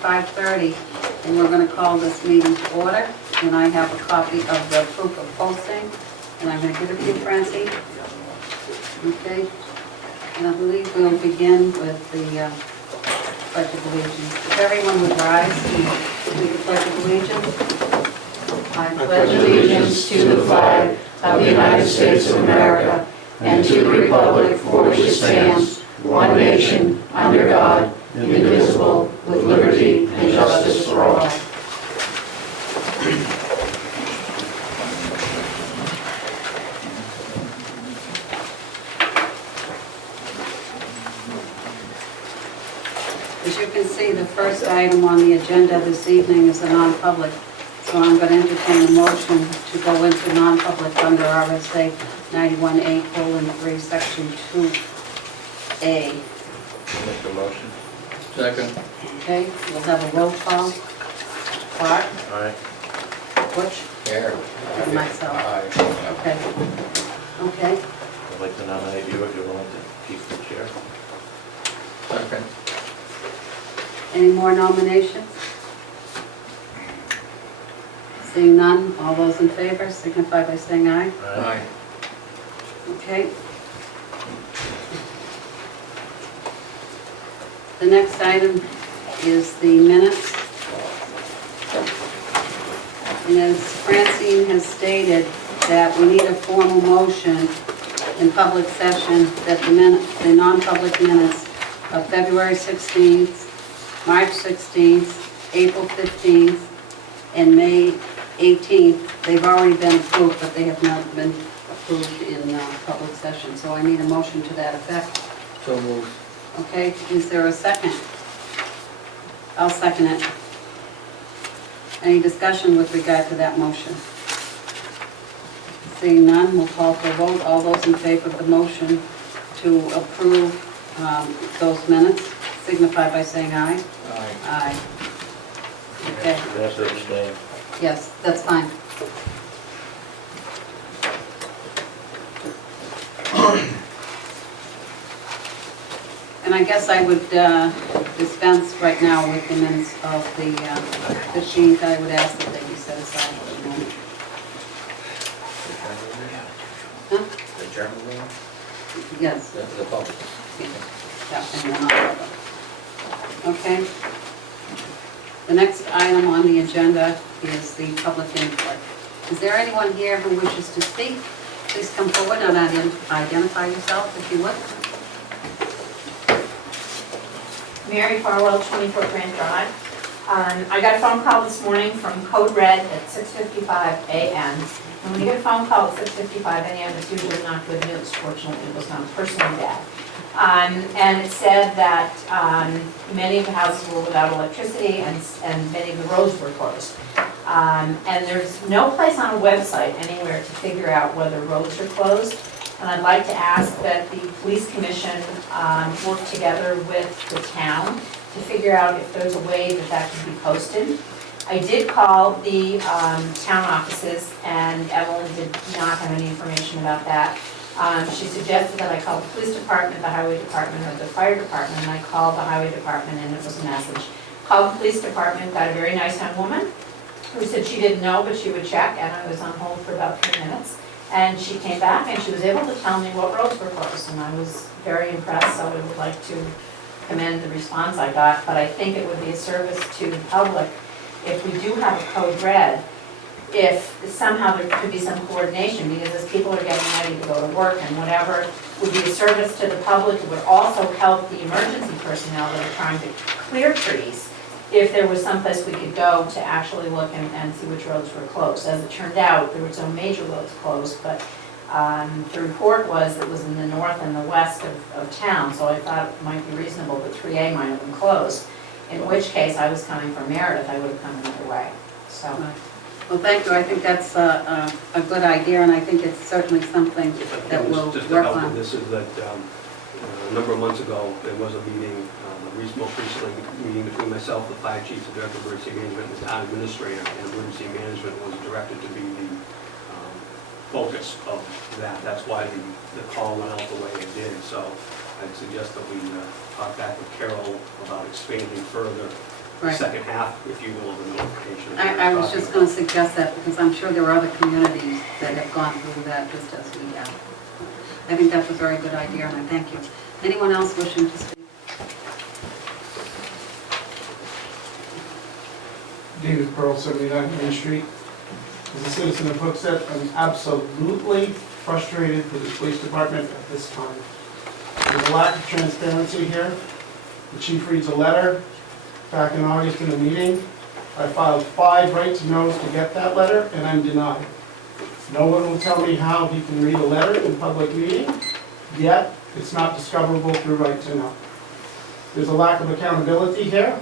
5:30, and we're going to call this meeting to order. And I have a copy of the proof of posting, and I'm going to give it to you, Francie. Okay, and I believe we'll begin with the Pledge of Allegiance. If everyone would rise to do the Pledge of Allegiance. I pledge allegiance to the flag of the United States of America and to the republic for which it stands, one nation, under God, indivisible, with liberty and justice for all. As you can see, the first item on the agenda this evening is a non-public. So I'm going to entertain a motion to go into non-public under RSA 91A:3, Section 2A. Make the motion. Second. Okay, we'll have a roll call. Clark, Aye. Butch, Here. and myself. Aye. Okay. Okay, I'd like to nominate you if you're willing to keep the chair. Second. any more nominations? Seeing none, all those in favor signify by saying aye. Aye. Okay. The next item is the minutes. And as Francine has stated, that we need a formal motion in public session that the non-public minutes of February 16th, March 16th, April 15th, and May 18th, they've already been approved, but they have not been approved in public session. So I need a motion to that effect. So moved. Okay, is there a second? I'll second it. Any discussion with regard to that motion? Seeing none, we'll call for a vote. All those in favor of the motion to approve those minutes signify by saying aye. Aye. Aye. Okay, You have to abstain. yes, that's fine. And I guess I would dispense right now with the minutes of the 15th. I would ask that they be set aside for the moment. Huh? The German one? Yes. The public. Yeah, and then I'll- Okay. The next item on the agenda is the public input. Is there anyone here who wishes to speak? Please come forward and identify yourself if you would. Mary Farwell, 24 Grand Drive. I got a phone call this morning from Code Red at 6:55 a.m. And when you get a phone call at 6:55 a.m., it's usually not good news. Fortunately, it was not personally bad. And it said that many of the houses were without electricity and many of the roads were closed. And there's no place on a website anywhere to figure out whether roads are closed. And I'd like to ask that the police commission work together with the town to figure out if there's a way that that can be posted. I did call the town offices, and Evelyn did not have any information about that. She suggested that I call the police department, the highway department, or the fire department, and I called the highway department, and it was a message. Called the police department, got a very nice young woman who said she didn't know, but she would check, and I was on hold for about 3 minutes. And she came back and she was able to tell me what roads were closed, and I was very impressed, so I would like to commend the response I got. But I think it would be a service to the public if we do have a code red, if somehow there could be some coordination, because as people are getting ready to go to work and whatever, would be a service to the public. It would also help the emergency personnel that are trying to clear trees, if there was someplace we could go to actually look and see which roads were closed. As it turned out, there were some major roads closed, but the report was it was in the north and the west of town, so I thought it might be reasonable that 3A might have been closed, in which case I was coming from Meredith, I would have come another way. So, Well, thank you. I think that's a good idea, and I think it's certainly something that we'll Just to work help on. with this is that a number of months ago, there was a meeting, most recently, meeting between myself, the fire chief, the director of emergency management, and the town administrator, and emergency management was directed to be the focus of that. That's why the call went out the way it did. So I'd suggest that we talk back with Carol about expanding further the Right. second half, if you will, of the notification. I was just going to suggest that because I'm sure there are other communities that have gone through that just as we have. I think that's a very good idea, and I thank you. Anyone else wishing to speak? David Pearl, 79 Main Street. As a citizen of Hooksett, I'm absolutely frustrated with the police department at this time. There's a lack of transparency here. The chief reads a letter back in August in a meeting. I filed 5 right to knows to get that letter, and I'm denied. No one will tell me how he can read a letter in public meeting, yet it's not discoverable through right to know. There's a lack of accountability here.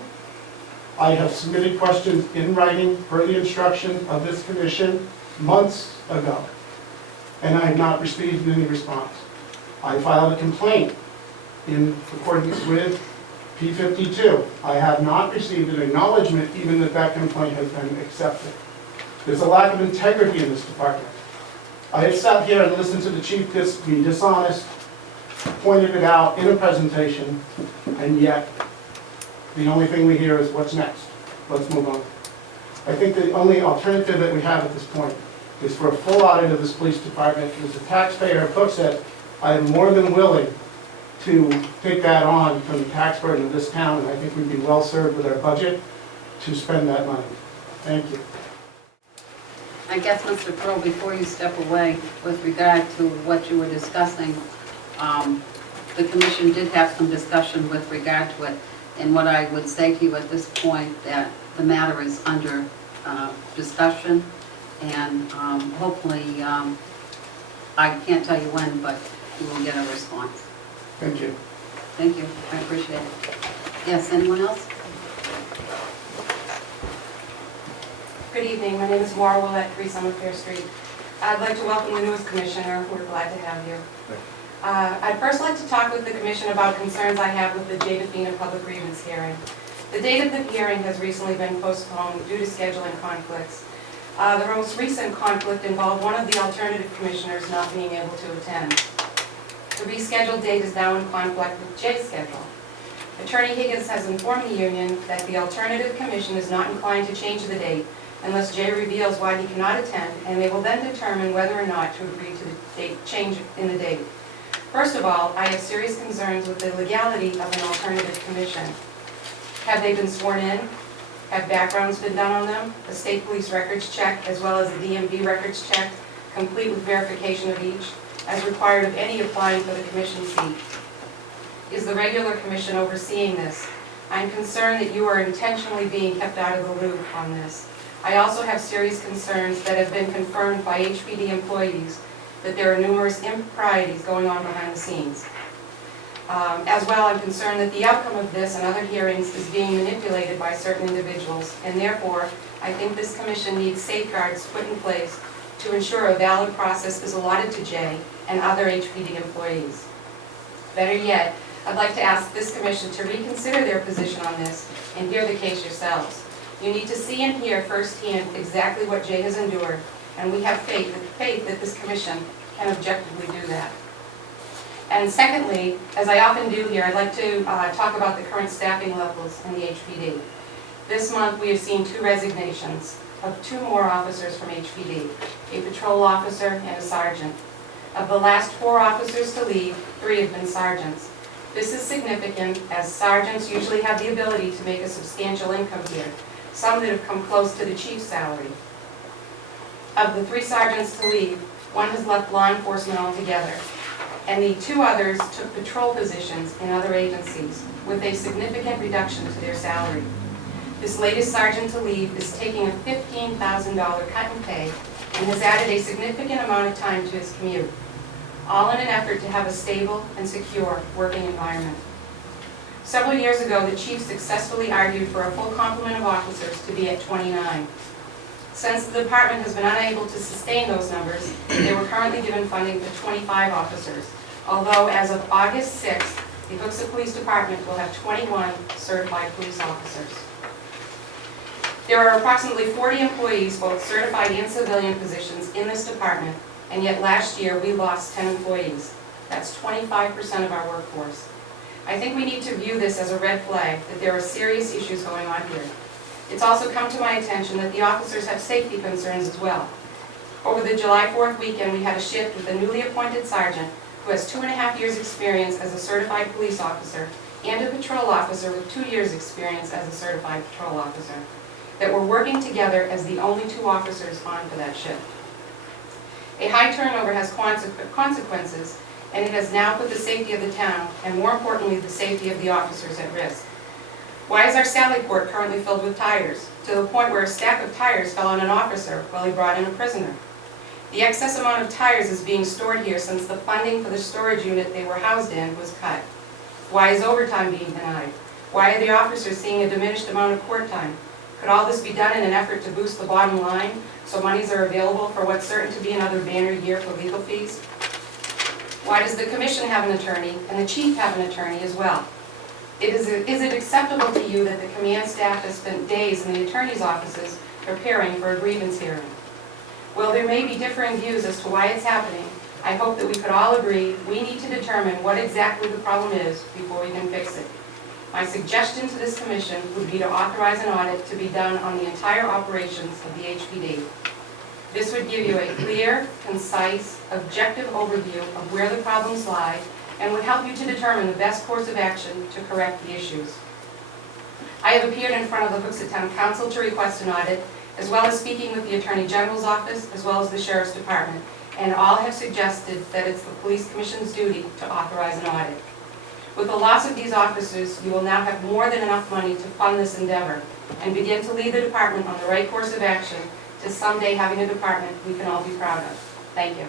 I have submitted questions in writing per the instruction of this commission months ago, and I have not received any response. I filed a complaint in accordance with P52. I have not received an acknowledgement even that that complaint has been accepted. There's a lack of integrity in this department. I have sat here and listened to the chief be dishonest, pointed it out in a presentation, and yet the only thing we hear is what's next. Let's move on. I think the only alternative that we have at this point is for a full audit of this police department. As a taxpayer of Hooksett, I am more than willing to take that on from the tax burden of this town, and I think we'd be well served with our budget to spend that money. Thank you. I guess, Mr. Pearl, before you step away, with regard to what you were discussing, the commission did have some discussion with regard to it. And what I would say to you at this point, that the matter is under discussion, and hopefully, I can't tell you when, but you will get a response. Thank you. Thank you, I appreciate it. Yes, anyone else? Good evening, my name is Maura Willett, 3 Summerfair Street. I'd like to welcome the newest commissioner, we're glad to have you. I'd first like to talk with the commission about concerns I have with the Jadafina public grievance hearing. The date of the hearing has recently been postponed due to scheduling conflicts. The most recent conflict involved one of the alternative commissioners not being able to attend. The rescheduled date is now in conflict with Jay's schedule. Attorney Higgins has informed the union that the alternative commission is not inclined to change the date unless Jay reveals why he cannot attend, and they will then determine whether or not to agree to the date change in the date. First of all, I have serious concerns with the legality of an alternative commission. Have they been sworn in? Have backgrounds been done on them? A state police records check as well as a DMV records check, complete with verification of each, as required of any applying for the commission seat. Is the regular commission overseeing this? I'm concerned that you are intentionally being kept out of the loop on this. I also have serious concerns that have been confirmed by HPD employees that there are numerous improprieties going on behind the scenes. As well, I'm concerned that the outcome of this and other hearings is being manipulated by certain individuals, and therefore, I think this commission needs safeguards put in place to ensure a valid process is allotted to Jay and other HPD employees. Better yet, I'd like to ask this commission to reconsider their position on this and hear the case yourselves. You need to see and hear firsthand exactly what Jay has endured, and we have faith that this commission can objectively do that. And secondly, as I often do here, I'd like to talk about the current staffing levels in the HPD. This month we have seen 2 resignations of 2 more officers from HPD, a patrol officer and a sergeant. Of the last 4 officers to leave, 3 have been sergeants. This is significant as sergeants usually have the ability to make a substantial income here, some that have come close to the chief's salary. Of the 3 sergeants to leave, 1 has left law enforcement altogether, and the 2 others took patrol positions in other agencies with a significant reduction to their salary. This latest sergeant to leave is taking a $15,000 cut in pay and has added a significant amount of time to his commute, all in an effort to have a stable and secure working environment. Several years ago, the chief successfully argued for a full complement of officers to be at 29. Since the department has been unable to sustain those numbers, they were currently given funding for 25 officers, although as of August 6th, the Hooksett Police Department will have 21 certified police officers. There are approximately 40 employees, both certified and civilian positions, in this department, and yet last year we lost 10 employees. That's 25% of our workforce. I think we need to view this as a red flag that there are serious issues going on here. It's also come to my attention that the officers have safety concerns as well. Over the July 4th weekend, we had a shift with a newly appointed sergeant who has 2.5 years' experience as a certified police officer and a patrol officer with 2 years' experience as a certified patrol officer, that were working together as the only 2 officers on for that shift. A high turnover has consequences, and it has now put the safety of the town, and more importantly, the safety of the officers at risk. Why is our Sally Port currently filled with tires, to the point where a stack of tires fell on an officer while he brought in a prisoner? The excess amount of tires is being stored here since the funding for the storage unit they were housed in was cut. Why is overtime being denied? Why are the officers seeing a diminished amount of court time? Could all this be done in an effort to boost the bottom line, so monies are available for what's certain to be another banner year for legal fees? Why does the commission have an attorney and the chief have an attorney as well? Is it acceptable to you that the command staff has spent days in the attorney's offices preparing for a grievance hearing? While there may be differing views as to why it's happening, I hope that we could all agree we need to determine what exactly the problem is before we can fix it. My suggestion to this commission would be to authorize an audit to be done on the entire operations of the HPD. This would give you a clear, concise, objective overview of where the problems lie and would help you to determine the best course of action to correct the issues. I have appeared in front of the Hooksett Town Council to request an audit, as well as speaking with the Attorney General's office, as well as the Sheriff's Department, and all have suggested that it's the Police Commission's duty to authorize an audit. With the loss of these officers, you will now have more than enough money to fund this endeavor and begin to lead the department on the right course of action to someday having a department we can all be proud of. Thank you.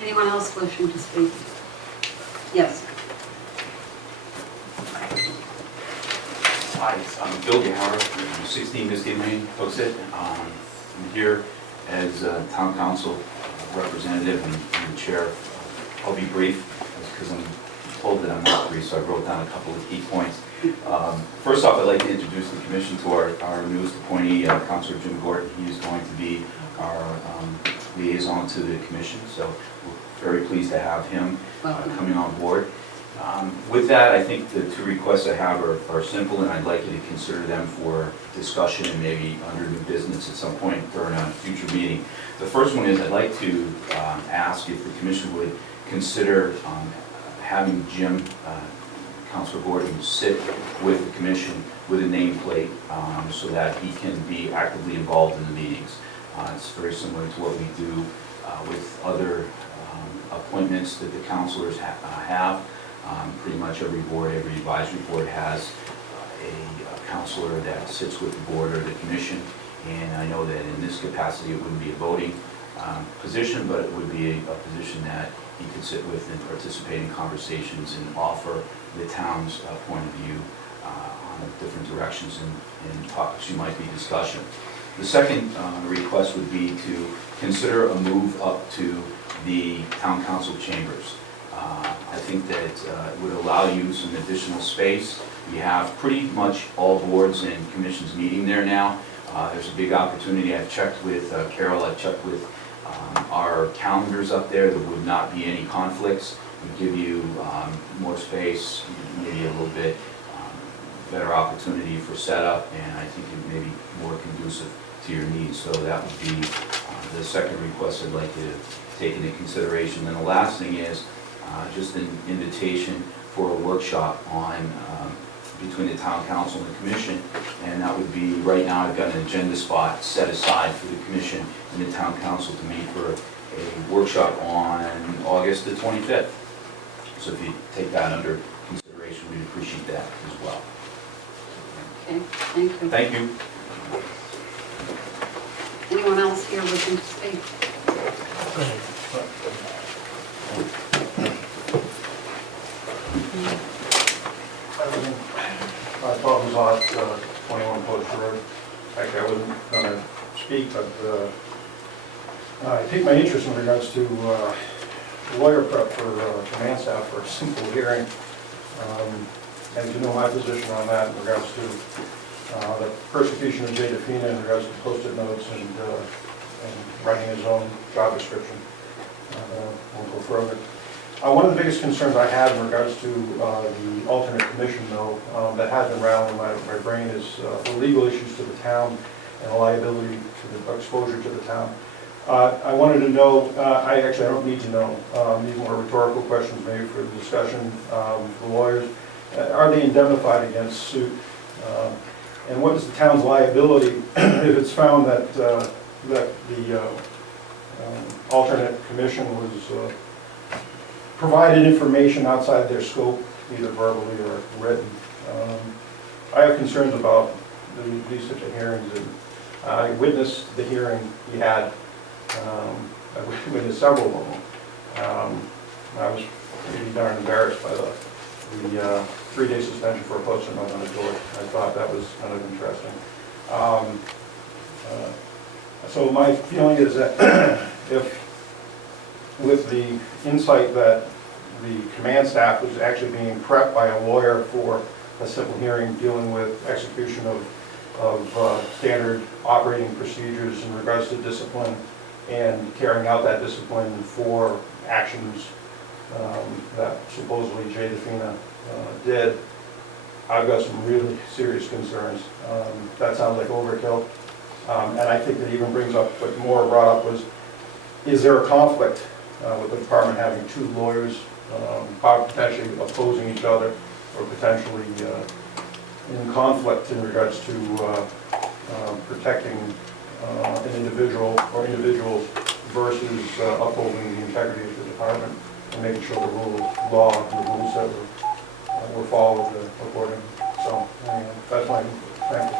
Anyone else wishing to speak? Yes. Hi, I'm Bill Gahara, 16 Misty Lane, Hooksett. I'm here as Town Council representative and chair. I'll be brief because I'm told that I'm not brief, so I wrote down a couple of key points. First off, I'd like to introduce the commission to our newest appointee, Councilor Jim Gordon. He is going to be our liaison to the commission, so we're very pleased to have him coming on board. With that, I think the 2 requests I have are simple, and I'd like you to consider them for discussion and maybe under new business at some point during a future meeting. The first one is I'd like to ask if the commission would consider having Jim, Councilor Gordon, sit with the commission with a nameplate so that he can be actively involved in the meetings. It's very similar to what we do with other appointments that the councilors have. Pretty much every board, every advisory board has a counselor that sits with the board or the commission, and I know that in this capacity it wouldn't be a voting position, but it would be a position that he could sit with and participate in conversations and offer the town's point of view on different directions and topics you might be discussing. The second request would be to consider a move up to the town council chambers. I think that it would allow you some additional space. We have pretty much all boards and commissions meeting there now. There's a big opportunity. I've checked with Carol, I've checked with our calendars up there. There would not be any conflicts. It would give you more space, maybe a little bit better opportunity for setup, and I think it may be more conducive to your needs. So that would be the second request I'd like you to take into consideration. And the last thing is just an invitation for a workshop on between the town council and the commission, and that would be, right now I've got an agenda spot set aside for the commission and the town council to meet for a workshop on August the 25th. So if you take that under consideration, we'd appreciate that as well. Okay, thank you. Thank you. Anyone else here wishing to speak? My thought was on 21 Post Road. Actually, I wasn't going to speak, but I take my interest in regards to lawyer prep for command staff for a simple hearing. And you know my position on that in regards to the persecution of Jay DeFina in regards to post-it notes and writing his own job description. won't go further. One of the biggest concerns I have in regards to the alternate commission, though, that has been rattling my brain is the legal issues to the town and the liability to the exposure to the town. I wanted to know, I don't need to know, these more rhetorical questions maybe for the discussion, for lawyers. Are they indemnified against suit? And what is the town's liability if it's found that the alternate commission was provided information outside their scope, either verbally or written? I have concerns about these types of hearings, and I witnessed the hearing he had. I witnessed several of them. I was pretty darn embarrassed by the 3-day suspension for a post-it note on the door. I thought that was kind of interesting. So my feeling is that if, with the insight that the command staff was actually being prepped by a lawyer for a simple hearing dealing with execution of standard operating procedures in regards to discipline and carrying out that discipline for actions that supposedly Jay DeFina did, I've got some really serious concerns. That sounds like overkill. And I think that even brings up what Maura brought up was, is there a conflict with the department having two lawyers potentially opposing each other or potentially in conflict in regards to protecting an individual or individuals versus upholding the integrity of the department and making sure the rule of law and the rules that were followed accordingly. So that's my thank you.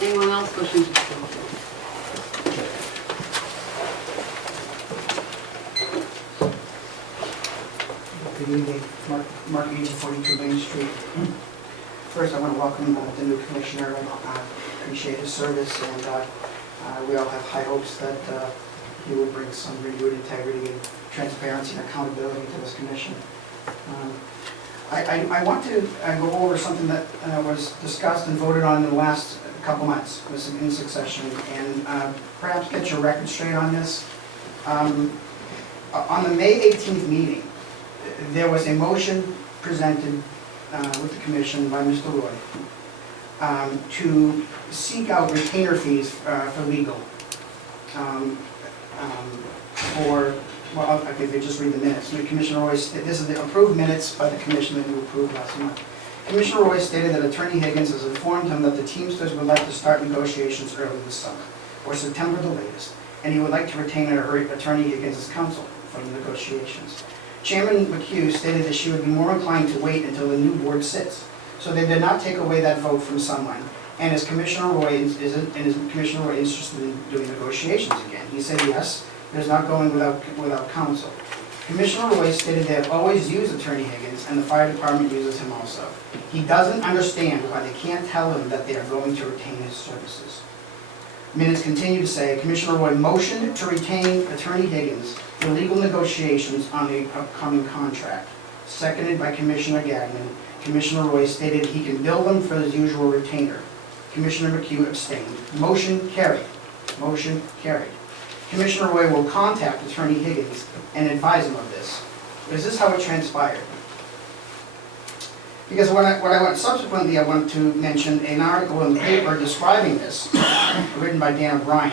Anyone else wishing to speak? Good evening, Mark Eaton, 42 Main Street. First, I want to welcome the new commissioner. I appreciate his service, and we all have high hopes that he will bring some renewed integrity and transparency and accountability to this commission. I want to go over something that was discussed and voted on in the last couple months, was in succession, and perhaps get your record straight on this. On the May 18th meeting, there was a motion presented with the commission by Mr. Roy to seek out retainer fees for legal. Okay, they just read the minutes. Commissioner Roy, this is the approved minutes by the commission that you approved last month. Commissioner Roy stated that Attorney Higgins has informed him that the Teamsters would like to start negotiations early this summer, or September the latest, and he would like to retain Attorney Higgins as counsel for the negotiations. Chairman McHugh stated that she would be more inclined to wait until the new board sits, so they did not take away that vote from someone. And is Commissioner Roy interested in doing negotiations again? He said yes, but is not going without counsel. Commissioner Roy stated they have always used Attorney Higgins, and the fire department uses him also. He doesn't understand why they can't tell him that they are going to retain his services. Minutes continue to say, Commissioner Roy motioned to retain Attorney Higgins for legal negotiations on the upcoming contract. Seconded by Commissioner Gagnon, Commissioner Roy stated he can bill them for his usual retainer. Commissioner McHugh abstained. Motion carried. Motion carried. Commissioner Roy will contact Attorney Higgins and advise him of this. Is this how it transpired? Because subsequently I want to mention an article in the paper describing this, written by Dan O'Brien.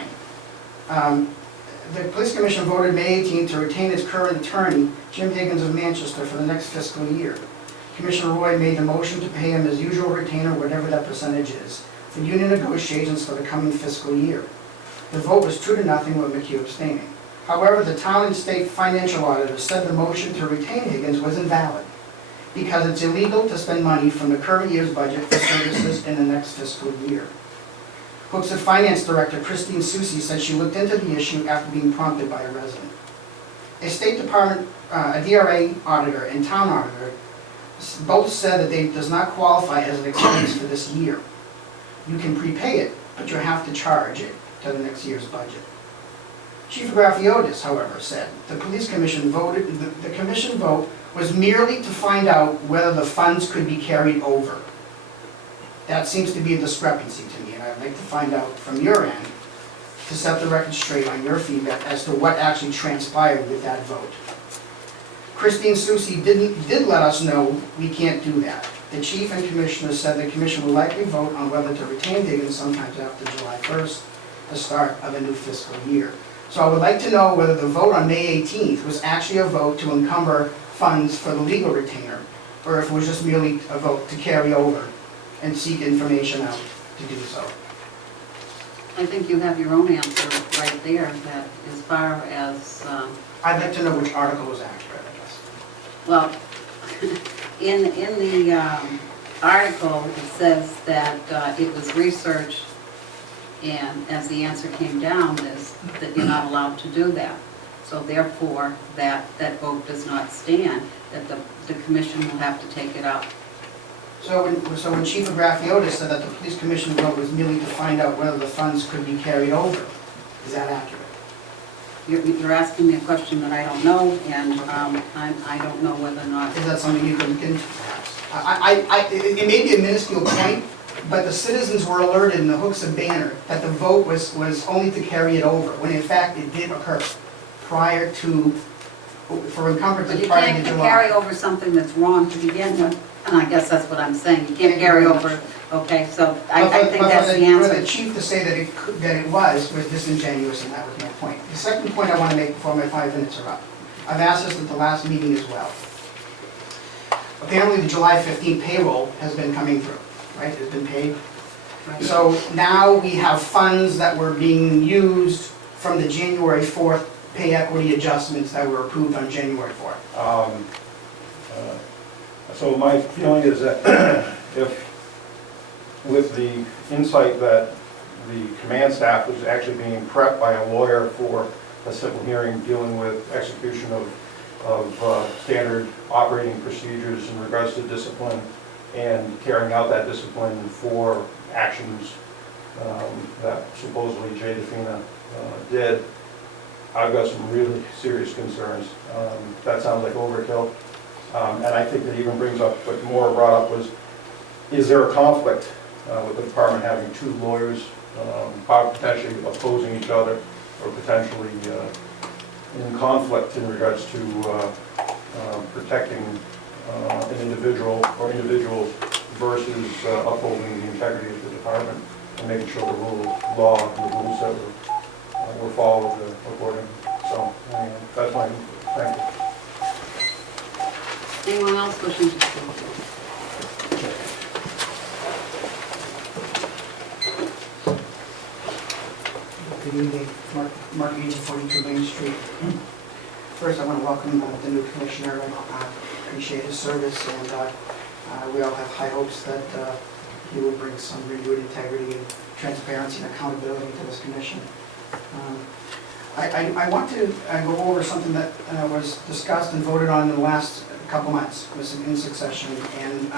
The Police Commission voted May 18th to retain its current attorney, Jim Higgins of Manchester, for the next fiscal year. Commissioner Roy made the motion to pay him his usual retainer, whatever that percentage is, for union negotiations for the coming fiscal year. The vote was 2-0 with McHugh abstaining. However, the town and state financial auditor said the motion to retain Higgins was invalid because it's illegal to spend money from the current year's budget for services in the next fiscal year. Hooksett Finance Director Christine Soucy said she looked into the issue after being prompted by a resident. A State Department, a DRA auditor and town auditor both said that it does not qualify as an expense for this year. You can prepay it, but you have to charge it to the next year's budget. Chief Grafiotis, however, said the Police Commission voted, the commission vote was merely to find out whether the funds could be carried over. That seems to be a discrepancy to me, and I'd like to find out from your end, to set the record straight on your feedback as to what actually transpired with that vote. Christine Susi did let us know we can't do that. The chief and commissioners said the commission will likely vote on whether to retain Higgins sometimes after July 1st, the start of a new fiscal year. So I would like to know whether the vote on May 18th was actually a vote to encumber funds for the legal retainer, or if it was just merely a vote to carry over and seek information out to do so. I think you have your own answer right there, that as far as, I'd like to know which article was accurate, I guess. well, in the article, it says that it was researched, and as the answer came down, is that you're not allowed to do that. So therefore, that vote does not stand, that the commission will have to take it up. So when Chief Graffiota said that the police commission vote was merely to find out whether the funds could be carried over, is that accurate? You're asking me a question that I don't know, and I don't know whether or not. Is that something you can look into perhaps? It may be a minuscule point, but the citizens were alerted in the Hooksett Banner that the vote was only to carry it over, when in fact it did occur prior to, for encumbrance But you prior to can't July. carry over something that's wrong to begin with, and I guess that's what I'm saying. You can't carry over, okay, so I think that's the For answer. the chief to say that it was disingenuous, and that was my point. The second point I want to make before my 5 minutes are up. I've asked this at the last meeting as well. Apparently, the July 15th payroll has been coming through, right? It's been paid. Right. So now we have funds that were being used from the January 4th pay equity adjustments that were approved on January 4th. So my feeling is that if, with the insight that the command staff was actually being prepped by a lawyer for a civil hearing dealing with execution of standard operating procedures in regards to discipline and carrying out that discipline for actions that supposedly Jay DeFina did, I've got some really serious concerns. That sounds like overkill. And I think that even brings up what Maura brought up was, is there a conflict with the department having two lawyers potentially opposing each other or potentially in conflict in regards to protecting an individual or individuals versus upholding the integrity of the department and making sure the rule of law and the rules that were followed accordingly. So that's my, thank you. Anyone else wishing to speak? Good evening, Mark Eady, 42 Main Street. First, I want to welcome the new commissioner. I appreciate his service, and we all have high hopes that he will bring some renewed integrity and transparency and accountability to this commission. I want to go over something that was discussed and voted on in the last couple months, was in succession, and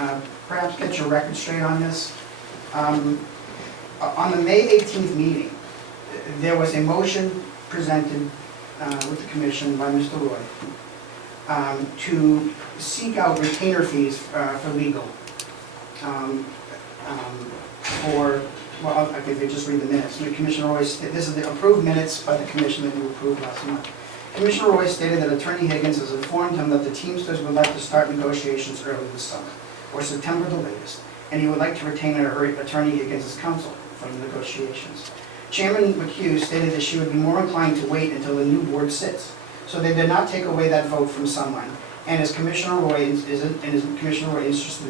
perhaps get your record straight on this. On the May 18th meeting, there was a motion presented with the commission by Mr. Roy to seek out retainer fees for legal. Well, if you just read the minutes. Commissioner Roy, this is the approved minutes by the commission that you approved last month. Commissioner Roy stated that Attorney Higgins has informed him that the Teamsters would like to start negotiations early this summer, or September the latest, and he would like to retain Attorney Higgins as counsel for the negotiations. Chairman McHugh stated that she would be more inclined to wait until the new board sits, so they did not take away that vote from someone. And is Commissioner Roy interested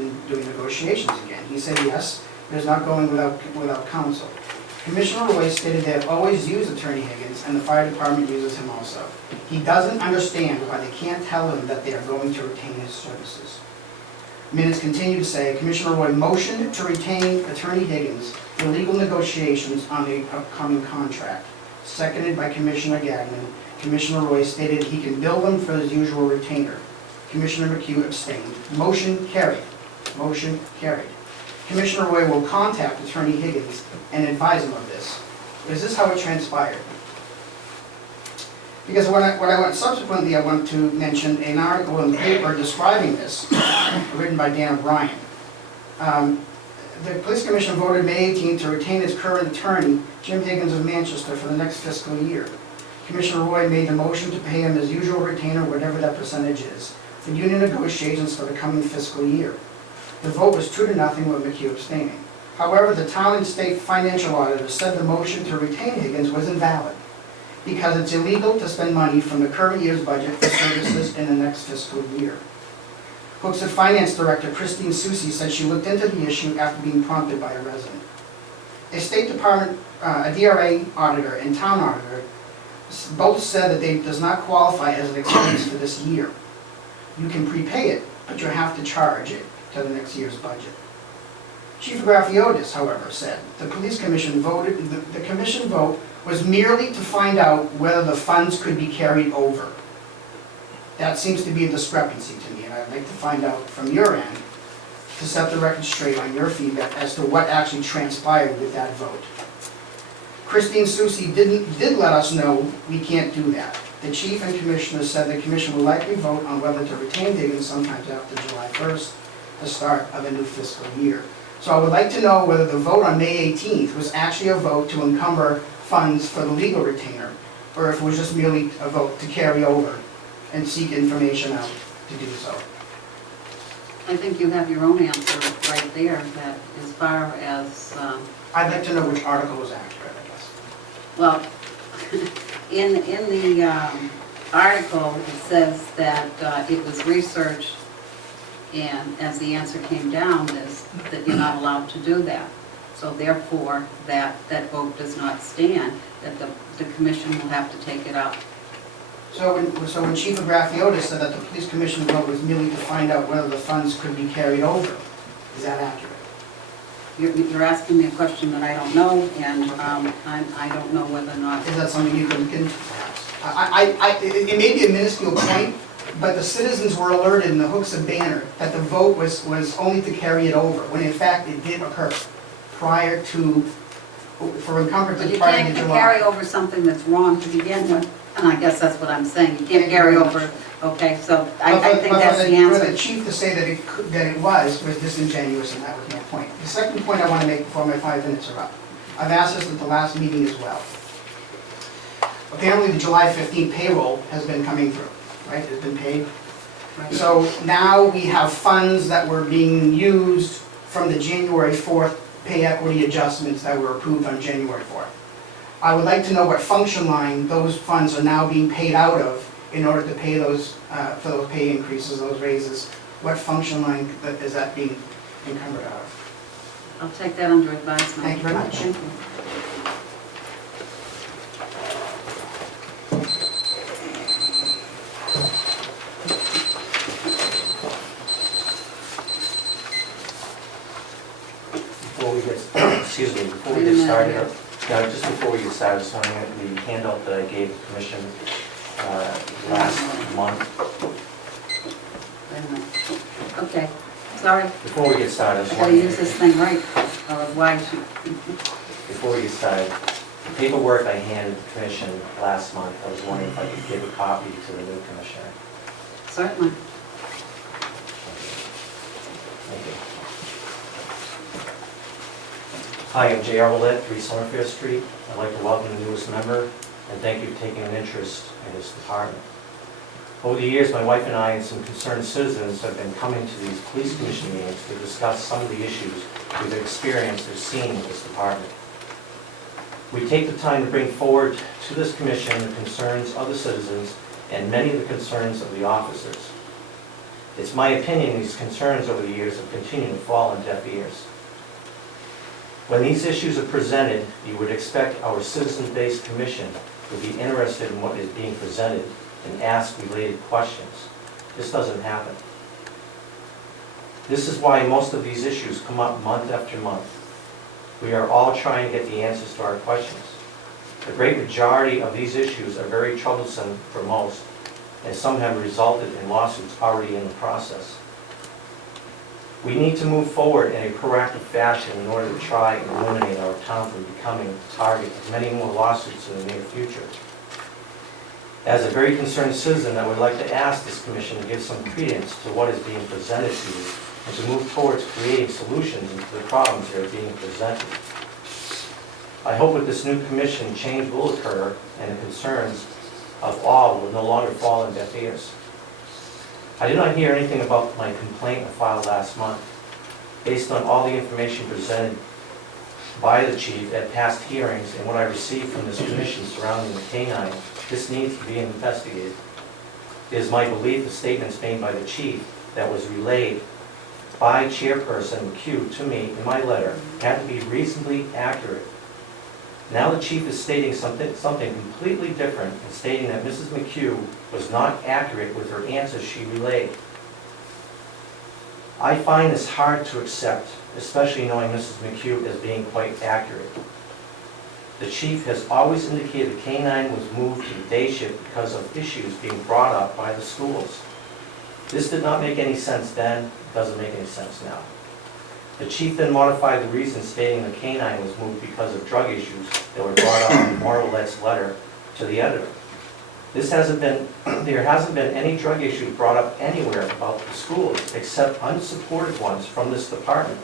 in doing negotiations again? He said yes, but is not going without counsel. Commissioner Roy stated they have always used Attorney Higgins, and the fire department uses him also. He doesn't understand why they can't tell him that they are going to retain his services. Minutes continue to say, Commissioner Roy motioned to retain Attorney Higgins for legal negotiations on the upcoming contract. Seconded by Commissioner Gagnon. Commissioner Roy stated he can bill them for his usual retainer. Commissioner McHugh abstained. Motion carried. Motion carried. Commissioner Roy will contact Attorney Higgins and advise him of this. Is this how it transpired? Because subsequently I want to mention an article in the paper describing this, written by Dan O'Brien. The Police Commission voted May 18th to retain its current attorney, Jim Higgins of Manchester, for the next fiscal year. Commissioner Roy made the motion to pay him his usual retainer, whatever that percentage is, for union negotiations for the coming fiscal year. The vote was 2-0 with McHugh abstaining. However, the town and state financial auditor said the motion to retain Higgins was invalid because it's illegal to spend money from the current year's budget for services in the next fiscal year. Hooksett Finance Director Christine Susi said she looked into the issue after being prompted by a resident. A State Department, a DRA auditor and town auditor both said that it does not qualify as an expense for this year. You can prepay it, but you have to charge it to the next year's budget. Chief Grafiotis, however, said the Police Commission voted, the commission vote was merely to find out whether the funds could be carried over. That seems to be a discrepancy to me, and I'd like to find out from your end, to set the record straight on your feedback as to what actually transpired with that vote. Christine Susi did let us know we can't do that. The chief and commissioner said the commission will likely vote on whether to retain Higgins sometimes after July 1st, the start of a new fiscal year. So I would like to know whether the vote on May 18th was actually a vote to encumber funds for the legal retainer, or if it was just merely a vote to carry over and seek information out to do so. I think you have your own answer right there, that as far as, I'd like to know which article was accurate, I guess. well, in the article, it says that it was researched, and as the answer came down, is that you're not allowed to do that. So therefore, that vote does not stand, that the commission will have to take it up. So when Chief Grafiotis said that the police commission vote was merely to find out whether the funds could be carried over, is that accurate? You're asking me a question that I don't know, and I don't know whether or not. Is that something you can look into, perhaps? It may be a minuscule point, but the citizens were alerted in the Hooksett Banner that the vote was only to carry it over, when in fact it did occur prior to, for But encumbrances you prior to can't July. carry over something that's wrong to begin with, and I guess that's what I'm saying. You can't carry over, okay, so I think that's the For answer. the chief to say that it was disingenuous, and that was my point. The second point I want to make before my 5 minutes are up. I've asked this at the last meeting as well. Apparently, the July 15th payroll has been coming through, right? It's been paid. Right. So now we have funds that were being used from the January 4th pay equity adjustments that were approved on January 4th. I would like to know what function line those funds are now being paid out of in order to pay those, for those pay increases, those raises. What function line is that being encumbered out of? I'll take that under advisement. Thank you very much. Thank you. Before we get, excuse me, before we get started, just before we get started, so the handout that I gave the commission last month, Wait a minute. Okay, sorry, before we get started, I I just gotta want use this thing right, otherwise you... before we get started, the paperwork I handed the commission last month, I was wondering if I could give a copy to the new commissioner. Certainly. Thank you. Hi, I'm J.R. Willett, 3 Summerfair Street. I'd like to welcome the newest member and thank you for taking an interest in this department. Over the years, my wife and I and some concerned citizens have been coming to these police commission meetings to discuss some of the issues we've experienced or seen with this department. We take the time to bring forward to this commission the concerns of the citizens and many of the concerns of the officers. It's my opinion these concerns over the years have continued to fall on deaf ears. When these issues are presented, you would expect our citizen-based commission would be interested in what is being presented and ask related questions. This doesn't happen. This is why most of these issues come up month after month. We are all trying to get the answers to our questions. The great majority of these issues are very troublesome for most, and some have resulted in lawsuits already in the process. We need to move forward in a proactive fashion in order to try and eliminate our town from becoming the target of many more lawsuits in the near future. As a very concerned citizen, I would like to ask this commission to give some credence to what is being presented to you and to move towards creating solutions to the problems that are being presented. I hope with this new commission, change will occur and the concerns of all will no longer fall on deaf ears. I did not hear anything about my complaint I filed last month. Based on all the information presented by the chief at past hearings and what I received from this commission surrounding the canine, this needs to be investigated. It is my belief the statements made by the chief that was relayed by Chairperson McHugh to me in my letter had to be reasonably accurate. Now the chief is stating something completely different and stating that Mrs. McHugh was not accurate with her answers she relayed. I find this hard to accept, especially knowing Mrs. McHugh as being quite accurate. The chief has always indicated the canine was moved to the day shift because of issues being brought up by the schools. This did not make any sense then, doesn't make any sense now. The chief then modified the reason stating the canine was moved because of drug issues that were brought up in Morrillet's letter to the editor. There hasn't been any drug issues brought up anywhere about the schools except unsupported ones from this department.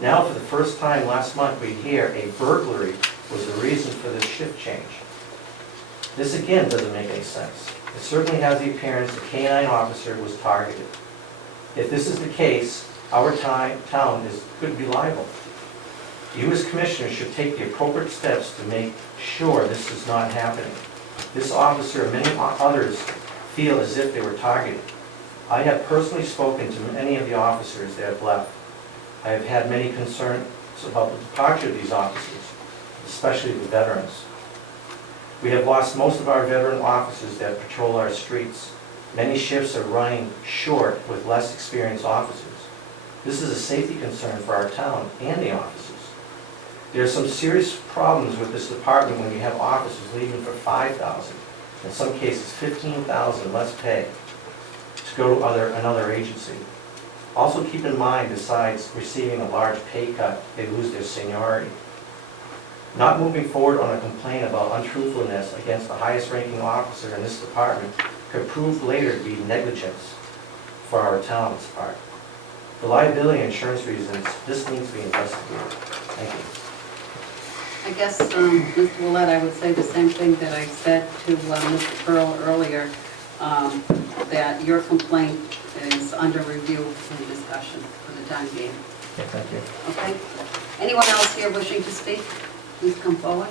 Now for the first time last month we hear a burglary was the reason for this shift change. This again doesn't make any sense. It certainly has the appearance the canine officer was targeted. If this is the case, our town could be liable. You as commissioners should take the appropriate steps to make sure this is not happening. This officer and many others feel as if they were targeted. I have personally spoken to many of the officers that have left. I have had many concerns about the departure of these officers, especially the veterans. We have lost most of our veteran officers that patrol our streets. Many shifts are running short with less experienced officers. This is a safety concern for our town and the officers. There are some serious problems with this department when you have officers leaving for $5,000, in some cases $15,000 less pay, to go to another agency. Also keep in mind, besides receiving a large pay cut, they lose their seniority. Not moving forward on a complaint about untruthfulness against the highest ranking officer in this department could prove later to be negligence for our town's part. For liability and insurance reasons, this needs to be investigated. Thank you. I guess, Mr. Willett, I would say the same thing that I said to Mr. Pearl earlier, that your complaint is under review and discussion for the time being. Okay, thank you. Okay? Anyone else here wishing to speak? Please come forward.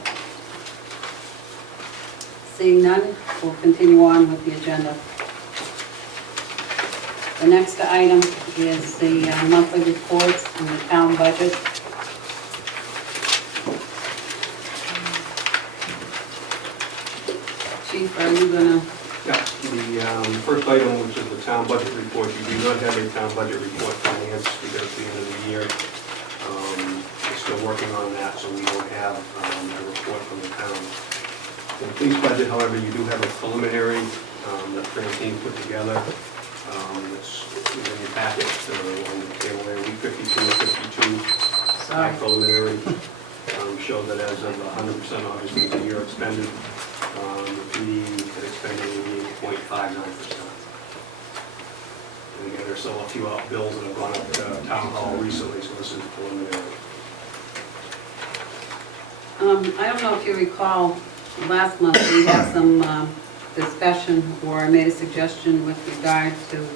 Seeing none, we'll continue on with the agenda. The next item is the monthly reports and the town budget. Chief, are you gonna? Yeah, the first item, which is the town budget report, you do not have a town budget report financed because at the end of the year, we're still working on that, so we don't have a report from the town. The police budget, however, you do have a preliminary that Francine put together. It's in your packet on the table there, week 52 or 52. Sorry. Preliminary showed that as of 100% obviously the year expended, the PD had expended 88.59%. And again, there's still a few bills that have gone up to town hall recently, so this is preliminary. I don't know if you recall, last month we had some discussion, or I made a suggestion with regard to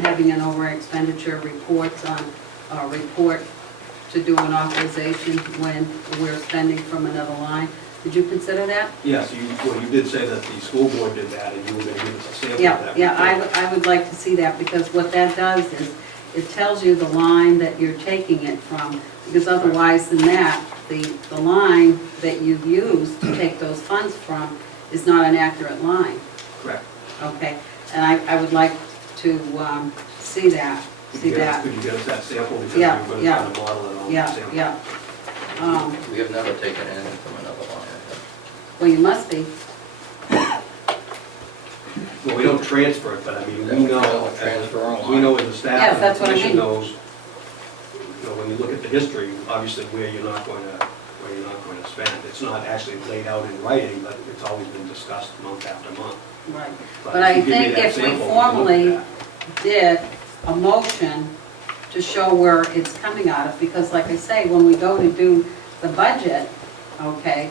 having an over expenditure reports on a report to do an authorization when we're spending from another line. Did you consider that? Yes, you did say that the school board did that, and you were going to give us a sample of that. Yeah, I would like to see that, because what that does is, it tells you the line that you're taking it from, because otherwise than that, the line that you use to take those funds from is not an accurate line. Correct. Okay, and I would like to see that, Could you get us that sample? Because Yeah, we're going to yeah. try to model it on the yeah, sample. yeah. We have never taken anything from another line. Well, you must be. Well, we don't transfer it, but I mean, we know, Transfer our we line. know as a staff, Yes, and that's the what I commission mean. knows, you know, when you look at the history, obviously where you're not going to spend. It's not actually laid out in writing, but it's always been discussed month after month. Right. But I if you give me think that if we sample, can look at formally that. did a motion to show where it's coming out of, because like I say, when we go to do the budget, okay,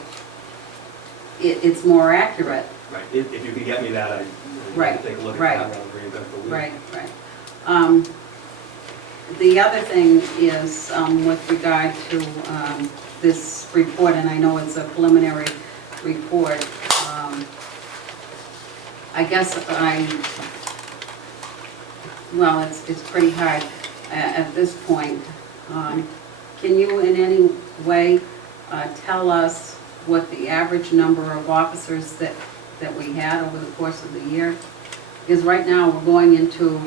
it's more accurate. Right, if you could get me that, I'd Right, take a look at right. that and reinvent the wheel. Right, right. The other thing is with regard to this report, and I know it's a preliminary report, I guess well, it's pretty hard at this point. Can you in any way tell us what the average number of officers that we had over the course of the year? Because right now, we're going into,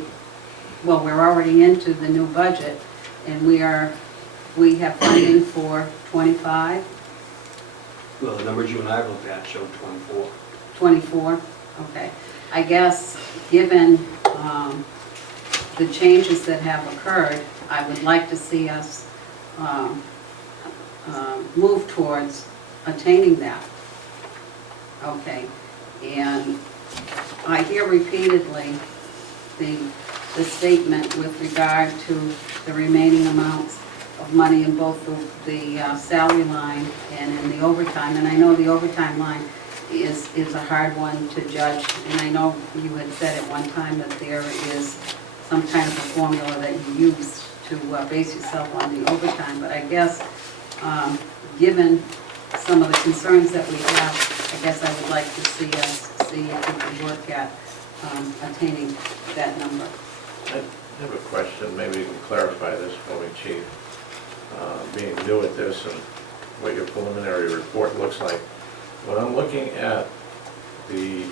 well, we're already into the new budget, and we have funding for 25, Well, the numbers you and I looked at showed 24. 24, okay. I guess, given the changes that have occurred, I would like to see us move towards attaining that. Okay, and I hear repeatedly the statement with regard to the remaining amounts of money in both the salary line and in the overtime. And I know the overtime line is a hard one to judge. And I know you had said at one time that there is some kind of a formula that you use to base yourself on the overtime. But I guess, given some of the concerns that we have, I guess I would like to see if we can work at attaining that number. I have a question, maybe you can clarify this for me, Chief. Being new at this and what your preliminary report looks like, when I'm looking at the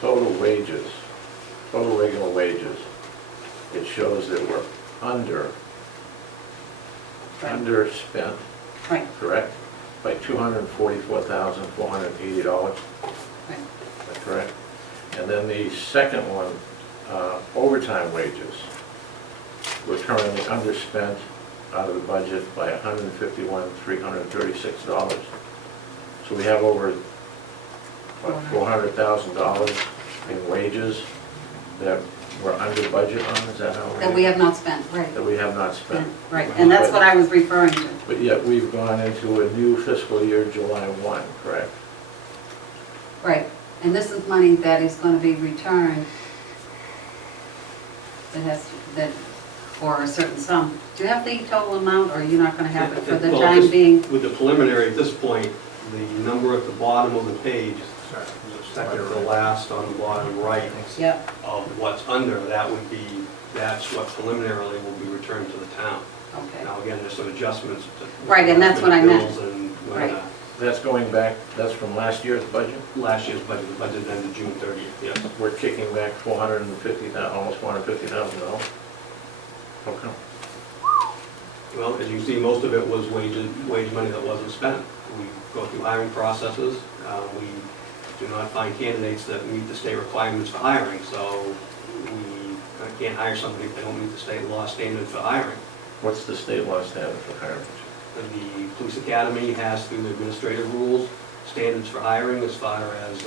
total wages, total regular wages, it shows that we're underspent, Right, correct? By $244,480. Is right. that correct? And then the second one, overtime wages, we're currently underspent out of the budget by $151,336. So we have over, what, $400,000 in wages that we're under budget on, is that how we're? That we have not spent, right. That we have not spent. Right, and that's what I was referring to. But yet we've gone into a new fiscal year, July 1, correct? Right, and this is money that is going to be returned that for a certain sum. Do you have the total amount, or you're not going to have it for the Well, time just being? With the preliminary, at this point, the number at the bottom of the page, second to the last on the bottom right Yep, of what's under, that's what preliminarily will be returned to the town. okay. Now, again, there's some adjustments. Right, and that's what I meant. Bills and when, Right. That's going back, that's from last year's budget? last year's budget, the budget ended June 30th, yes. We're kicking back $450,000, almost $450,000. How come? Well, as you see, most of it was wage money that wasn't spent. We go through hiring processes. We do not find candidates that meet the state requirements for hiring, so we can't hire somebody if they don't meet the state law standard for hiring. What's the state law standard for hiring? The police academy has, through the administrative rules, standards for hiring as far as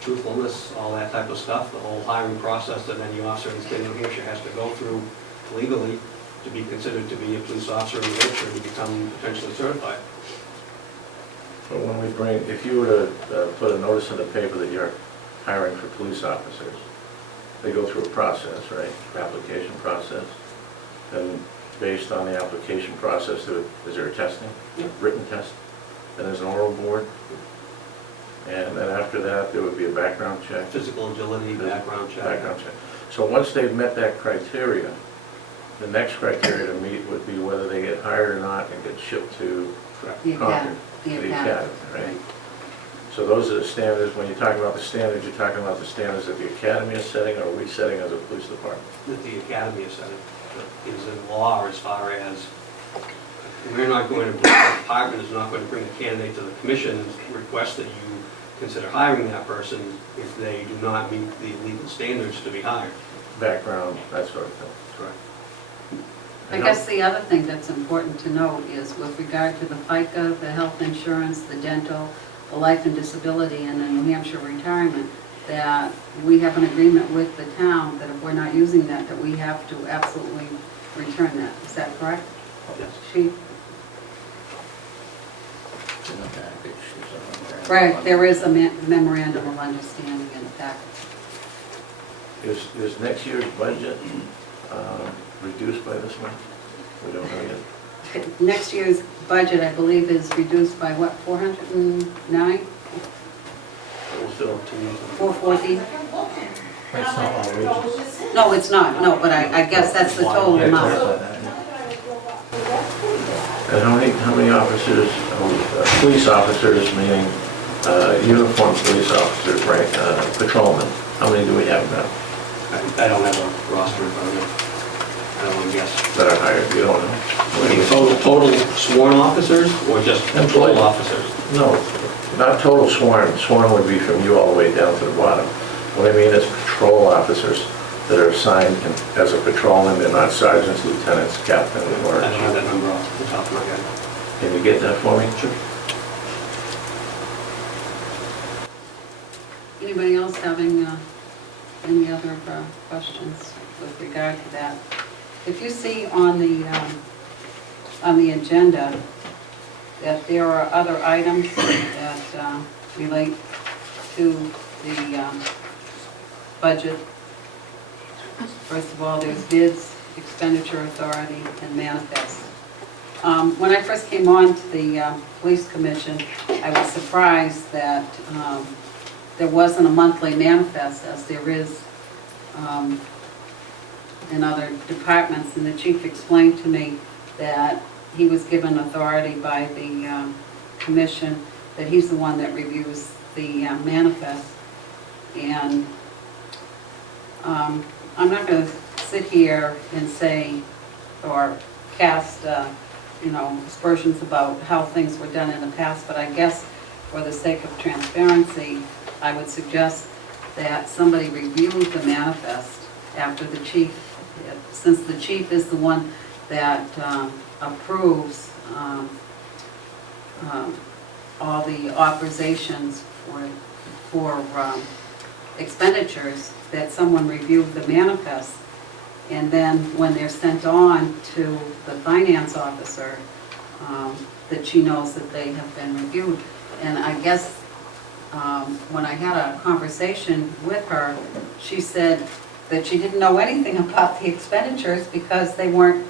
truthfulness, all that type of stuff. The whole hiring process that any officer in the state of New Hampshire has to go through legally to be considered to be a police officer in New Hampshire to become potentially certified. But when we bring, if you were to put a notice in the paper that you're hiring for police officers, they go through a process, right? Application process. And based on the application process, is there a testing, written test? Then there's an oral board. And then after that, there would be a background check. Physical agility, background check. Background check. So once they've met that criteria, the next criteria to meet would be whether they get hired or not and get shipped to Correct. The Concord, academy. the academy, right? So those are the standards, when you're talking about the standards, you're talking about the standards that the academy is setting, or are we setting as a police department? That the academy is setting, is in law as far as, we're not going to, the department is not going to bring a candidate to the commission and request that you consider hiring that person if they do not meet the legal standards to be hired. Background, that sort of thing. Correct. I guess the other thing that's important to note is with regard to the FICA, the health insurance, the dental, the life and disability, and the New Hampshire retirement, that we have an agreement with the town that if we're not using that, that we have to absolutely return that. Is that correct? Yes. Chief? It's in the package. It's on the- Right, there is a memorandum of understanding in the package. Is next year's budget reduced by this much? We don't know yet. Next year's budget, I believe, is reduced by what, 409? But we're still, 440? It's not all wages. No, it's not, no, but I guess that's the total Yeah, amount. clarify that. and how many officers, police officers, meaning uniformed police officers, right, patrolmen, how many do we have now I don't have a roster in front of me. I don't want to guess. that are hired? You don't know? Total sworn officers or just patrol officers? No, not total sworn. Sworn would be from you all the way down to the bottom. What I mean is patrol officers that are assigned as a patrolman, they're not sergeants, lieutenants, captains, I or... don't have that number off the top of my head. Can you get that for me? Sure. Anybody else having any other questions with regard to that? If you see on the agenda that there are other items that relate to the budget. First of all, there's bids, expenditure authority, and manifest. When I first came on to the police commission, I was surprised that there wasn't a monthly manifest as there is in other departments, and the chief explained to me that he was given authority by the commission, that he's the one that reviews the manifest. And I'm not going to sit here and say or cast aspersions about how things were done in the past, but I guess for the sake of transparency, I would suggest that somebody review the manifest after the chief, since the chief is the one that approves all the authorizations for expenditures, that someone review the manifest, and then when they're sent on to the finance officer, that she knows that they have been reviewed. And I guess when I had a conversation with her, she said that she didn't know anything about the expenditures because they weren't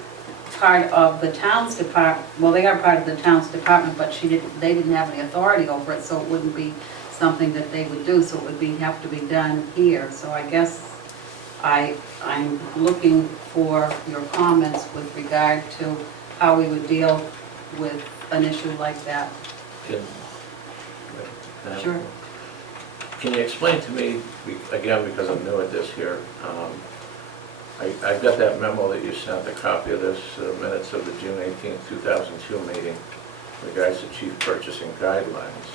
part of the town's department. Well, they are part of the town's department, but they didn't have any authority over it, so it wouldn't be something that they would do, so it would have to be done here. So I guess I'm looking for your comments with regard to how we would deal with an issue like that. Sure. Can you explain to me, again, because I'm new at this here, I've got that memo that you sent, a copy of this, minutes of the June 18th, 2002 meeting, regards to chief purchasing guidelines.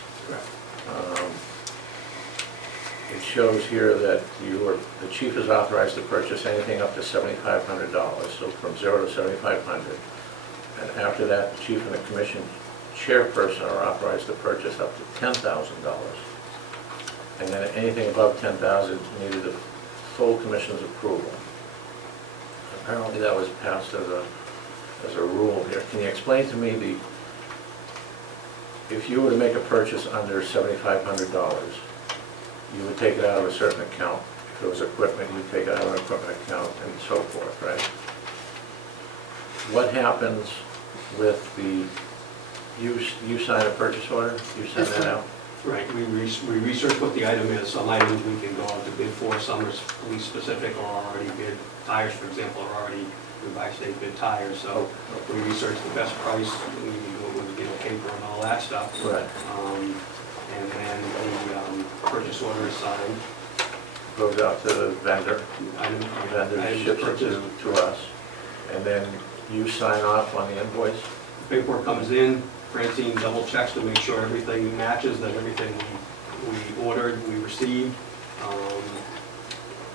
It shows here that the chief is authorized to purchase anything up to $7,500, so from 0 to 7,500. And after that, the chief and the commission chairperson are authorized to purchase up to $10,000. And then anything above $10,000 needed the full commission's approval. Apparently that was passed as a rule here. Can you explain to me if you were to make a purchase under $7,500, you would take it out of a certain account. If it was equipment, you'd take it out of an equipment account and so forth, right? What happens with you sign a purchase order, you send that out? Right, we research what the item is. Some items we can go out to bid for, some are police specific or already bid. Tires, for example, are already, we buy state bid tires, so we research the best price, we do it with, paper and all that stuff. Right. And then the purchase order is signed. Goes out to the vendor, vendor ships it to us, and then you sign off on the invoice? Paperwork comes in, Francine double checks to make sure everything matches, that everything we ordered, we received.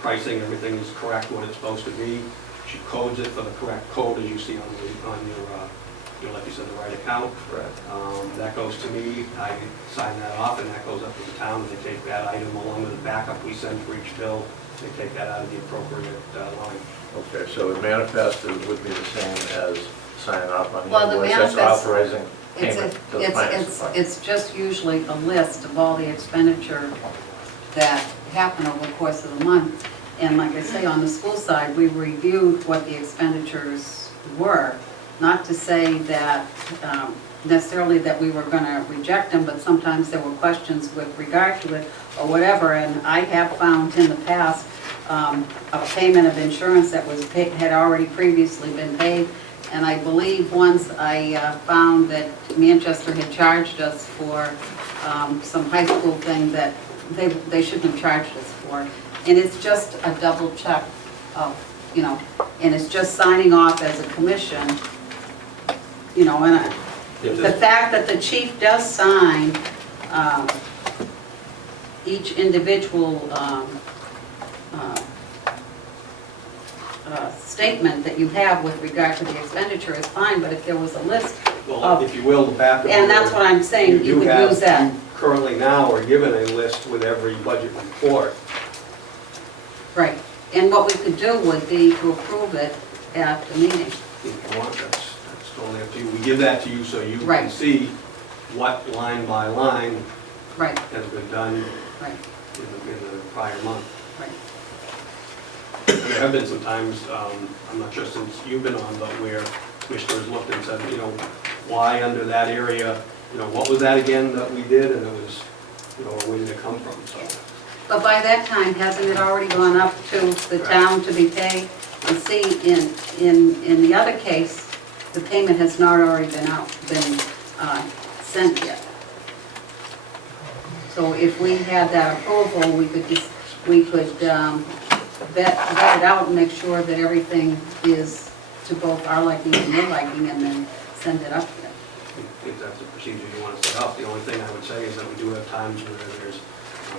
Pricing, everything is correct, what it's supposed to be. She codes it for the correct code, as you see on your like you said, the right account. That goes to me, I sign that off, and that goes up to the town, and they take that item along with the backup we send for each bill, they take that out of the appropriate line. Okay, so the manifest would be the same as signing off on the Well, the invoice, that's manifest- authorizing payment to the finance department. It's just usually a list of all the expenditure that happen over the course of the month. And like I say, on the school side, we reviewed what the expenditures were. Not to say that necessarily that we were going to reject them, but sometimes there were questions with regard to it or whatever. And I have found in the past a payment of insurance that was paid, had already previously been paid. And I believe once I found that Manchester had charged us for some high school thing that they shouldn't have charged us for. And it's just a double check of, you know, and it's just signing off as a commission, you know, and the fact that the chief does sign each individual statement that you have with regard to the expenditure is fine, but if there was a list, Well, if you will, the backup. and that's what I'm saying, you could use that. You currently now are given a list with every budget report. Right, and what we could do would be to approve it at the meeting. If you want, that's totally up to you. We give that to you so you can Right. see what line by line Right, has been done right, in the prior month. right. There have been some times, I'm not sure since you've been on, but where commissioners looked and said, you know, why under that area, you know, what was that again that we did? And it was, you know, where did it come from, so. But by that time, hasn't it already gone up to the town to be paid? And see, in the other case, the payment has not already been sent yet. So if we had that approval, we could vet it out and make sure that everything is to both our liking and your liking, and then send it up there. If that's the procedure you want to set up. The only thing I would say is that we do have times where there's,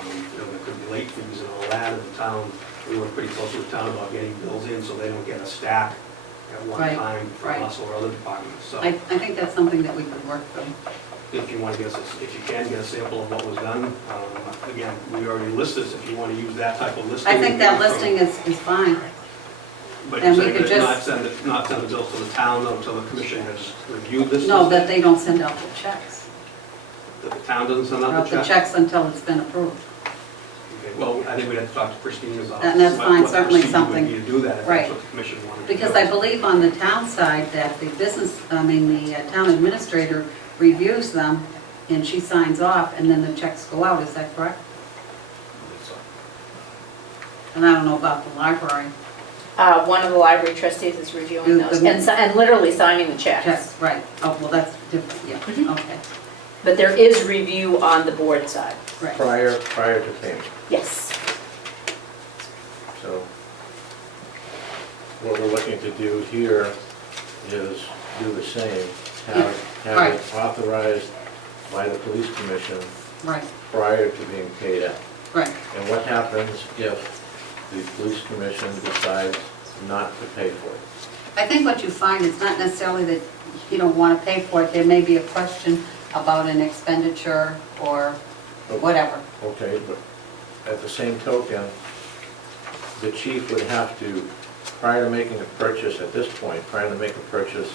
you know, there could be late fees and all that in the town. We work pretty close with the town about getting bills in so they don't get a stack at one Right, time right. from us or other departments. So I think that's something that we could work through. if you want to get, if you can get a sample of what was done, again, we already list this if you want to use that type of listing. I think that listing is fine. But and you're we saying could that just- not send the bills to the town until the commission has reviewed this? No, listing? that they don't send out the checks. That the town doesn't send out Out the the check? checks until it's been approved. Okay, well, I think we'd have to talk to Christine about. And that's fine, what the certainly procedure would something- be to do that if right. that's what the commission wanted to do. Because I believe on the town side that the town administrator reviews them and she signs off and then the checks go out, is that correct? And I don't know about the library. One of the library trustees is reviewing The- those the- and literally signing the checks. Checks, right. Oh, well, that's different, yeah, Mhm. okay, But there is review on the board side. right. Prior to payment. Yes. So what we're looking to do here is do the same, have right. it authorized by the police commission Right, prior to being paid out. right. And what happens if the police commission decides not to pay for it? I think what you find is not necessarily that you don't want to pay for it, there may be a question about an expenditure or whatever. Okay, but at the same token, the chief would have to, prior to making a purchase at this point, prior to making a purchase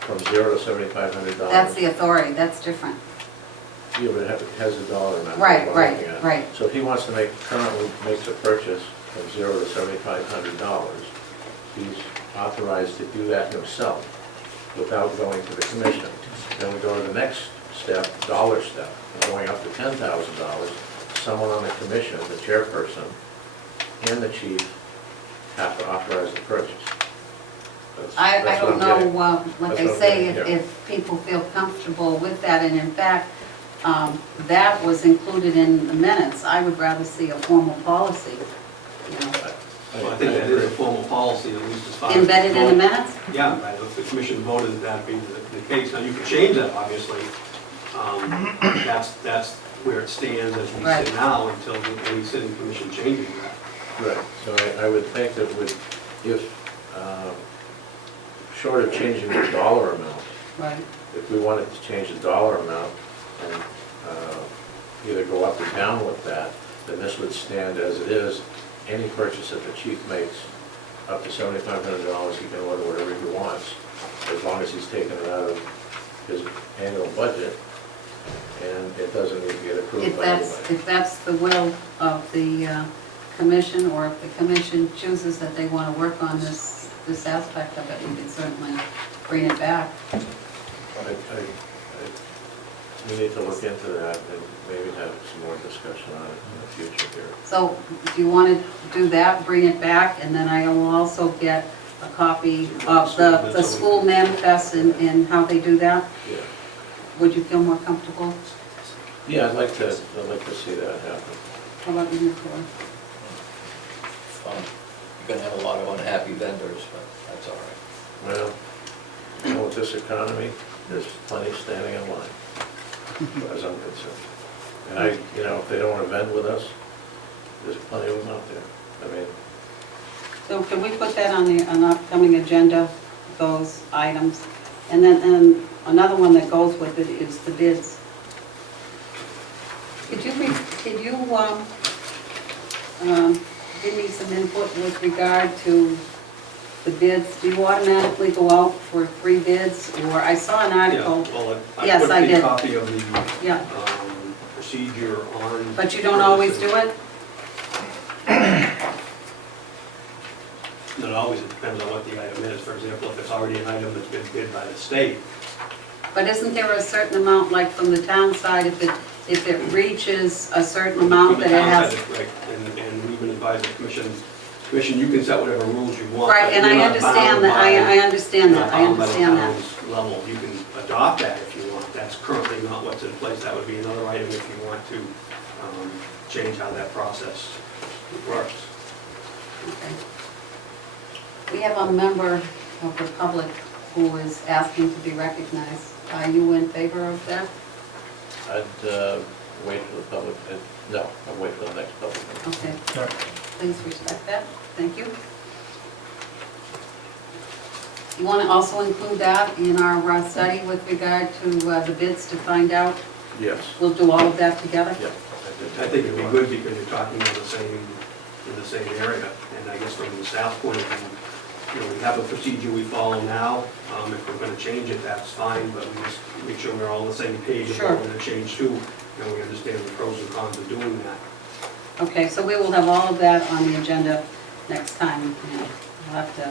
from $0 to $7,500. That's the authority, that's different. Yeah, but it has a dollar amount. Right, that's what I'm looking right, at. right. So if he wants to currently makes a purchase from $0 to $7,500, he's authorized to do that himself without going to the commission. Then we go to the next step, dollar step, going up to $10,000. Someone on the commission, the chairperson, and the chief have to authorize the purchase. I That's what don't I'm getting. know, like That's I what I'm say, getting, if people feel comfortable with that, and in fact, that was included in the minutes. I would rather see a formal policy, you know, Well, I think that is a formal policy, at least as far as. embedded in the minutes. Yeah, right, if the commission voted that that be the case, now you can change that, obviously. That's where it stands as we Right. sit now until any sitting commission changes that. Right, so I would think that if short of changing the dollar amount, Right. if we wanted to change the dollar amount and either go up or down with that, then this would stand as it is. Any purchase that the chief makes, up to $7,500, he can order whatever he wants, as long as he's taking it out of his annual budget, and it doesn't need to get approved If by anybody. if that's the will of the commission, or if the commission chooses that they want to work on this aspect of it, we can certainly bring it back. We need to look into that and maybe have some more discussion on it in the future here. So do you want to do that, bring it back, and then I will also get a copy of the school manifest and how they do that? Yeah. Would you feel more comfortable? Yeah, I'd like to see that happen. How about you, Nicola? You're gonna have a lot of unhappy vendors, but that's all right. Well, you know, with this economy, there's plenty standing in line, as far as I'm concerned. And if they don't want to vend with us, there's plenty of them out there. I mean, So can we put that on an upcoming agenda, those items? And then another one that goes with it is the bids. Could you give me some input with regard to the bids? Do you automatically go out for 3 bids? Or I saw an Yeah, article, well, Yes, I I put did. the copy of the yeah, procedure on. but you don't always do it? Not always, it depends on what the item is. For example, if it's already an item that's been bid by the state. But isn't there a certain amount, like from the town side, if it reaches a certain amount that it has? Right, and we've been advised the commission, you can set whatever rules you want. Right, and but I you're not understand bound that, by- I understand you're that, not I bound by the understand that. town's level. You can adopt that if you want. That's currently not what's in place. That would be another item if you want to change how that process works. Okay. We have a member of the public who is asking to be recognized. Are you in favor of that? I'd wait for the public, no, I'll wait for the next public meeting. Okay. Please respect that. Thank you. You want to also include that in our study with regard to the bids to find out? Yes, We'll do all of that together? yeah. I think it'd be good because you're talking in the same area. And I guess from the staff point of view, we have a procedure we follow now. If we're gonna change it, that's fine, but we just make sure we're all on the same page of Sure. what we're gonna change to, and we understand the pros and cons of doing that. Okay, so we will have all of that on the agenda next time. Yeah, we'll have to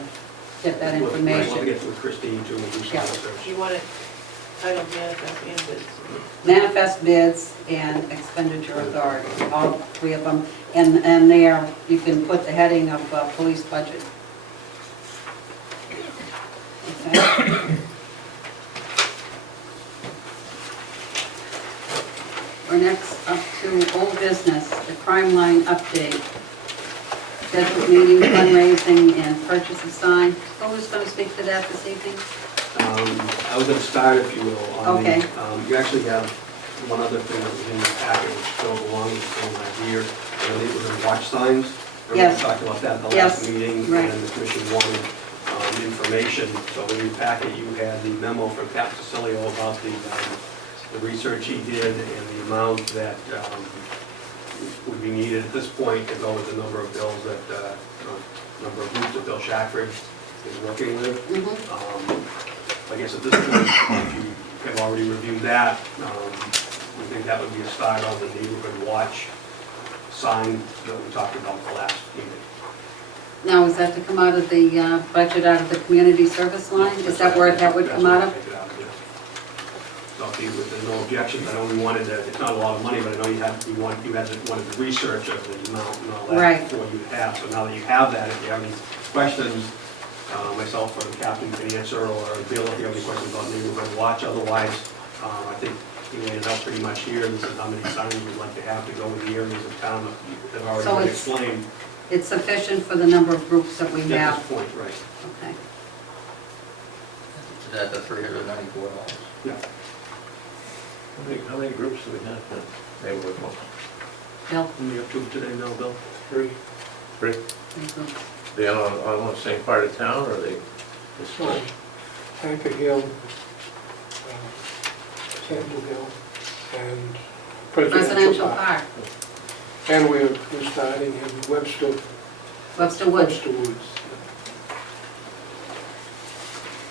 get that We'll information. get with Christine too, and do some Yeah. research. You want it titled manifest and bids? Manifest bids and expenditure authority, all 3 of them. And there, you can put the heading of police budget. Okay. We're next up to old business, the crime line update. Scheduled meeting, fundraising, and purchase of sign. Who's going to speak to that this evening? I was gonna start, if you will, on the, Okay. you actually have one other thing that was in the packet, which goes along with the same idea, and it was in watch signs. Remember Yes. We talked about that at the Yes, last meeting, right. and the commission wanted information. So in your packet, you had the memo from Cap Cecilio about the research he did and the amount that would be needed at this point to go with the number of bills that, number of groups that Bill Shackford is working with. I guess at this point, if you have already reviewed that, we think that would be a start on the neighborhood watch sign that we talked about the last meeting. Now, is that to come out of the budget, out of the community service line? Is that where that would come out of? That's where we take it out, yeah. So if there's no objections, I know we wanted to, it's not a lot of money, but I know you had wanted the research of the amount and all that Right. before you have. So now that you have that, if you have any questions, myself or the captain can answer, or Bill, if you have any questions about neighborhood watch. Otherwise, I think he laid it out pretty much here. This is how many signs we'd like to have to go in the areas of town that have So already been it's- explained It's sufficient for the number of groups that we at have? this point, right? Okay. Is that the $394? Yeah. How many groups do we have in neighborhood watch? Bill? We have 2 today now, Bill? 3? 3? Three groups. They all on the same part of town, or they split? Tanker Hill, Sandal Hill, and Presidential Park, And we're starting in Webster Webster Woods. Woods.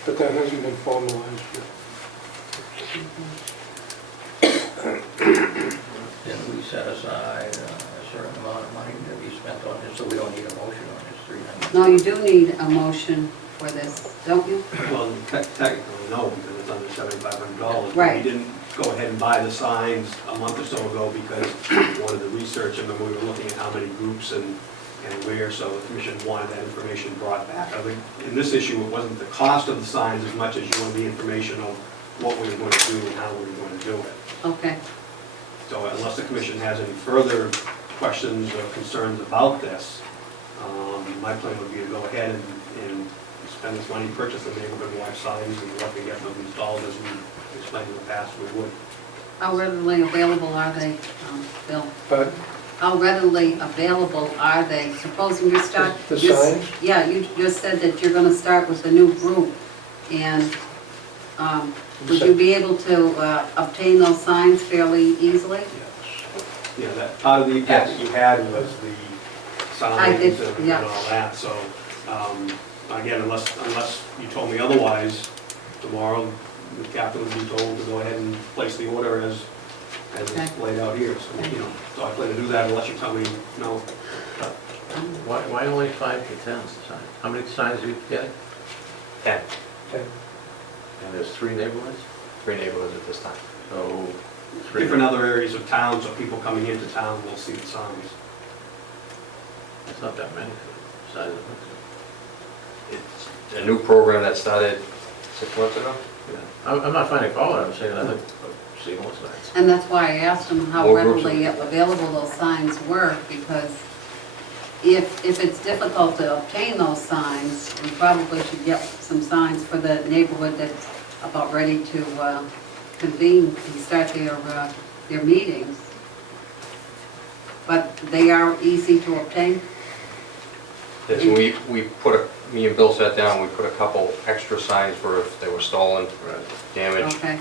But that hasn't been formalized yet. Didn't we set aside a certain amount of money to be spent on this, so we don't need a motion on this 390? No, you do need a motion for this, don't you? Well, technically, no, because it's under $7,500. Right. We didn't go ahead and buy the signs a month or so ago because we wanted to research them, and we were looking at how many groups and where, so the commission wanted that information brought back. I think in this issue, it wasn't the cost of the signs as much as you wanted the information of what we were going to do and how we were going to do it. Okay, So unless the commission has any further questions or concerns about this, my plan would be to go ahead and spend this money, purchase the neighborhood watch signs, and look to get them installed as we explained in the past we would. how readily available are they, Bill? But How readily available are they? Supposing you start... The you s- signs? Yeah, you just said that you're gonna start with a new group, and would you be able to obtain those signs fairly easily? Yeah, that, part of the packet you had was the I signs did, and yeah. all that, so, again, unless you told me otherwise, tomorrow, the captain would be told to go ahead and place the order as Okay. it's laid out here, so, so I plan to do that unless you tell me no. Why only 5 to 10 signs? How many signs are you getting? 10, And there's 3 neighborhoods? 3 neighborhoods at this time. So, 3. Different other areas of town, so people coming into town will see the signs. It's not that many for the size of it. It's a new program that started 6 months ago. Yeah. I'm not finding fault, I'm saying I think seeing what's nice. And that's why I asked them how More groups readily available those signs were, because if it's difficult to obtain those signs, we probably should get some signs for the neighborhood that's about ready to convene and start their meetings. But they are easy to obtain? Yes, and we put me and Bill sat down, we put a couple extra signs for if they were stolen, damaged. Okay,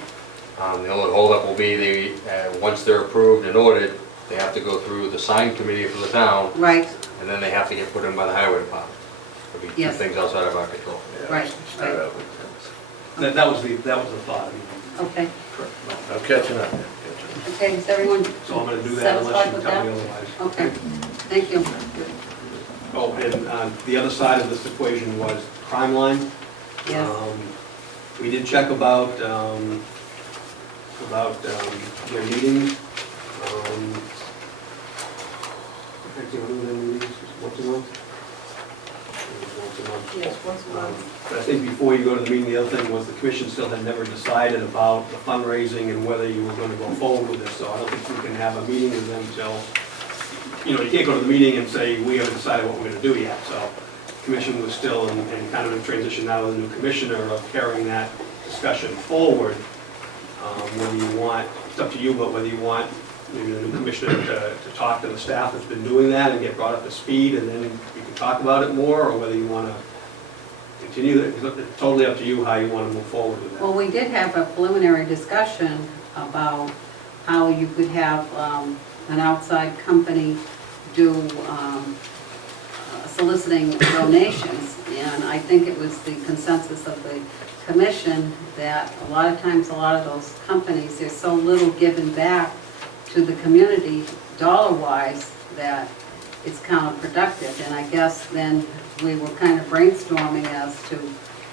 The only holdup will be once they're approved and ordered, they have to go through the sign committee for the town, right, and then they have to get put in by the highway department. There'll be two Yes. things outside of our control. Yeah, Right, start right. out with 10. That was the thought. okay. I'm catching up, yeah, catching up. Okay, is everyone So I'm gonna do that unless satisfied you with tell me that? otherwise. Okay, thank you. Oh, and the other side of this equation was crime line. Yes. We did check about their meetings. Actually, what are their meetings, once a month? Once a month. Yes, once a month. But I think before you go to the meeting, the other thing was the commission still had never decided about the fundraising and whether you were going to go forward with this, so I don't think we can have a meeting with them till, you can't go to the meeting and say, we haven't decided what we're going to do yet, so the commission was still in kind of in transition now with the new commissioner of carrying that discussion forward. Whether you want, it's up to you, but whether you want maybe the new commissioner to talk to the staff that's been doing that and get brought up to speed, and then we can talk about it more, or whether you want to continue, it's totally up to you how you want to move forward with that. Well, we did have a preliminary discussion about how you could have an outside company do soliciting donations, and I think it was the consensus of the commission that a lot of times, a lot of those companies, there's so little given back to the community dollar-wise that it's counterproductive, and I guess then we were kind of brainstorming as to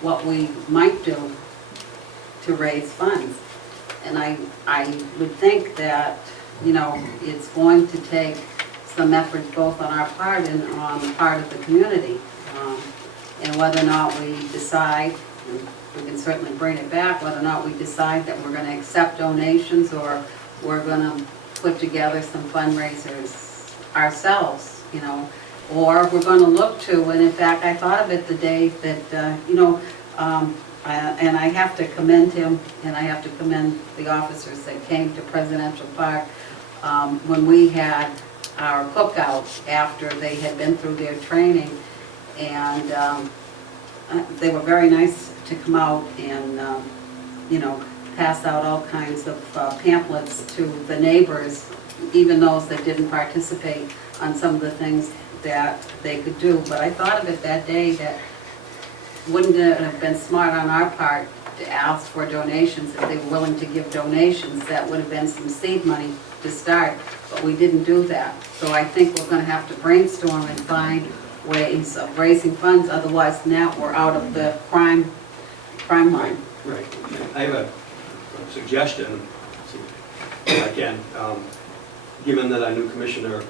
what we might do to raise funds. And I would think that, it's going to take some effort both on our part and on the part of the community. And whether or not we decide, and we can certainly bring it back, whether or not we decide that we're going to accept donations or we're going to put together some fundraisers ourselves, or we're going to look to, and in fact, I thought of it the day that, and I have to commend him, and I have to commend the officers that came to Presidential Park when we had our cookout after they had been through their training, and they were very nice to come out and, you know, pass out all kinds of pamphlets to the neighbors, even those that didn't participate on some of the things that they could do. But I thought of it that day that wouldn't it have been smart on our part to ask for donations, if they were willing to give donations, that would have been some seed money to start, but we didn't do that. So I think we're gonna have to brainstorm and find ways of raising funds, otherwise now we're out of the crime line. Right. I have a suggestion, if I can. Given that our new commissioner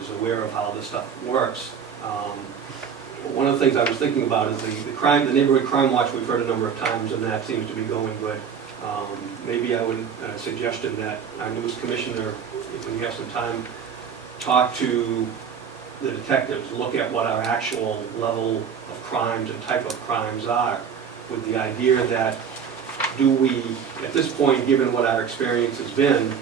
is aware of how this stuff works, one of the things I was thinking about is the neighborhood crime watch. We've heard a number of times, and that seems to be going good. Maybe I would suggestion that our newest commissioner, if we have some time, talk to the detectives, look at what our actual level of crimes and type of crimes are, with the idea that do we, at this point, given what our experience has been,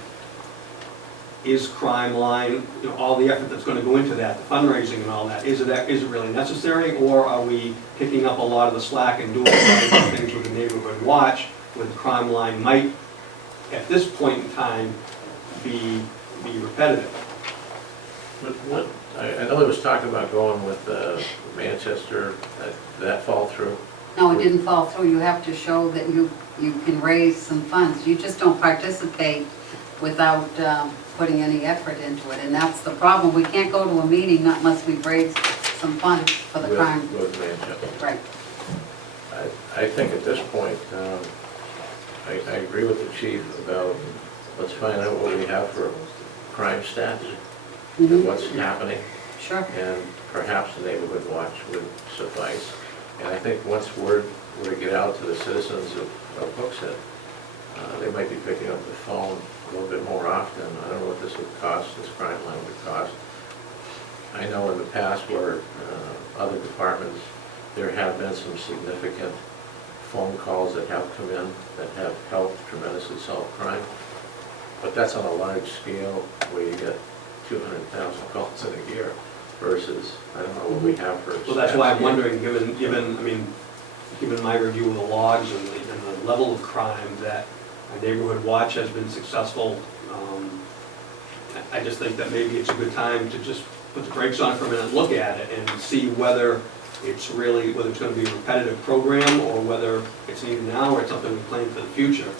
is crime line, you know, all the effort that's going to go into that, the fundraising and all that, is it really necessary, or are we picking up a lot of the slack and doing some things with the neighborhood watch, where the crime line might, at this point in time, be repetitive? But what, I know there was talk about going with Manchester, did that fall through? No, it didn't fall through. You have to show that you can raise some funds. You just don't participate without putting any effort into it, and that's the problem. We can't go to a meeting unless we've raised some funds for the crime. With Manchester. Right. I think at this point, I agree with the chief about, let's find out what we have for crime stats, and what's happening, Sure. and perhaps the neighborhood watch would suffice. And I think once word were to get out to the citizens of Hooksett, they might be picking up the phone a little bit more often. I don't know what this would cost, this crime line would cost. I know in the past where other departments, there have been some significant phone calls that have come in that have helped tremendously solve crime. But that's on a large scale where you get 200,000 calls in a year versus, I don't know what we have for. Well, that's why I'm wondering, given my review of the logs and the level of crime, that our neighborhood watch has been successful. I just think that maybe it's a good time to just put the brakes on for a minute, look at it, and see whether it's going to be a repetitive program, or whether it's needed now, or it's something we plan for the future.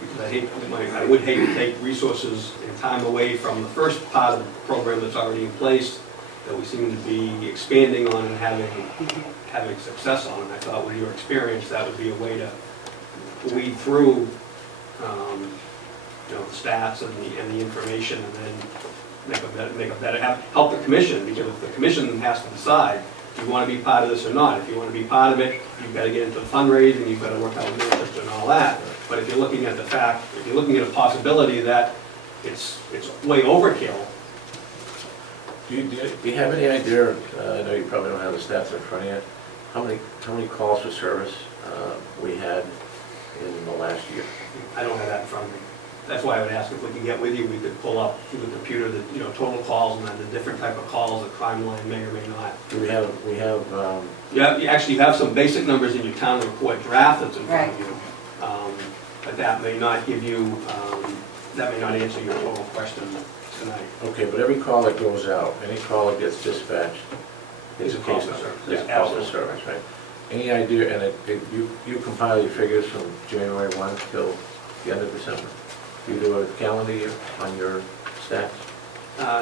Because I would hate to take resources and time away from the first part of the program that's already in place, that we seem to be expanding on and having success on. And I thought with your experience, that would be a way to weed through, the stats and the information, and then make a better, help the commission, because the commission has to decide if you want to be part of this or not. If you want to be part of it, you've got to get into the fundraising, you've got to work out with Manchester and all that. But if you're looking at if you're looking at a possibility that it's way overkill. Do you have any idea, I know you probably don't have the stats in front of you, how many calls for service we had in the last year? I don't have that in front of me. That's why I would ask if we could get with you, we could pull up through the computer the, total calls and then the different type of calls that crime line may or may not. Do we have, You have some basic numbers in your town report draft that's in front of you. But that may not give you, that may not answer your total question tonight. okay, but every call that goes out, any call that gets dispatched, is a call for service. It's a call for service, right? Any idea, and you compile your figures from January 1 till the end of December? You do a calendar year on your stats?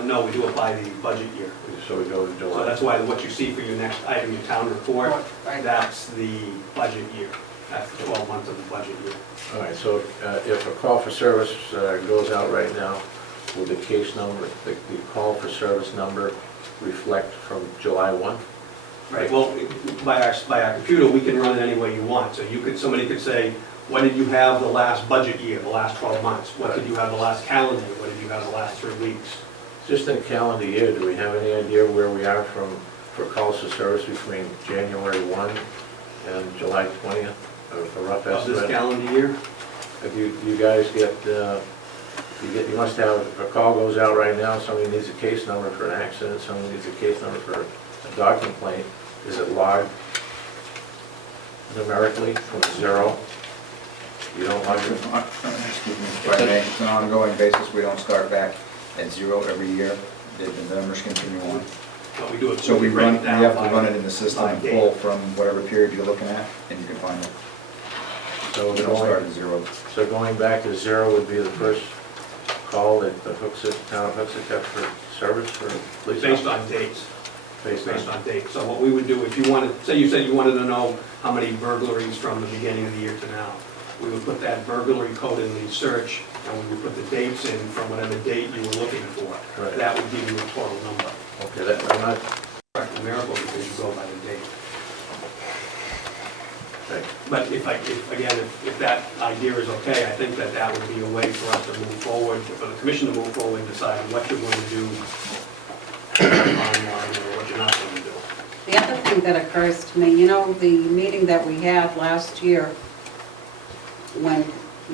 No, we do it by the budget year. So we go to July. So that's why what you see for your next item, your town report, that's the budget year. That's the 12 months of the budget year. All right, so if a call for service goes out right now, will the case number, the call for service number reflect from July 1? Right, well, by our computer, we can run it any way you want. So somebody could say, what did you have the last budget year, the last 12 months? What did you have the last calendar year? What did you have the last 3 weeks? Just in a calendar year, do we have any idea where we are for calls for service between January 1 and July 20th? A rough Of estimate? this calendar year? If you guys get, you must have, if a call goes out right now, somebody needs a case number for an accident, somebody needs a case number for a dog complaint, is it logged? numerically from 0? You don't like it? Excuse me, if I may, it's an ongoing basis, we don't start back at 0 every year, the numbers continue on. But we do it. So we break run, it we down have by- to run it in the system by and date. pull from whatever period you're looking at, and you can find it. So We don't start going, at 0. so going back to 0 would be the first call that the Hooksett, town of Hooksett kept for service for police Based officers? on dates. Based Based on, on dates. So what we would do, if you wanted, say you said you wanted to know how many burglaries from the beginning of the year to now, we would put that burglary code in the search, and we would put the dates in from whatever date you were looking for. Right. That would give you a total number. okay, that, I'm not, Correct, numerical, because you go by the date. okay. But if that idea is okay, I think that that would be a way for us to move forward, for the commission to move forward and decide what you're going to do online or what you're not going to do. The other thing that occurs to me, you know, the meeting that we had last year, when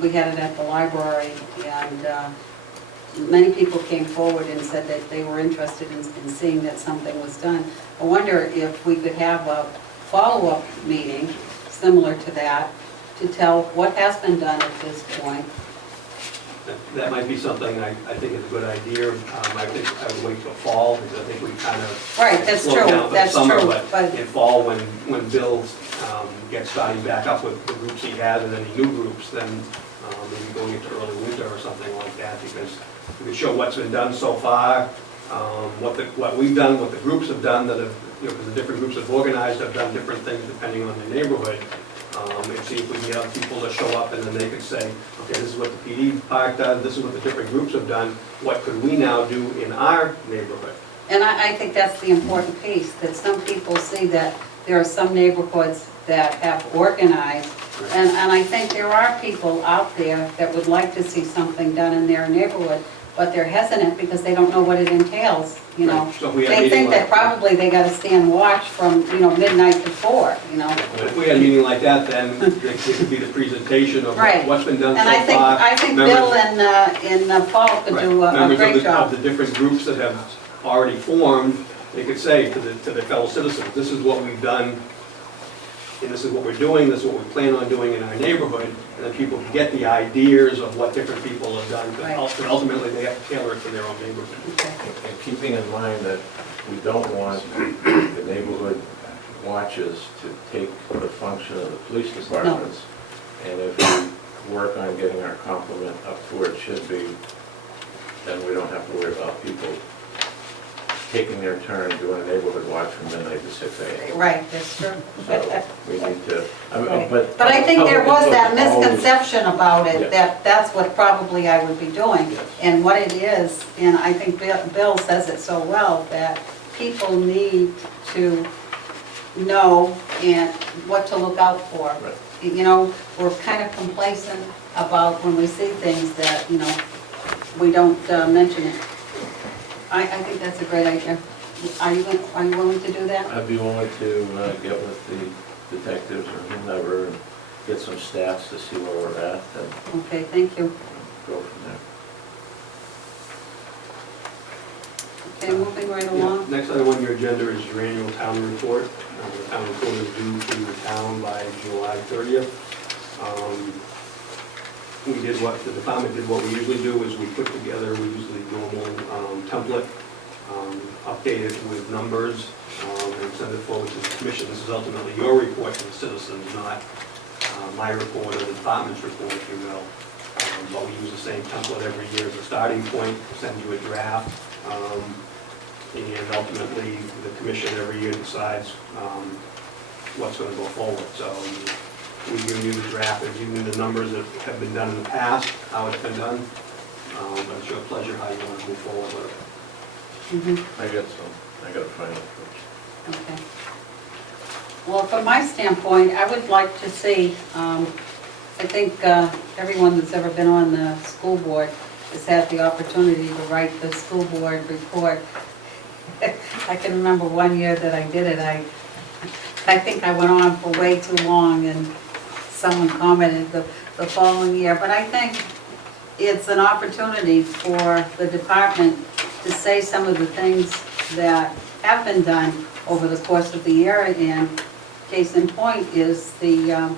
we had it at the library, and many people came forward and said that they were interested in seeing that something was done. I wonder if we could have a follow-up meeting similar to that, to tell what has been done at this point. That might be something I think is a good idea. I think I would wait till fall, because I think we kind of Right, that's slowed true, down for the that's summer, true, but but, in fall, when Bill gets starting back up with the groups he has and any new groups, then maybe going into early winter or something like that, because we could show what's been done so far, what we've done, what the groups have done that have, because the different groups have organized, have done different things depending on their neighborhood, and see if we can get other people to show up, and then they could say, okay, this is what the PD park does, this is what the different groups have done, what could we now do in our neighborhood? and I think that's the important piece, that some people see that there are some neighborhoods that have organized, and I think there are people out there that would like to see something done in their neighborhood, but they're hesitant because they don't know what it entails, you know. Right. So if we had a They meeting think that like- probably they gotta stand watch from, you know, midnight to 4, you know. If we had a meeting like that, then it could be the presentation of Right. what's been done so And far. I think Members- Bill and Paul could right, do a members great of job. the different groups that have already formed, they could say to the fellow citizens, this is what we've done, and this is what we're doing, this is what we plan on doing in our neighborhood, and then people can get the ideas of what different people have done, Right. but ultimately they have to tailor it to their own neighborhood. Okay. And keeping in mind that we don't want the neighborhood watches to take the function of the police departments. And if we work on getting our complement up to where it should be, then we don't have to worry about people taking their turn doing a neighborhood watch from midnight to 6 a.m. Right, that's true. So we need to, I mean, Right. but. But I think there was that public input is always- misconception about Yeah. it, that that's what probably I would be doing. Yes. And what it is, and I think Bill says it so well, that people need to know and what to look out for. Right. You know, we're kind of complacent about when we see things that, you know, we don't mention it. I think that's a great idea. Are you willing to do that? I'd be willing to get with the detectives or whomever and get some stats to see where we're at and Okay, thank you. go from there. Okay, moving right along. Next item on your agenda is your annual town report. The town report is due to the town by July 30th. We did what, the department did what we usually do, is we put together, we use the normal template, update it with numbers, and send it forward to the commission. This is ultimately your report to the citizens, not my report or the department's report, if you will. But we use the same template every year as a starting point, send you a draft. And ultimately, the commission every year decides what's going to go forward. So we've given you the draft, we've given you the numbers that have been done in the past, how it's been done. But it's your pleasure how you want to move forward with it. Mhm. I got to find it first. Okay. Well, from my standpoint, I would like to see, I think everyone that's ever been on the school board has had the opportunity to write the school board report. I can remember one year that I did it, I think I went on for way too long, and someone commented the following year, but I think it's an opportunity for the department to say some of the things that have been done over the course of the year, and case in point is the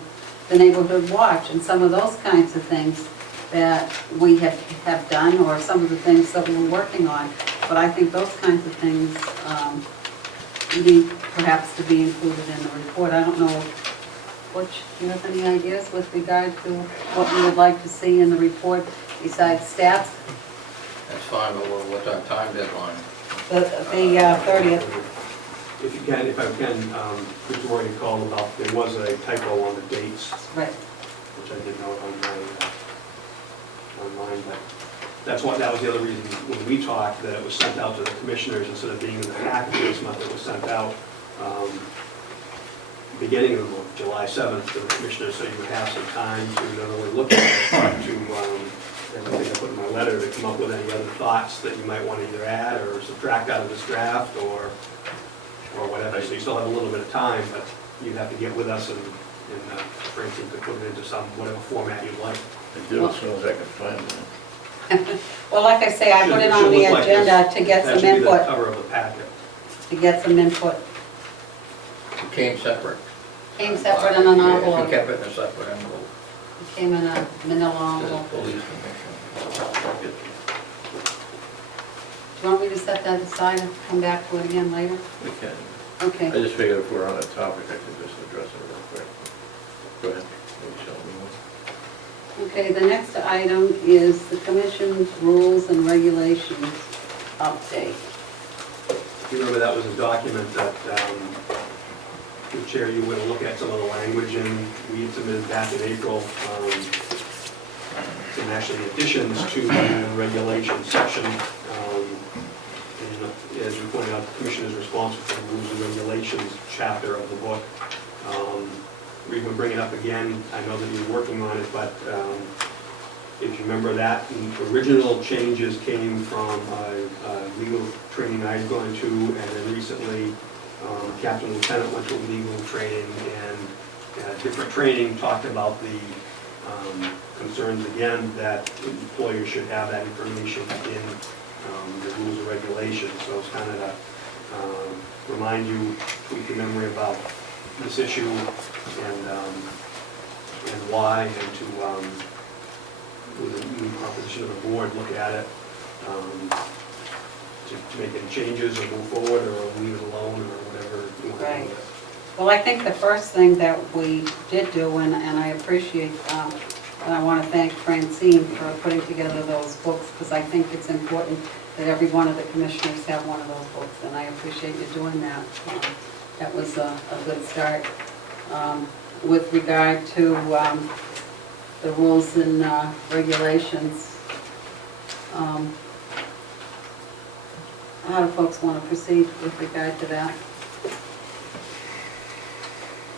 neighborhood watch and some of those kinds of things that we have done, or some of the things that we're working on. But I think those kinds of things need perhaps to be included in the report. I don't know, Butch, do you have any ideas with regard to what we would like to see in the report besides stats? That's fine, but what's our time deadline? The 30th. If I can, Mr. Roy called about, there was a typo on the dates, Right. which I did note on mine, but that was the other reason when we talked, that it was sent out to the commissioners instead of being in the packet this month. It was sent out beginning of July 7th to the commissioners, so you would have some time to not only look at it, but to, and I think I put in my letter, to come up with any other thoughts that you might want to either add or subtract out of this draft or whatever. So you still have a little bit of time, but you'd have to get with us and Francine could put it into some, whatever format you'd like. I do as soon as I can find it. Well, like I say, I put it on the agenda to get some That should be the input, cover of the packet. to get some input. It came separate. Came separate in an Yeah, envelope. She kept it in a separate envelope. It came in a manila Says envelope. police commission. Do you want me to set that aside and come back to it again later? We can. Okay. I just figured if we're on a topic, I could just address it real quick. Go ahead. Okay, the next item is the commission's rules and regulations update. You remember that was a document that, the chair, you were to look at some of the language, and we had submitted back in April, some actually additions to the regulation section. And as we pointed out, the commission is responsible for the rules and regulations chapter of the book. We've been bringing it up again. I know that you're working on it, but if you remember that, the original changes came from legal training I had gone to, and then recently Captain Lieutenant went to legal training, and different training talked about the concerns again that employers should have that information in the rules and regulations. So it's kind of to remind you, tweak your memory about this issue and why, and to, with the new composition of the board, look at it, to make any changes or move forward or leave it alone or whatever you want to do with it. Well, I think the first thing that we did do, and I appreciate, and I want to thank Francine for putting together those books, because I think it's important that every one of the commissioners have one of those books, and I appreciate you doing that. That was a good start. With regard to the rules and regulations, how do folks want to proceed with regard to that?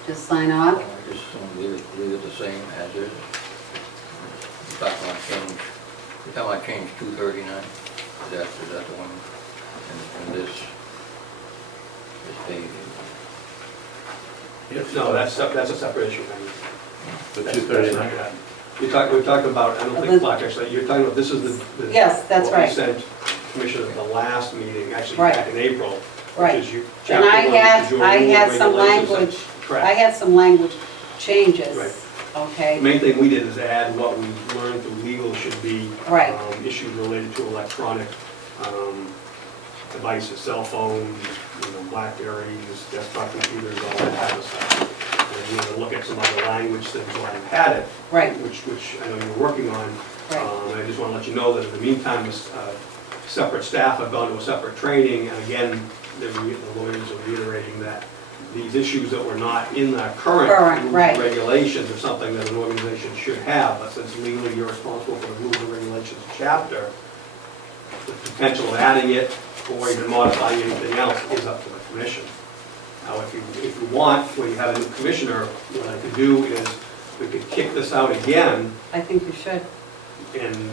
Just sign off? I just leave it the same as is. You're talking about change 239? Is that the one in this page? No, that's a separate issue. The 239. We're talking about, I don't think Clark actually, you're talking about, this is the. Yes, that's what we right. sent Commissioner at the last meeting, actually Right. back in April. Right. Which is And chapter I one, had, which is your I rules had and some regulations. language, Correct. I had some language changes, Right. The okay? main thing we did is add what we learned through legal should be Right. issues related to electronic devices, cell phones, Blackberries, desktop computers, all that kind of stuff. And we're going to look at some other language things while I've had it, Right, which I know you're working on. right, I just want to let you know that in the meantime, separate staff have gone to a separate training, and again, the lawyers are reiterating that these issues that were not in the current rules right. and regulations are something that an organization should have, but since legally you're responsible for the rules and regulations chapter, the potential of adding it or even modifying anything else is up to the commission. Now, if you want, when you have a new commissioner, what I could do is, we could kick this out again I think you should. and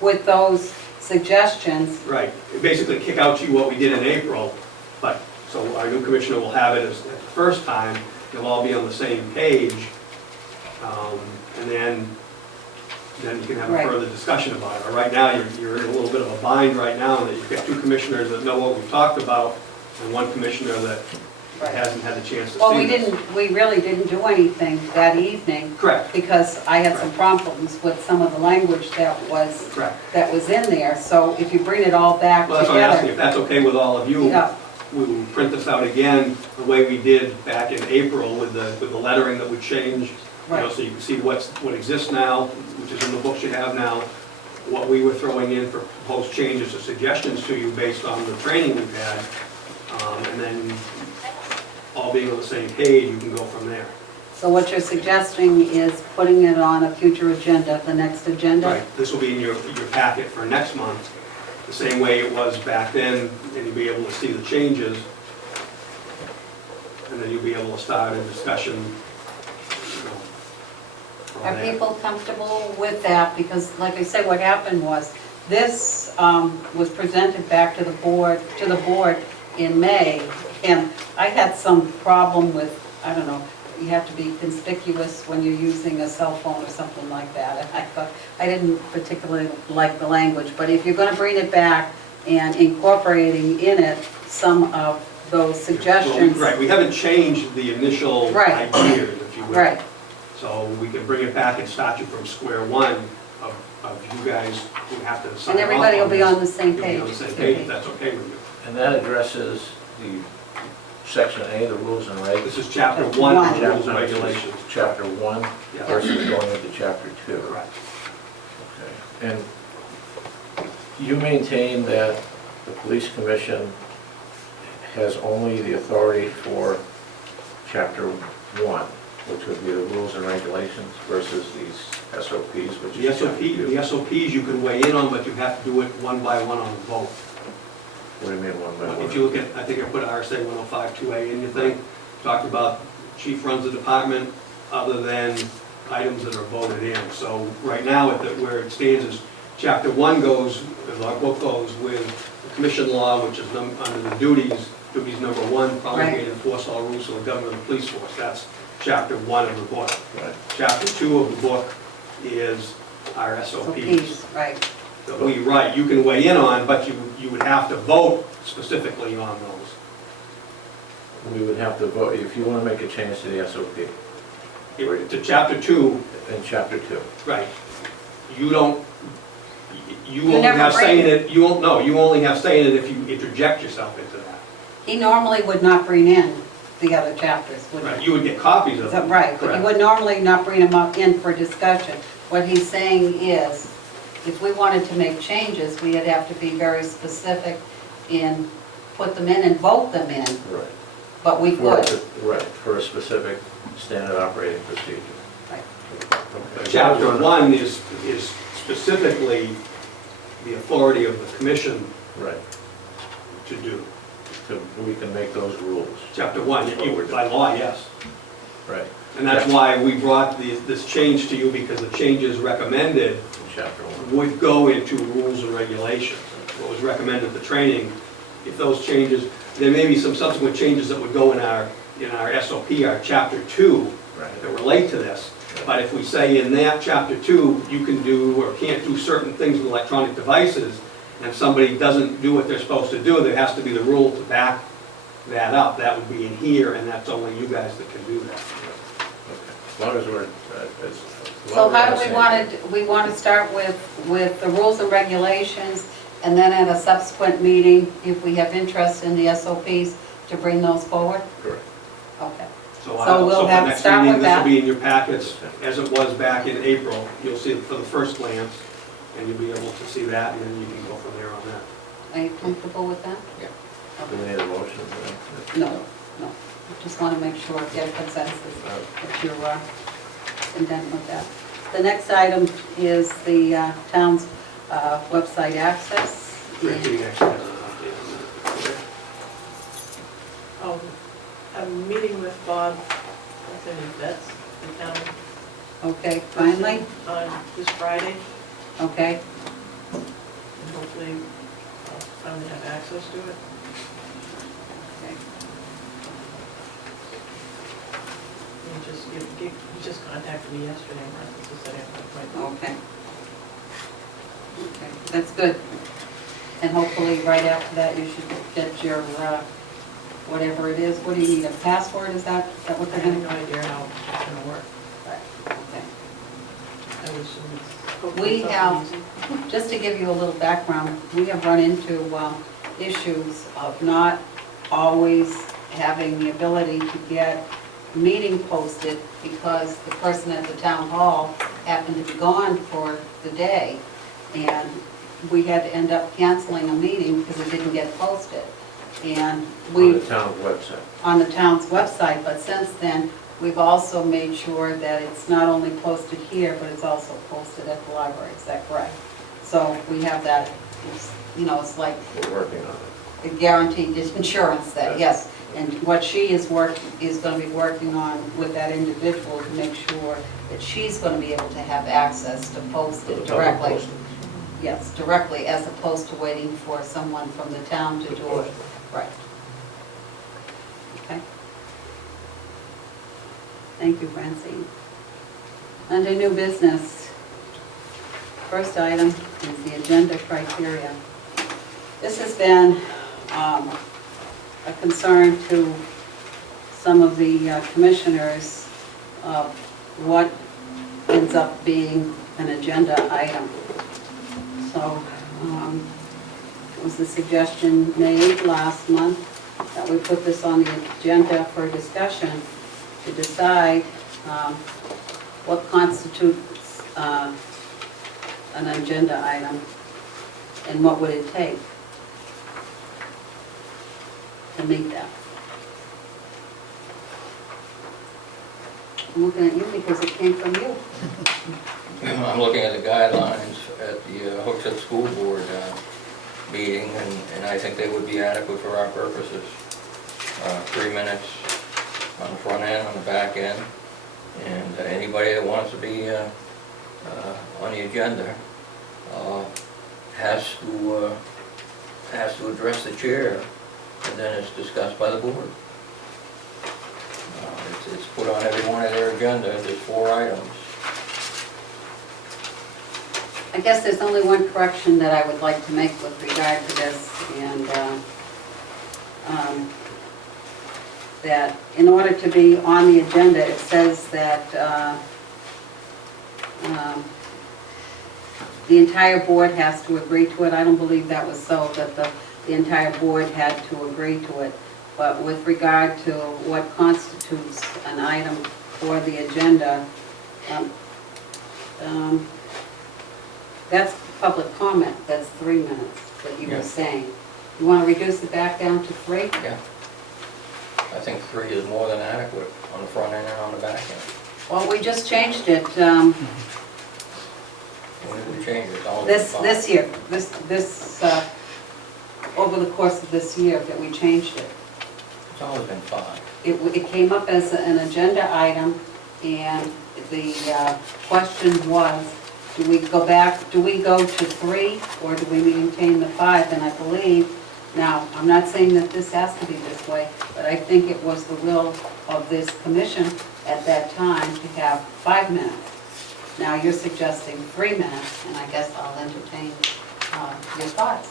With those suggestions, right, basically kick out to you what we did in April, but, so our new commissioner will have it as, at the first time, you'll all be on the same page, and then you can have a Right. further discussion about it. Or right now, you're in a little bit of a bind right now, that you've got two commissioners that know what we've talked about, and one commissioner that Right. hasn't had the chance to see Well, this. we really didn't do anything that evening Correct, because I had some problems with some of the language that was correct. in there. So if you bring it all back Well, that's what I'm asking, together. if that's okay with all of you, Yeah, we will print this out again the way we did back in April with the lettering that would change, right. so you can see what exists now, which is in the books you have now, what we were throwing in for proposed changes or suggestions to you based on the training we've had, and then all being on the same page, you can go from there. So what you're suggesting is putting it on a future agenda, the next agenda? Right, this will be in your packet for next month, the same way it was back then, and you'll be able to see the changes. And then you'll be able to start a discussion, you know, from Are there. people comfortable with that? Because like I said, what happened was, this was presented back to the board in May, and I had some problem with, I don't know, you have to be conspicuous when you're using a cell phone or something like that. And I didn't particularly like the language, but if you're gonna bring it back and incorporating in it some of those suggestions. Right, we haven't changed the initial Right. ideas, if you will. Right, So we can bring it back and start you from square one of you guys who have to sign and off everybody will be this. on the same You'll page. be on the same page, if that's okay with you. And that addresses the section A, the rules and regs. This is chapter one of the Chapter- rules and regulations. Chapter 1 Yeah. versus going into chapter 2. Correct. Okay. And you maintain that the police commission has only the authority for chapter 1, which would be the rules and regulations versus these SOPs, which The is SOP, chapter 2. the SOPs you can weigh in on, but you have to do it one by one on the vote. What do you mean one by one? If you look at, I think I put RSA 105-2A in your thing, talked about chief runs the department other than items that are voted in. So right now, where it stands is, chapter 1 goes, as our book goes, with the commission law, which is under the duties number 1, promulgate and enforce all rules of the government and police force. That's chapter 1 of the book. Right. Chapter 2 of the book is our SOPs. Right. That we write, you can weigh in on, but you would have to vote specifically on those. We would have to vote, if you want to make a change to the SOP, To chapter 2, in chapter 2. right, you don't, you only never have say in bring- it, you won't, no, you only have say in it if you interject yourself into that. He normally would not bring in the other chapters, would he? Right, you would get copies of Is that them. right? But you Correct. would normally not bring them up in for discussion. What he's saying is, if we wanted to make changes, we'd have to be very specific and put them in and vote them in, Right. but we could. Right, for a specific standard operating procedure. Right. Okay. Chapter 1 is specifically the authority of the commission Right, to do. so we can make those rules. Chapter 1, by law, yes. Right, And that's why we brought this change to you, because the changes recommended in chapter 1. would go into rules and regulations. What was recommended, the training, if those changes, there may be some subsequent changes that would go in our SOP, our chapter 2, Right. that relate to this. But if we say in that chapter 2, you can do or can't do certain things with electronic devices, and if somebody doesn't do what they're supposed to do, there has to be the rule to back that up. That would be in here, and that's only you guys that can do that. Okay. As long as we're, So how do we want to start with the rules and regulations, and then at a subsequent meeting, if we have interest in the SOPs, to bring those forward? Correct. Okay. So we'll for have next start meeting, with this will that. be in your packets, as it was back in April. You'll see it for the first glance, and you'll be able to see that, and then you can go from there on that. Are you comfortable with that? Yeah. Do we need a motion for that? No, no. Just want to make sure, get consensus that you're content with that. The next item is the town's website access. Francine actually has an update on that. I'm meeting with Bob, what's his name, Betts, the town. Okay, finally, On this Friday, okay. and hopefully I'll finally have access to it. Okay. He just contacted me yesterday, and reference to setting up an appointment. Okay. Okay, that's good. And hopefully, right after that, you should get your whatever it is. What do you need, a password? Is that what I they're have gonna? no idea how it's gonna work. Okay. I would assume it's- We have, just to give you a little background, we have run into issues of not always having the ability to get a meeting posted because the person at the town hall happened to be gone for the day, and we had to end up canceling a meeting because it didn't get posted. And On we the town website. on the town's website, but since then, we've also made sure that it's not only posted here, but it's also posted at the library, is that correct? So we have that, it's like We're working on it. a guaranteed insurance that, yes. And what she is gonna be working on with that individual to make sure that she's gonna be able to have access to post it directly. Yes, directly, as opposed to waiting for someone from the town to do it. Right. Okay. Thank you, Francine. Under new business, first item is the agenda criteria. This has been a concern to some of the commissioners of what ends up being an agenda item. So it was the suggestion made last month that we put this on the agenda for discussion to decide what constitutes an agenda item and what would it take to meet that. I'm looking at you because it came from you. I'm looking at the guidelines at the Hooksett School Board meeting, and I think they would be adequate for our purposes. 3 minutes on the front end, on the back end, and anybody that wants to be on the agenda has to address the chair, and then it's discussed by the board. It's put on every one of their agenda. There's 4 items. I guess there's only one correction that I would like to make with regard to this, and that in order to be on the agenda, it says that the entire board has to agree to it. I don't believe that was so, that the entire board had to agree to it. But with regard to what constitutes an item for the agenda, that's public comment, that's 3 minutes that you were Yeah. saying. You want to reduce it back down to 3? Yeah. I think 3 is more than adequate on the front end and on the back end. Well, we just changed it When did we change it? It's always been 5. this year, over the course of this year that we changed it. It's always been 5. It came up as an agenda item, and the question was, do we go to 3, or do we maintain the 5? And I believe, now, I'm not saying that this has to be this way, but I think it was the will of this commission at that time to have 5 minutes. Now, you're suggesting 3 minutes, and I guess I'll entertain your thoughts.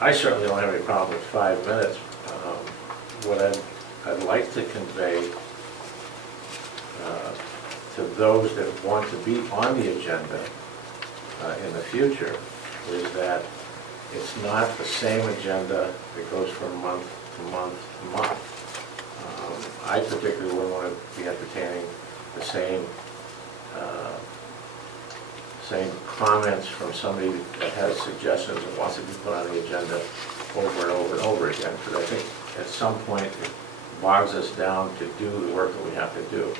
I certainly don't have any problem with 5 minutes. What I'd like to convey to those that want to be on the agenda in the future is that it's not the same agenda that goes from month to month to month. I particularly wouldn't want to be entertaining the same comments from somebody that has suggestions and wants to be put on the agenda over and over and over again, because I think at some point it bogs us down to do the work that we have to do.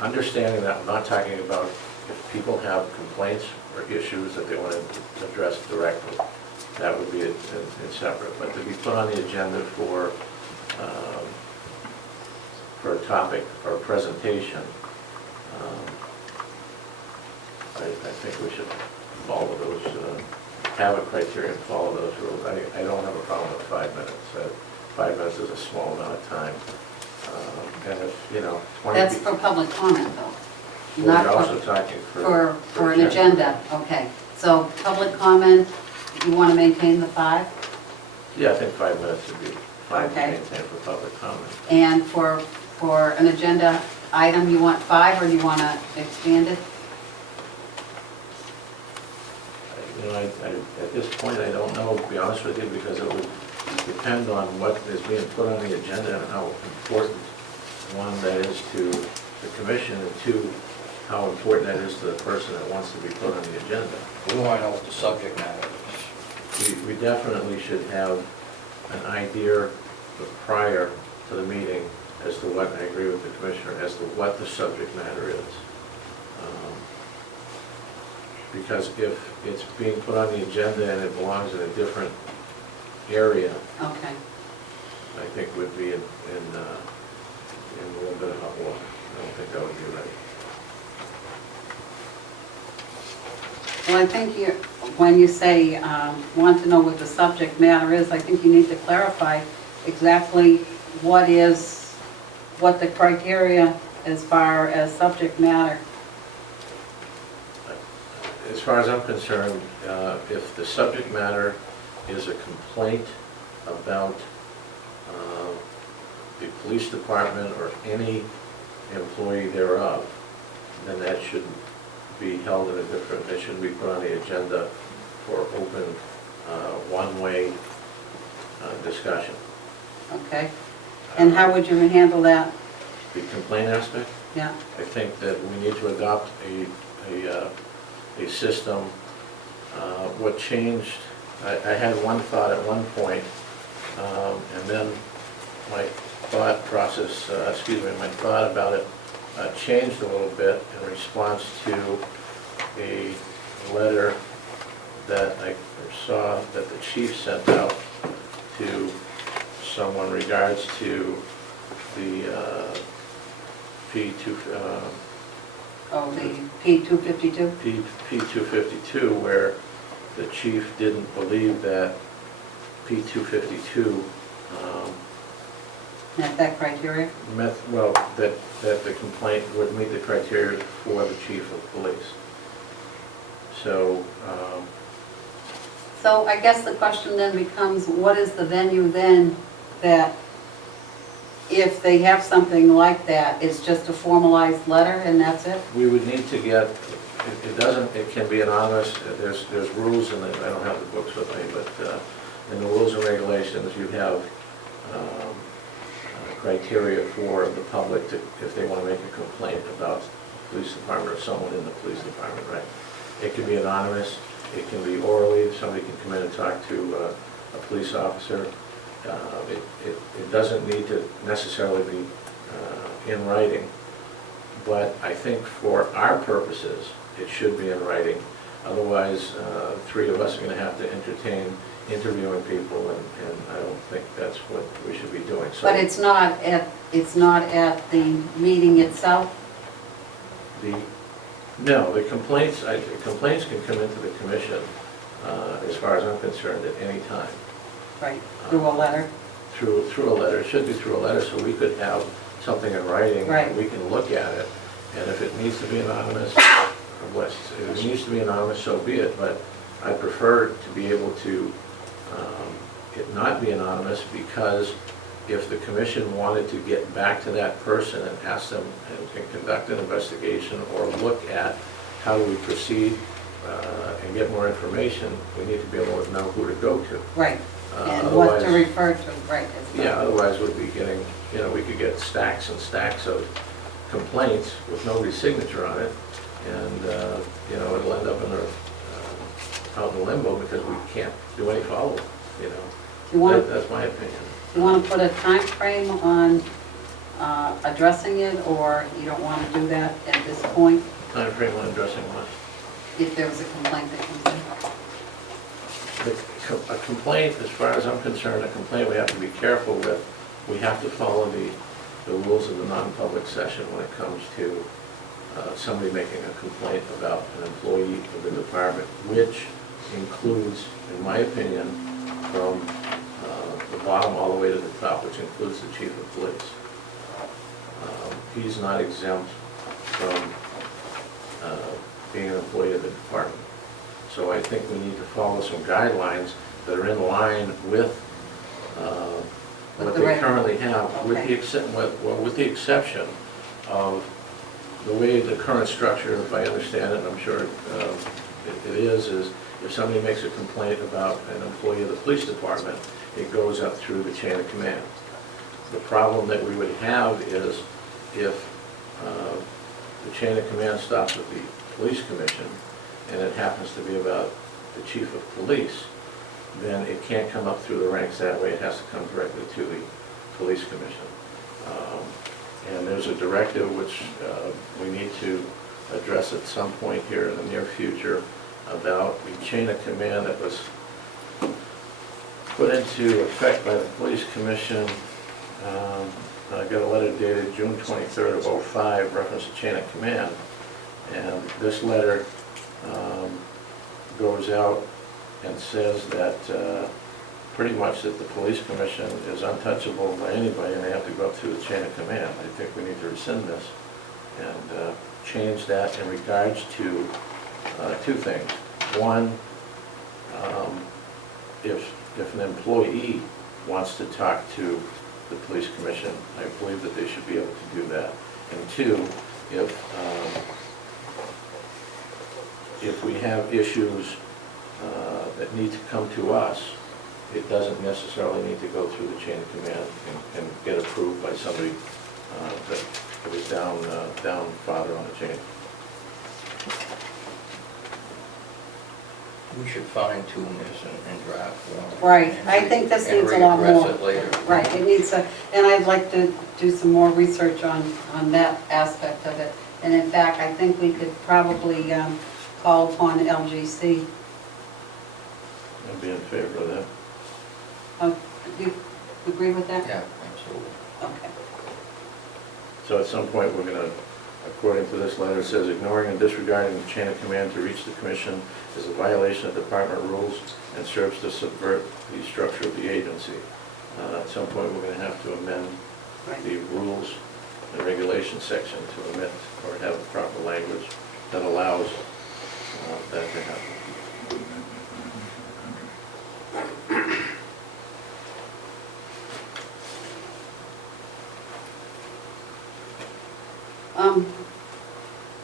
Understanding that, I'm not talking about if people have complaints or issues that they want to address directly, that would be separate, but to be put on the agenda for a topic or a presentation, I think we should follow those, have a criteria and follow those rules. I don't have a problem with 5 minutes. 5 minutes is a small amount of time. And if, 20 That's people. for public comment, though. We're Not also talking for an agenda, okay. So public comment, you want to maintain the 5? Yeah, I think 5 minutes would be fine to Okay. maintain for public comment. And for an agenda item, you want 5 or do you want to expand it? You know, at this point, I don't know, to be honest with you, because it would depend on what is being put on the agenda and how important, one, that is to the commission, and two, how important that is to the person that wants to be put on the agenda. We want to know what the subject matter is. We definitely should have an idea prior to the meeting as to what, I agree with the commissioner, as to what the subject matter is. Because if it's being put on the agenda and it belongs in a different area, Okay. I think we'd be in a little bit of hot water. I don't think that would be right. Well, I think you, when you say want to know what the subject matter is, I think you need to clarify exactly what the criteria as far as subject matter. As far as I'm concerned, if the subject matter is a complaint about the police department or any employee thereof, then that should be held in a different, it shouldn't be put on the agenda for open, one-way discussion. Okay. And how would you handle that? The complaint aspect, Yeah. I think that we need to adopt a system. What changed, I had one thought at one point, and then my thought process, my thought about it changed a little bit in response to a letter that I saw that the chief sent out to someone regards to the P2, Oh, the P252? P252, where the chief didn't believe that P252 Met that criteria? well, that the complaint would meet the criteria for the chief of police. So, So I guess the question then becomes, what is the venue then that if they have something like that, it's just a formalized letter and that's it? we would need to get, it can be anonymous, there's rules, and I don't have the books with me, but in the rules and regulations, you have criteria for the public to, if they want to make a complaint about the police department or someone in the police department, right? It can be anonymous, it can be orally, somebody can come in and talk to a police officer. It doesn't need to necessarily be in writing, but I think for our purposes, it should be in writing. Otherwise, 3 of us are going to have to entertain interviewing people, and I don't think that's what we should be doing. So But it's not at the meeting itself? No, the complaints can come into the commission, as far as I'm concerned, at any time. Right, through a letter? Through a letter, it should be through a letter, so we could have something in writing. Right. And we can look at it, and if it needs to be anonymous, if it needs to be anonymous, so be it, but I prefer to be able to, it not be anonymous, because if the commission wanted to get back to that person and ask them and conduct an investigation or look at how do we proceed and get more information, we need to be able to know who to go to. Right, and what to Otherwise, refer to, right. it's not- yeah, otherwise we'd be getting, we could get stacks and stacks of complaints with nobody's signature on it, and, it'll end up out in limbo because we can't do any follow-up, You want, That's my opinion. you want to put a time frame on addressing it, or you don't want to do that at this point, Time frame on addressing what? if there was a complaint that comes in? A complaint, as far as I'm concerned, a complaint we have to be careful with. We have to follow the rules of the non-public session when it comes to somebody making a complaint about an employee of the department, which includes, in my opinion, from the bottom all the way to the top, which includes the chief of police. He's not exempt from being an employee of the department. So I think we need to follow some guidelines that are in line with With what the they reg- currently have, with Okay. the with the exception of the way the current structure, if I understand it, and I'm sure it is if somebody makes a complaint about an employee of the police department, it goes up through the chain of command. The problem that we would have is if the chain of command stops with the police commission, and it happens to be about the chief of police, then it can't come up through the ranks that way. It has to come directly to the police commission. And there's a directive which we need to address at some point here in the near future about the chain of command that was put into effect by the police commission. I got a letter dated June 23rd of '05, reference to chain of command. And this letter goes out and says that pretty much that the police commission is untouchable by anybody and they have to go up through the chain of command. I think we need to rescind this and change that in regards to two things. One, if an employee wants to talk to the police commission, I believe that they should be able to do that. And two, if we have issues that need to come to us, it doesn't necessarily need to go through the chain of command and get approved by somebody that is down farther on the chain. We should fine tune this and draft form. Right, I think this needs a lot more. And readdress it later. Right, it needs a, and I'd like to do some more research on that aspect of it. And in fact, I think we could probably call upon LGC. I'd be in favor of that. Do you agree with that? Yeah, absolutely. Okay. So at some point, we're going to, according to this letter, it says ignoring and disregarding the chain of command to reach the commission is a violation of department rules and serves to subvert the structure of the agency. At some point, we're going to have to amend the rules and regulations section to omit or have the proper language that allows that to happen.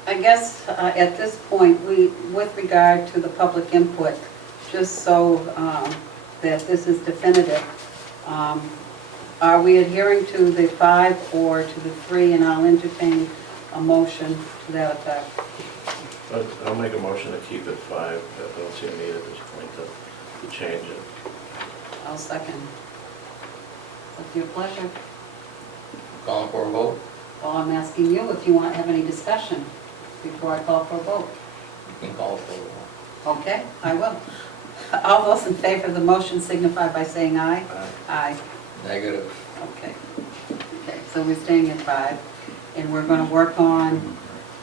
I guess at this point, with regard to the public input, just so that this is definitive, are we adhering to the 5 or to the 3? And I'll entertain a motion to that effect. I'll make a motion to keep it 5. I don't see a need at this point to change it. I'll second. With your pleasure. Calling for a vote? Well, I'm asking you if you want to have any discussion before I call for a vote. You can call for a vote. Okay, I will. All those in favor of the motion signify by saying aye. Aye. Negative. Okay. Okay, so we're staying at 5, and we're going to work on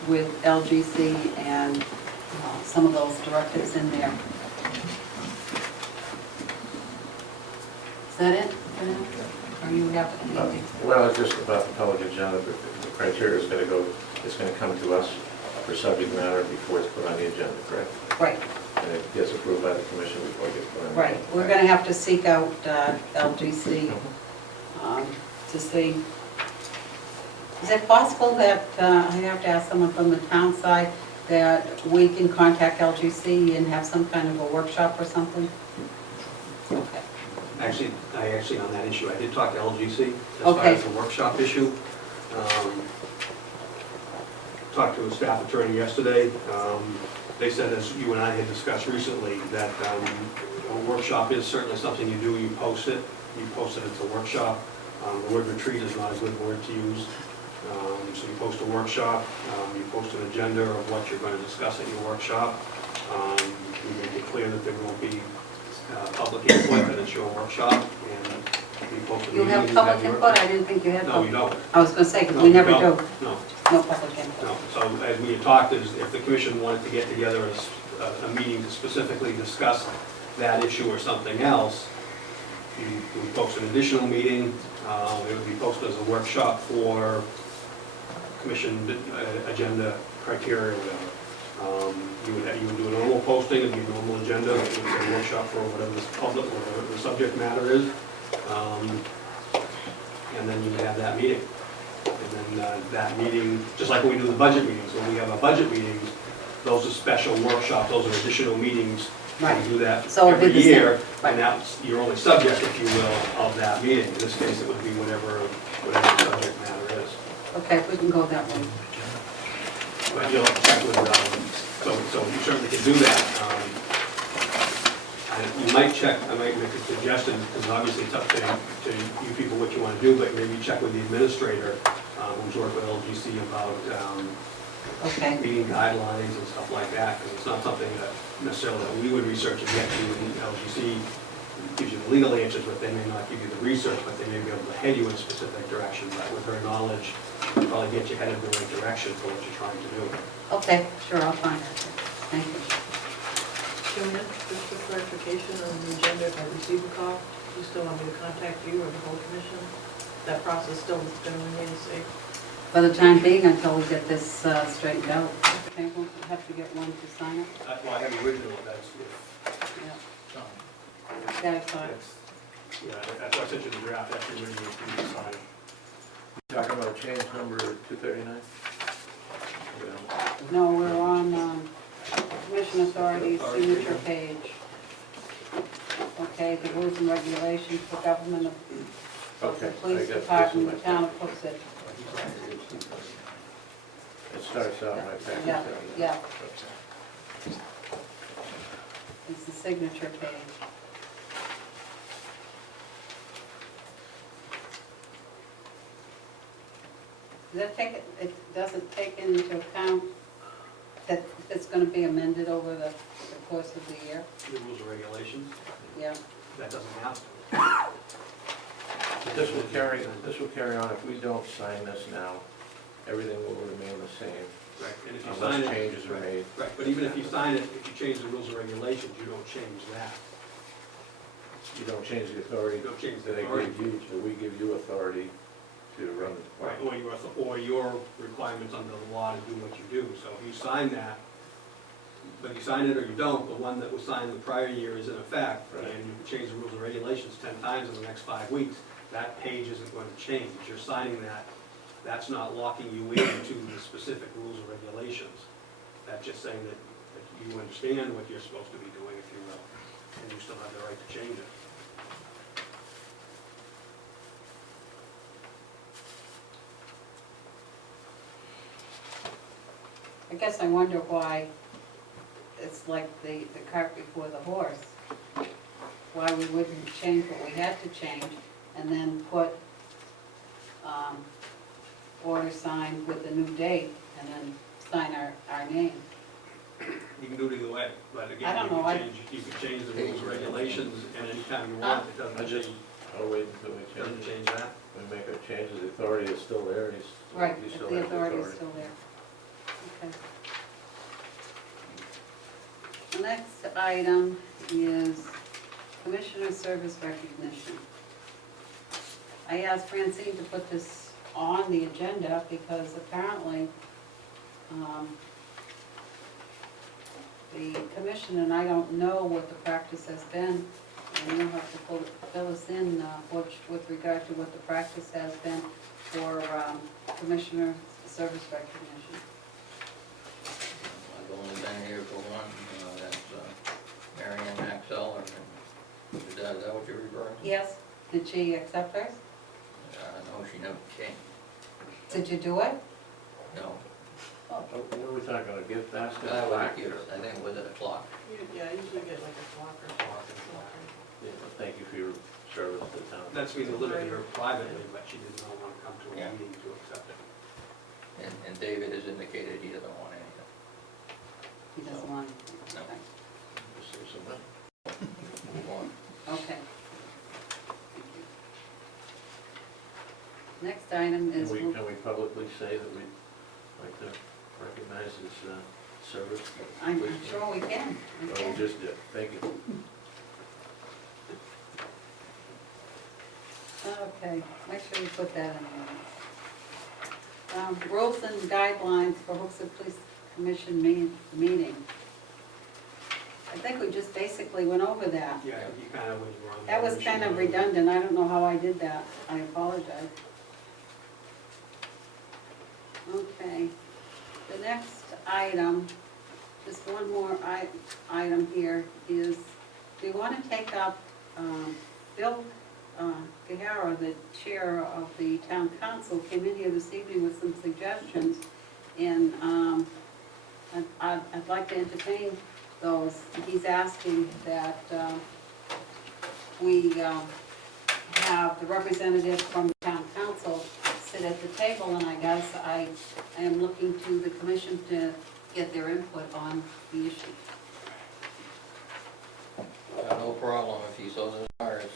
with LGC and some of those directives in there. Is that it for now? Or you have anything? Well, it's just about the public agenda, but the criteria is going to go, it's going to come to us for subject matter before it's put on the agenda, correct? Right, And it gets approved by the commission before it gets put on the right. agenda. We're going to have to seek out LGC to see. Is it possible that, I have to ask someone from the town side, that we can contact LGC and have some kind of a workshop or something? Okay. Actually, on that issue, I did talk to LGC as far Okay. as the workshop issue. Talked to a staff attorney yesterday. They said, as you and I had discussed recently, that a workshop is certainly something you do, you post it. You post it as a workshop. The word retreat is not a good word to use. So you post a workshop, you post an agenda of what you're going to discuss at your workshop. You make it clear that there won't be public input, that it's your workshop, and you post a You meeting. have public input? I didn't think you had No, public. you don't. I was going to say, because No, we you never don't. do. No, No public input. no. So as we had talked, is if the commission wanted to get together a meeting to specifically discuss that issue or something else, you would post an additional meeting. It would be posted as a workshop for commission agenda criteria or whatever. You would do a normal posting, it'd be a normal agenda, it would be a workshop for whatever the public, whatever the subject matter is. And then you have that meeting. And then that meeting, just like when we do the budget meetings, when we have our budget meetings, those are special workshops, those are additional meetings. Right. We do that So it'd be every the same. year, Right. and that's, you're only subject, if you will, of that meeting. In this case, it would be whatever the subject matter is. Okay, we can go that way. But you'll have to check with, so you certainly can do that. You might check, I might make a suggestion, because obviously it's up to you people what you want to do, but maybe check with the administrator, who's worked with LGC about Okay, meeting guidelines and stuff like that, because it's not something that necessarily that we would research and get to. LGC gives you the legal answers, but they may not give you the research, but they may be able to head you in a specific direction. But with her knowledge, probably get you headed in the right direction for what you're trying to do. okay, sure, I'll find out. Thank you. Joanne, just for clarification on the agenda, if I receive a call, do you still want me to contact you or the whole commission? That process still is going to remain the same? For the time being, until we get this straightened out. Okay, we'll have to get one to sign it. Well, I have the original, that's, Yeah. That's fine. yeah, that's why I sent you the draft, that's the original, you can sign. Talking about change number 239? No, we're on Commission Authorities signature page. Okay, the rules and regulations for government of the Okay. police I guess department, this is the town of Hooksett. It starts out my package. Yeah, yeah. It's the signature page. Does that take, it doesn't take into account that it's gonna be amended over the course of the year? The rules and regulations, Yeah, that doesn't have to. But this will carry on if we don't sign this now. Everything will remain the same Right, and if you sign unless it. changes are made. Right, but even if you sign it, if you change the rules and regulations, you don't change that. You don't change the authority You don't change the that I authority. give you, but we give you authority to run the Right, department. or your requirements under the law to do what you do. So if you sign that, but you sign it or you don't, the one that was signed the prior year is in effect, Right. and you change the rules and regulations 10 times in the next 5 weeks, that page isn't going to change. You're signing that, that's not locking you into the specific rules and regulations. That's just saying that you understand what you're supposed to be doing, if you will, and you still have the right to change it. I guess I wonder why it's like the cart before the horse. Why we wouldn't change what we had to change and then put order signed with the new date and then sign our name. You can do it either way, but again, I don't know, you can change the rules and regulations at any time you want. It I doesn't just, change, I'll wait until we doesn't change it. change that. We make our changes, the authority is still there, he's, Right, you if still the have authority is still there. Okay. The next item is Commissioner Service Recognition. I asked Francine to put this on the agenda because apparently the commission, and I don't know what the practice has been, and you'll have to fill us in with regard to what the practice has been for Commissioner Service Recognition. I've only been here for one, that's Mary Ann Maxell, or is that what you're referring to? Yes, did she accept hers? No, she never came. Did you do it? No. What are we talking, a gift basket? I think it was at a clock. Yeah, I usually get like a clock or something. Yeah, well, thank you for your service to the town. That's being delivered to her privately, but she did not want to come to a Yeah. meeting to accept it. And David has indicated he doesn't want anything. He doesn't want it? No. Okay. Just save some money. Move on. Okay. Thank you. Next item is, Can we publicly say that we'd like to recognize his service? I'm sure we can. We Oh, can. we just did, thank you. Okay, make sure you put that in there. Rules and guidelines for Hooksett Police Commission meeting. I think we just basically went over that. Yeah, you kind of was wrong. That was kind of redundant, I don't know how I did that, I apologize. Okay, the next item, just one more item here is, we want to take up Bill Gahara, the chair of the town council, came in here this evening with some suggestions, and I'd like to entertain those. He's asking that we have the representative from the town council sit at the table, and I guess I am looking to the commission to get their input on the issue. No problem if he so desires.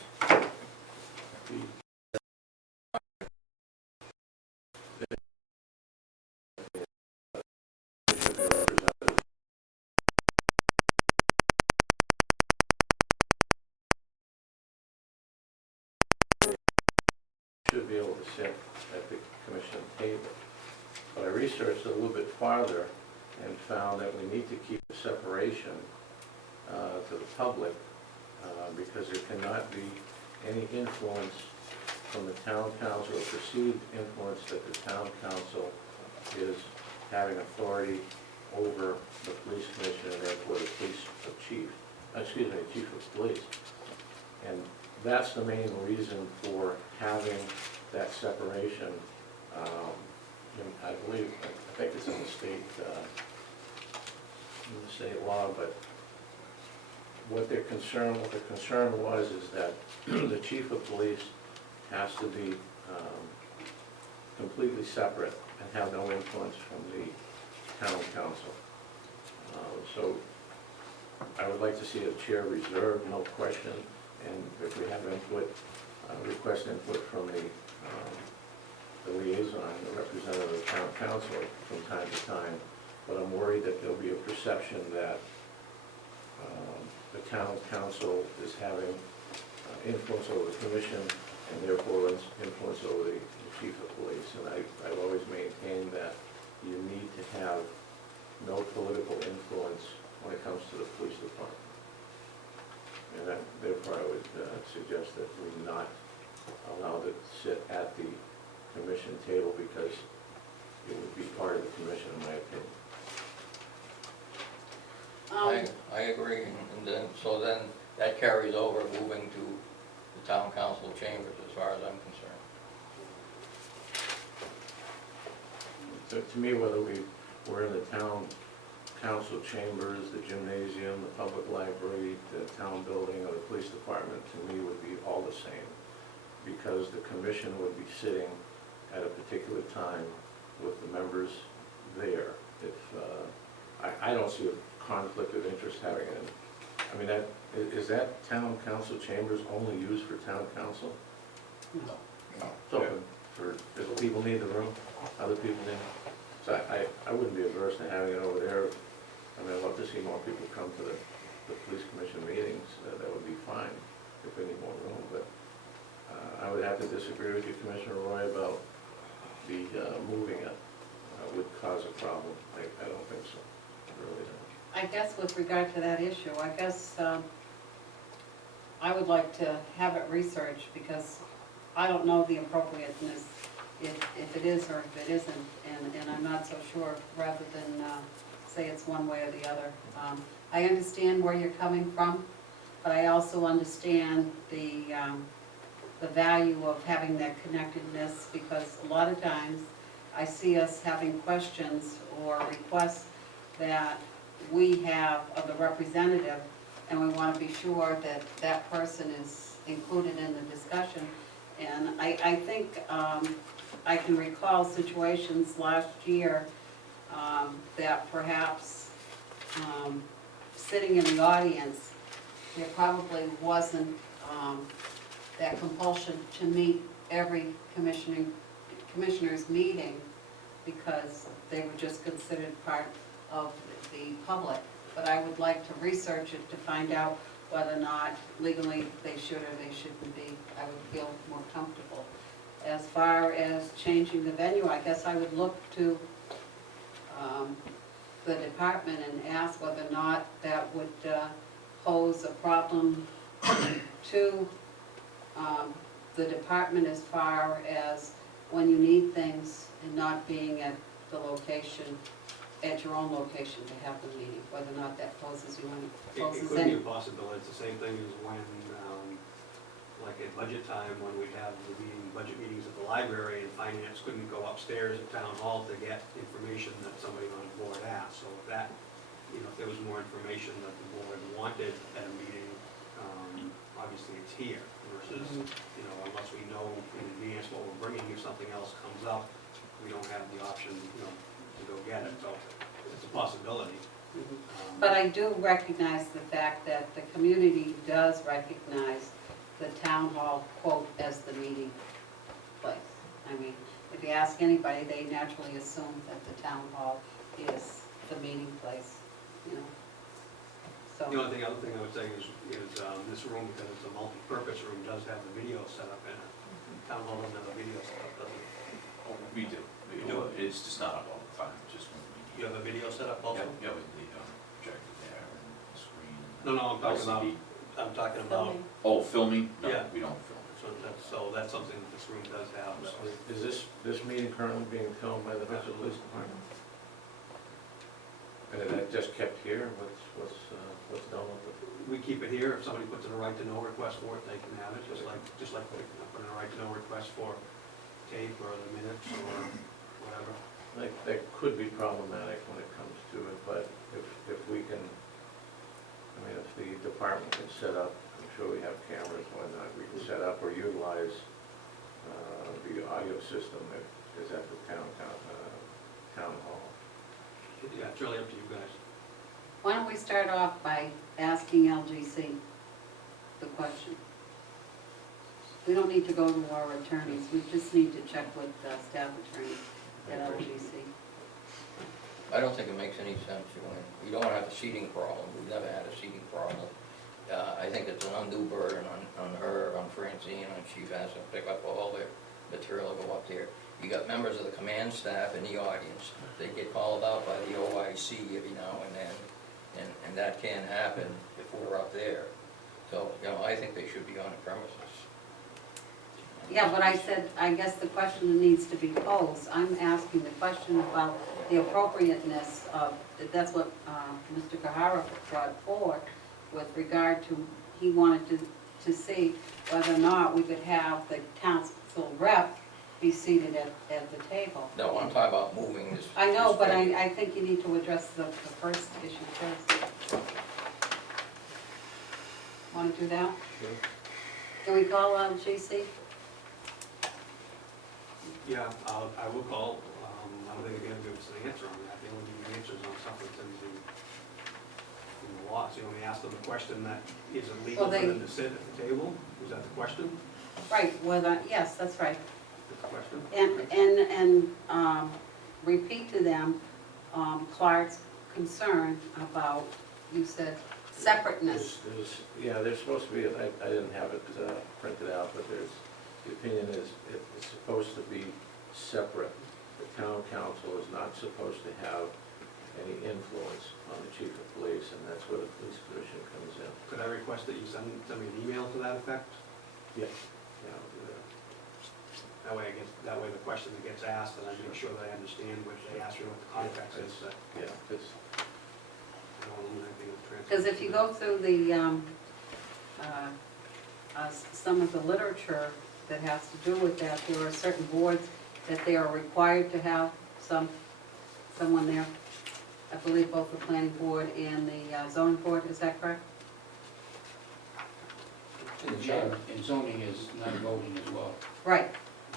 Should be able to sit at the commission table. But I researched a little bit farther and found that we need to keep the separation to the public because there cannot be any influence from the town council or perceived influence that the town council is having authority over the police commissioner and therefore the chief of police. And that's the main reason for having that separation. I believe, I think it's in the state law, but what the concern was is that the chief of police has to be completely separate and have no influence from the town council. So I would like to see a chair reserved, no question, and if we have input, request input from the liaison, the representative of the town council from time to time. But I'm worried that there'll be a perception that the town council is having influence over the commission and therefore influence over the chief of police. And I've always maintained that you need to have no political influence when it comes to the police department. And therefore I would suggest that we not allow them to sit at the commission table because it would be part of the commission in my opinion. I agree, and then, so then that carries over moving to the town council chambers as far as I'm concerned. So to me, whether we're in the town council chambers, the gymnasium, the public library, the town building, or the police department, to me would be all the same, because the commission would be sitting at a particular time with the members there. If I don't see a conflict of interest having it. I mean, is that town council chambers only used for town council? No. It's open for, if people need the room, other people need. So I wouldn't be averse to having it over there. I mean, I'd love to see more people come to the police commission meetings. That would be fine if we need more room. But I would have to disagree with you, Commissioner Roy, about the moving it would cause a problem. I don't think so. I really don't. I guess with regard to that issue, I guess I would like to have it researched because I don't know the appropriateness if it is or if it isn't, and I'm not so sure, rather than say it's one way or the other. I understand where you're coming from, but I also understand the value of having that connectedness, because a lot of times I see us having questions or requests that we have of the representative, and we want to be sure that that person is included in the discussion. And I think I can recall situations last year that perhaps sitting in the audience, there probably wasn't that compulsion to meet every commissioner's meeting because they were just considered part of the public. But I would like to research it to find out whether or not legally they should or they shouldn't be. I would feel more comfortable. As far as changing the venue, I guess I would look to the department and ask whether or not that would pose a problem to the department as far as when you need things and not being at the location, at your own location to have the meeting, whether or not that poses you any, It poses could be a any. possibility. It's the same thing as when, like at budget time, when we have the budget meetings at the library, and finance couldn't go upstairs at town hall to get information that somebody on the board asked. So if that, if there was more information that the board wanted at a meeting, obviously it's here versus, unless we know in advance what we're bringing, if something else comes up, we don't have the option, to go get it. So it's a possibility. But I do recognize the fact that the community does recognize the town hall, quote, as the meeting place. I mean, if you ask anybody, they naturally assume that the town hall is the meeting place, The So, other thing I would say is this room, because it's a multi-purpose room, does have the video set up in it. Town hall doesn't have a video set up, does it? We do. You do? It's just not up all the time, just when we You have a video set up also? Yeah, we leave projector there and the screen. No, LCD. I'm talking about, Oh, filming? No, Yeah. we don't film it. so that's something that this room does have. So. Is this meeting currently being filmed by the Metro Police Department? And is that just kept here? What's done with it? We keep it here. If somebody puts in a right to know request for it, they can have it, just like putting in a right to know request for tape or the minutes or whatever. Like, that could be problematic when it comes to it, but if we can, if the department can set up, I'm sure we have cameras, whatnot, we can set up or utilize the audio system that is at the town hall. Yeah, it's really up to you guys. why don't we start off by asking LGC the question? We don't need to go to our attorneys, we just need to check with the staff attorney at LGC. I don't think it makes any sense, we don't have a seating problem, we've never had a seating problem. I think it's an undue burden on her, on Francine, and she has to pick up all their material, go up there. You got members of the command staff in the audience, they get called out by the OIC every now and then, and that can happen if we're up there. So, I think they should be on the premises. Yeah, but I said, I guess the question that needs to be posed, I'm asking the question about the appropriateness of, that's what Mr. Kahara brought forward with regard to, he wanted to see whether or not we could have the council rep be seated at the table. No, I'm talking about moving this. I know, this but thing. I think you need to address the first issue first. Want to do that? Sure. Can we call LGC? Yeah, I will call. I don't think they're gonna give us an answer on that. They only give you answers on stuff that's in the law. So you only ask them a question that is illegal Well, for them to sit at the table? Is that the question? Right, whether, yes, that's right. That's the question? And repeat to them Clark's concern about, you said, separateness. There's supposed to be, I didn't have it printed out, but the opinion is it's supposed to be separate. The town council is not supposed to have any influence on the chief of police, and that's where the police commission comes in. Could I request that you send me an email to that effect? Yeah, I'll do that. That way the question that gets asked, and I make sure that I understand what they ask me, what the context is. That Yeah, it's, I don't want to lose anything with the transfer. Because if you go through the, some of the literature that has to do with that, there are certain boards that they are required to have someone there. I believe both the planning board and the zoning board, is that correct? And zoning is non-voting as well. Right,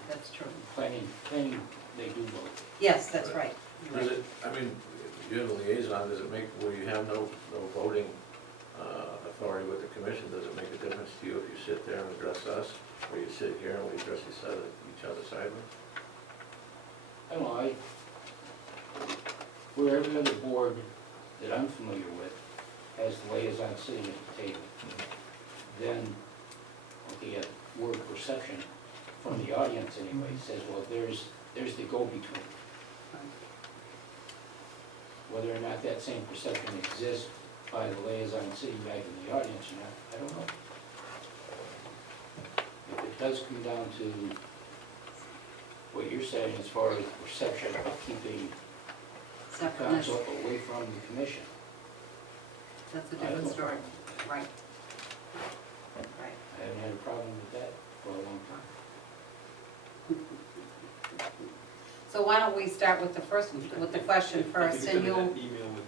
that's true. Planning, they do vote. Yes, that's right. does it, you're the liaison, does it make, where you have no voting authority with the commission, does it make a difference to you if you sit there and address us, or you sit here and we address each other sideways? I don't know, where every other board that I'm familiar with has the liaison sitting at the table, then, okay, a word perception from the audience anyway says, well, there's the go-between. Whether or not that same perception exists by the liaison sitting back in the audience, and I don't know. If it does come down to what you're saying as far as perception of keeping Separateness, council away from the commission. that's a I have different no story. problem with that. Right. Right. I haven't had a problem with that for a long time. So why don't we start with the first, with the question first, If you and could send you'll, that email with.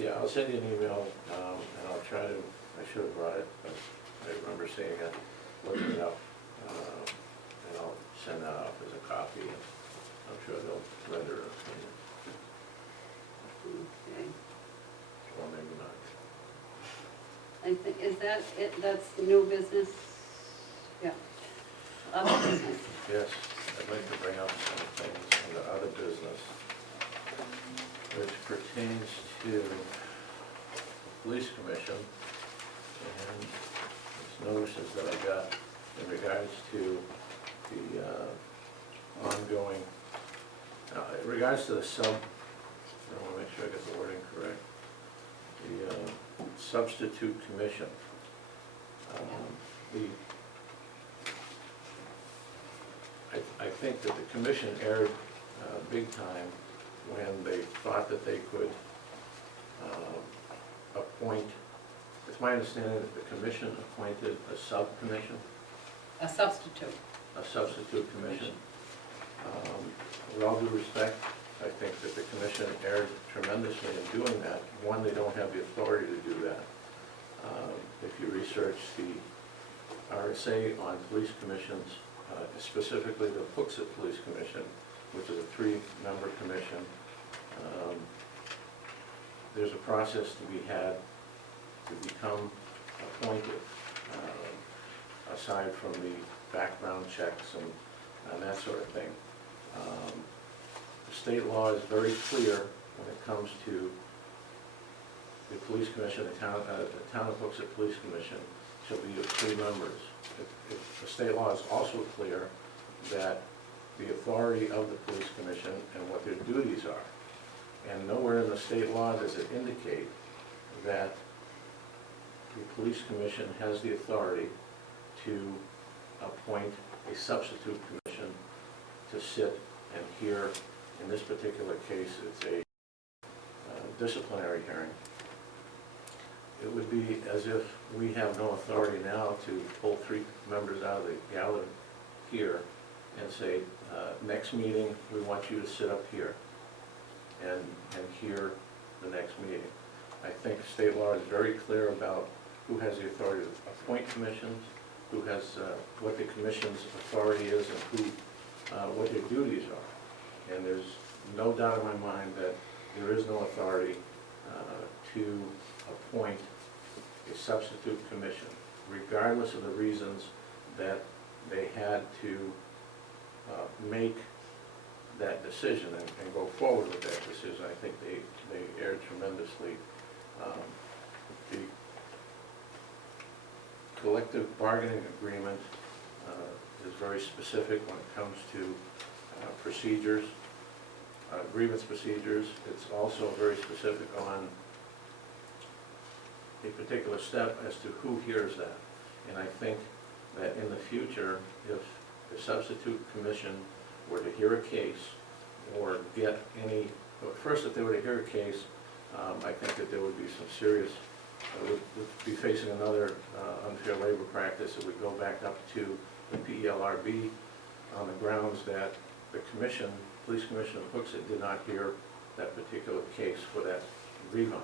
Yeah, I'll send you an email, and I'll try to, I should have brought it, but I remember seeing it, looking it up. And I'll send that off as a copy, and I'm sure they'll render it, okay. or maybe not. I think, is that it, that's new business? Yeah. Other business. Yes, I'd like to bring up some things in the other business, which pertains to the police commission, and these notices that I got in regards to the ongoing, in regards to the I want to make sure I get the wording correct, the substitute commission. I think that the commission erred big time when they thought that they could appoint, it's my understanding that the commission appointed a subcommission, A substitute. a substitute commission. With all due respect, I think that the commission erred tremendously in doing that. One, they don't have the authority to do that. If you research the RSA on police commissions, specifically the Hooksett Police Commission, which is a 3-member commission, there's a process to be had to become appointed, aside from the background checks and that sort of thing. The state law is very clear when it comes to the police commission, the town of Hooksett Police Commission shall be of 3 members. The state law is also clear that the authority of the police commission and what their duties are. And nowhere in the state law does it indicate that the police commission has the authority to appoint a substitute commission to sit and hear. In this particular case, it's a disciplinary hearing. It would be as if we have no authority now to pull 3 members out of the gallery here and say, next meeting, we want you to sit up here and hear the next meeting. I think state law is very clear about who has the authority to appoint commissions, who has, what the commission's authority is, and who, what their duties are. And there's no doubt in my mind that there is no authority to appoint a substitute commission, regardless of the reasons that they had to make that decision and go forward with that decision. I think they erred tremendously. The collective bargaining agreement is very specific when it comes to procedures, grievance procedures. It's also very specific on a particular step as to who hears that. And I think that in the future, if the substitute commission were to hear a case or get any, well, first if they were to hear a case, I think that there would be some serious, would be facing another unfair labor practice. It would go back up to the PELRB on the grounds that the commission, police commission of Hooksett, did not hear that particular case for that grievance.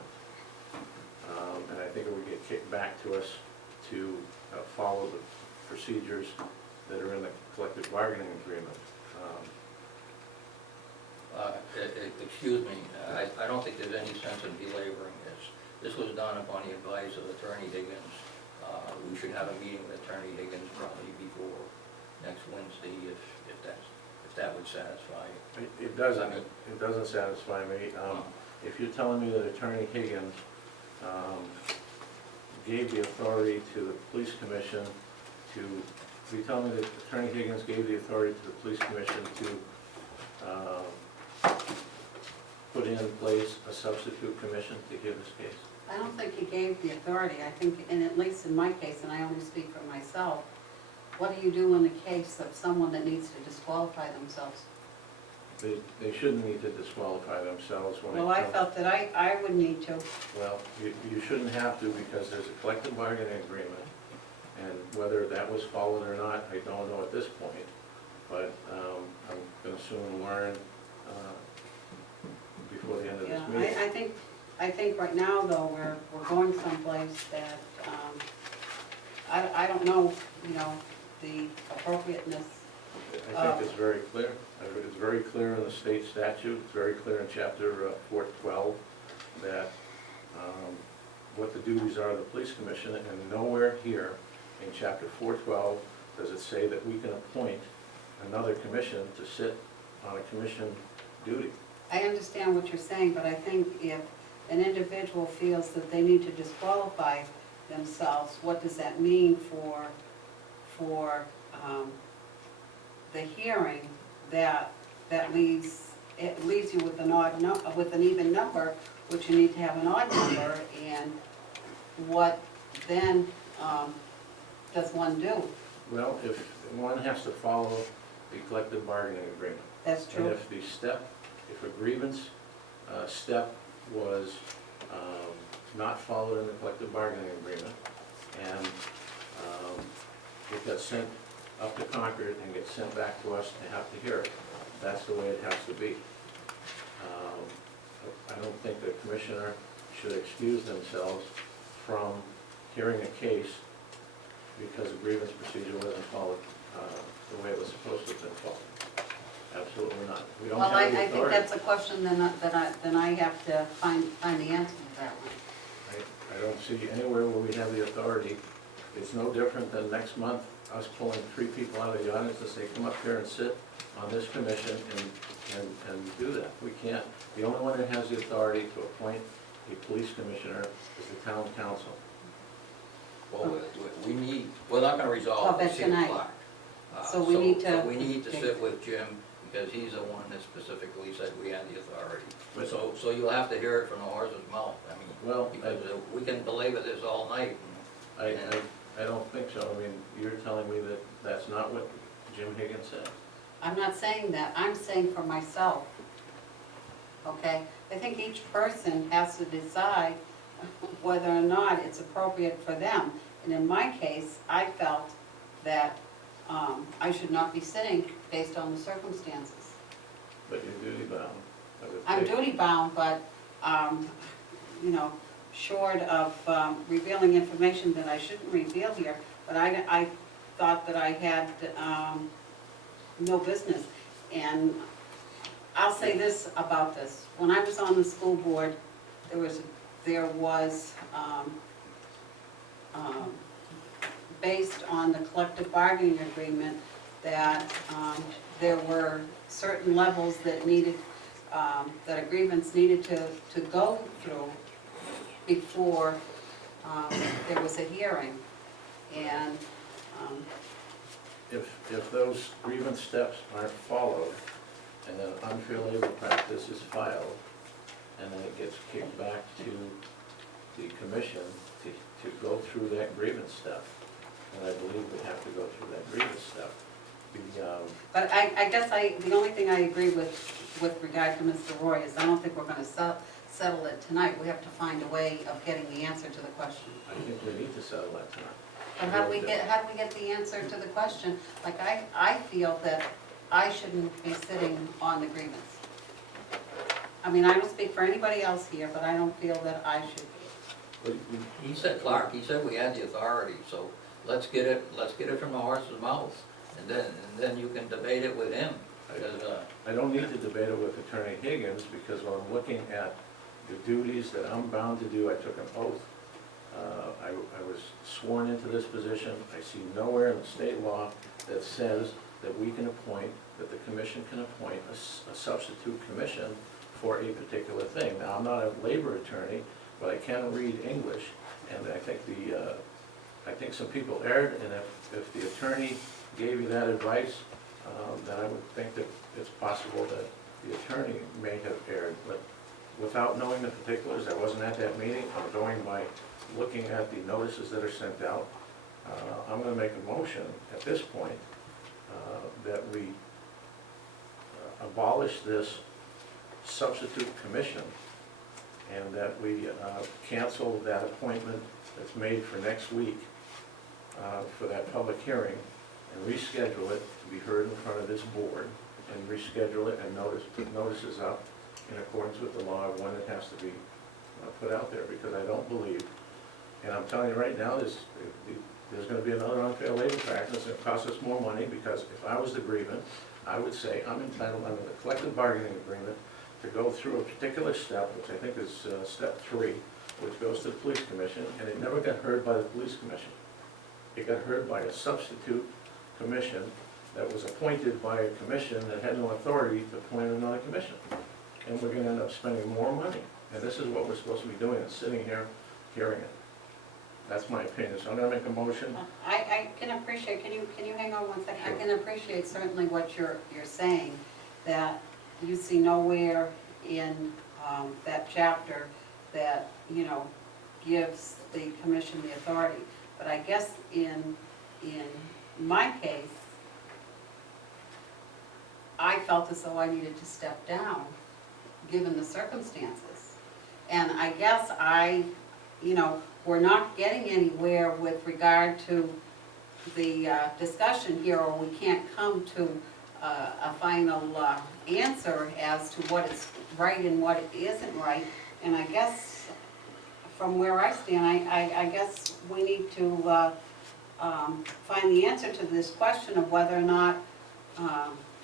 And I think it would get kicked back to us to follow the procedures that are in the collective bargaining agreement. Excuse me, I don't think there's any sense in belaboring this. This was done upon the advice of Attorney Higgins. We should have a meeting with Attorney Higgins probably before next Wednesday, if that would satisfy you. It doesn't. It doesn't satisfy me. If you're telling me that Attorney Higgins gave the authority to the police commission to, if you tell me that Attorney Higgins gave the authority to the police commission to put in place a substitute commission to hear this case? I don't think he gave the authority. I think, and at least in my case, and I only speak for myself, what do you do in the case of someone that needs to disqualify themselves? They shouldn't need to disqualify themselves when it Well, I comes. felt that I would need to. Well, you shouldn't have to because there's a collective bargaining agreement. And whether that was followed or not, I don't know at this point. But I'm going to soon learn before the end of Yeah, this meeting. I think right now, though, we're going someplace that, I don't know, you know, the appropriateness. I think it's very clear. It's very clear in the state statute, it's very clear in chapter 412 that what the duties are of the police commission, and nowhere here in chapter 412 does it say that we can appoint another commission to sit on a commission duty. I understand what you're saying, but I think if an individual feels that they need to disqualify themselves, what does that mean for the hearing? That leaves you with with an even number, which you need to have an odd number, and what then does one do? Well, if one has to follow the collective bargaining agreement. That's true. And if a grievance step was not followed in the collective bargaining agreement, and it got sent up to Concord and gets sent back to us to have to hear it, that's the way it has to be. I don't think the commissioner should excuse themselves from hearing a case because a grievance procedure wasn't followed the way it was supposed to have been followed. Absolutely not. We don't Well, have I the think authority. that's a question then I have to find the answer to that one. I don't see anywhere where we have the authority. It's no different than next month, us pulling 3 people out of the audience and say, come up here and sit on this commission and do that. We can't. The only one that has the authority to appoint a police commissioner is the town council. Well, we're not gonna resolve Well, it but 6 tonight. o'clock. So we need to- So we need to sit with Jim, because he's the one that specifically said we had the authority. So you'll have to hear it from the horse's mouth, I mean, Well, because we can belabor this all night. I don't think so. I mean, you're telling me that that's not what Jim Higgins said. I'm not saying that, I'm saying for myself, okay? I think each person has to decide whether or not it's appropriate for them. And in my case, I felt that I should not be sitting based on the circumstances. But you're duty bound. I would I'm think. duty bound, but, you know, short of revealing information that I shouldn't reveal here, but I thought that I had no business. And I'll say this about this. When I was on the school board, there was based on the collective bargaining agreement that there were certain levels that needed, that a grievance needed to go through before there was a hearing. And If those grievance steps aren't followed, and then unfair labor practice is filed, and then it gets kicked back to the commission to go through that grievance step, and I believe we have to go through that grievance step. But I guess the only thing I agree with regard to Mr. Roy is I don't think we're going to settle it tonight. We have to find a way of getting the answer to the question. I think we need to settle that tonight. But how do we get the answer to the question? Like, I feel that I shouldn't be sitting on the grievance. I mean, I don't speak for anybody else here, but I don't feel that I should be. He said, Clark, he said we had the authority, so let's get it from the horse's mouth, and then you can debate it with him. Because, I don't need to debate it with Attorney Higgins, because when I'm looking at the duties that I'm bound to do, I took an oath. I was sworn into this position. I see nowhere in the state law that says that we can appoint, that the commission can appoint a substitute commission for a particular thing. Now, I'm not a labor attorney, but I can read English, and I think some people erred, and if the attorney gave you that advice, then I would think that it's possible that the attorney may have erred. But without knowing the particulars, I wasn't at that meeting, I'm going by looking at the notices that are sent out. I'm going to make a motion at this point that we abolish this substitute commission and that we cancel that appointment that's made for next week for that public hearing and reschedule it to be heard in front of this board and reschedule it and put notices up in accordance with the law of when it has to be put out there, because I don't believe, and I'm telling you right now, there's going to be another unfair labor practice. It costs us more money, because if I was the grievant, I would say I'm entitled under the collective bargaining agreement to go through a particular step, which I think is step 3, which goes to the police commission, and it never got heard by the police commission. It got heard by a substitute commission that was appointed by a commission that had no authority to appoint another commission. And we're going to end up spending more money. And this is what we're supposed to be doing, is sitting here hearing it. That's my opinion. So I'm going to make a motion. I can appreciate, can you hang on one second? I can appreciate certainly what you're saying, that you see nowhere in that chapter that, you know, gives the commission the authority. But I guess in my case, I felt as though I needed to step down, given the circumstances. And I guess we're not getting anywhere with regard to the discussion here, or we can't come to a final answer as to what is right and what isn't right. And I guess from where I stand, I guess we need to find the answer to this question of whether or not,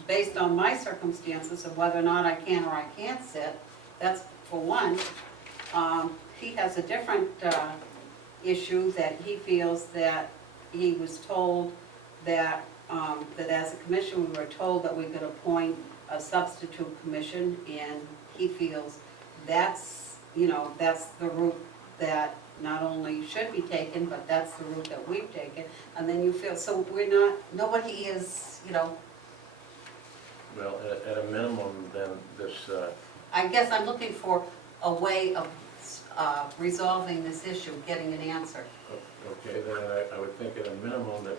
based on my circumstances, of whether or not I can or I can't sit. That's for one. He has a different issue, that he feels that he was told that, that as a commission, we were told that we could appoint a substitute commission, and he feels that's, that's the route that not only should be taken, but that's the route that we've taken. And then you feel, so nobody is, Well, at a minimum, then this, I guess I'm looking for a way of resolving this issue, getting an answer. okay, then I would think at a minimum that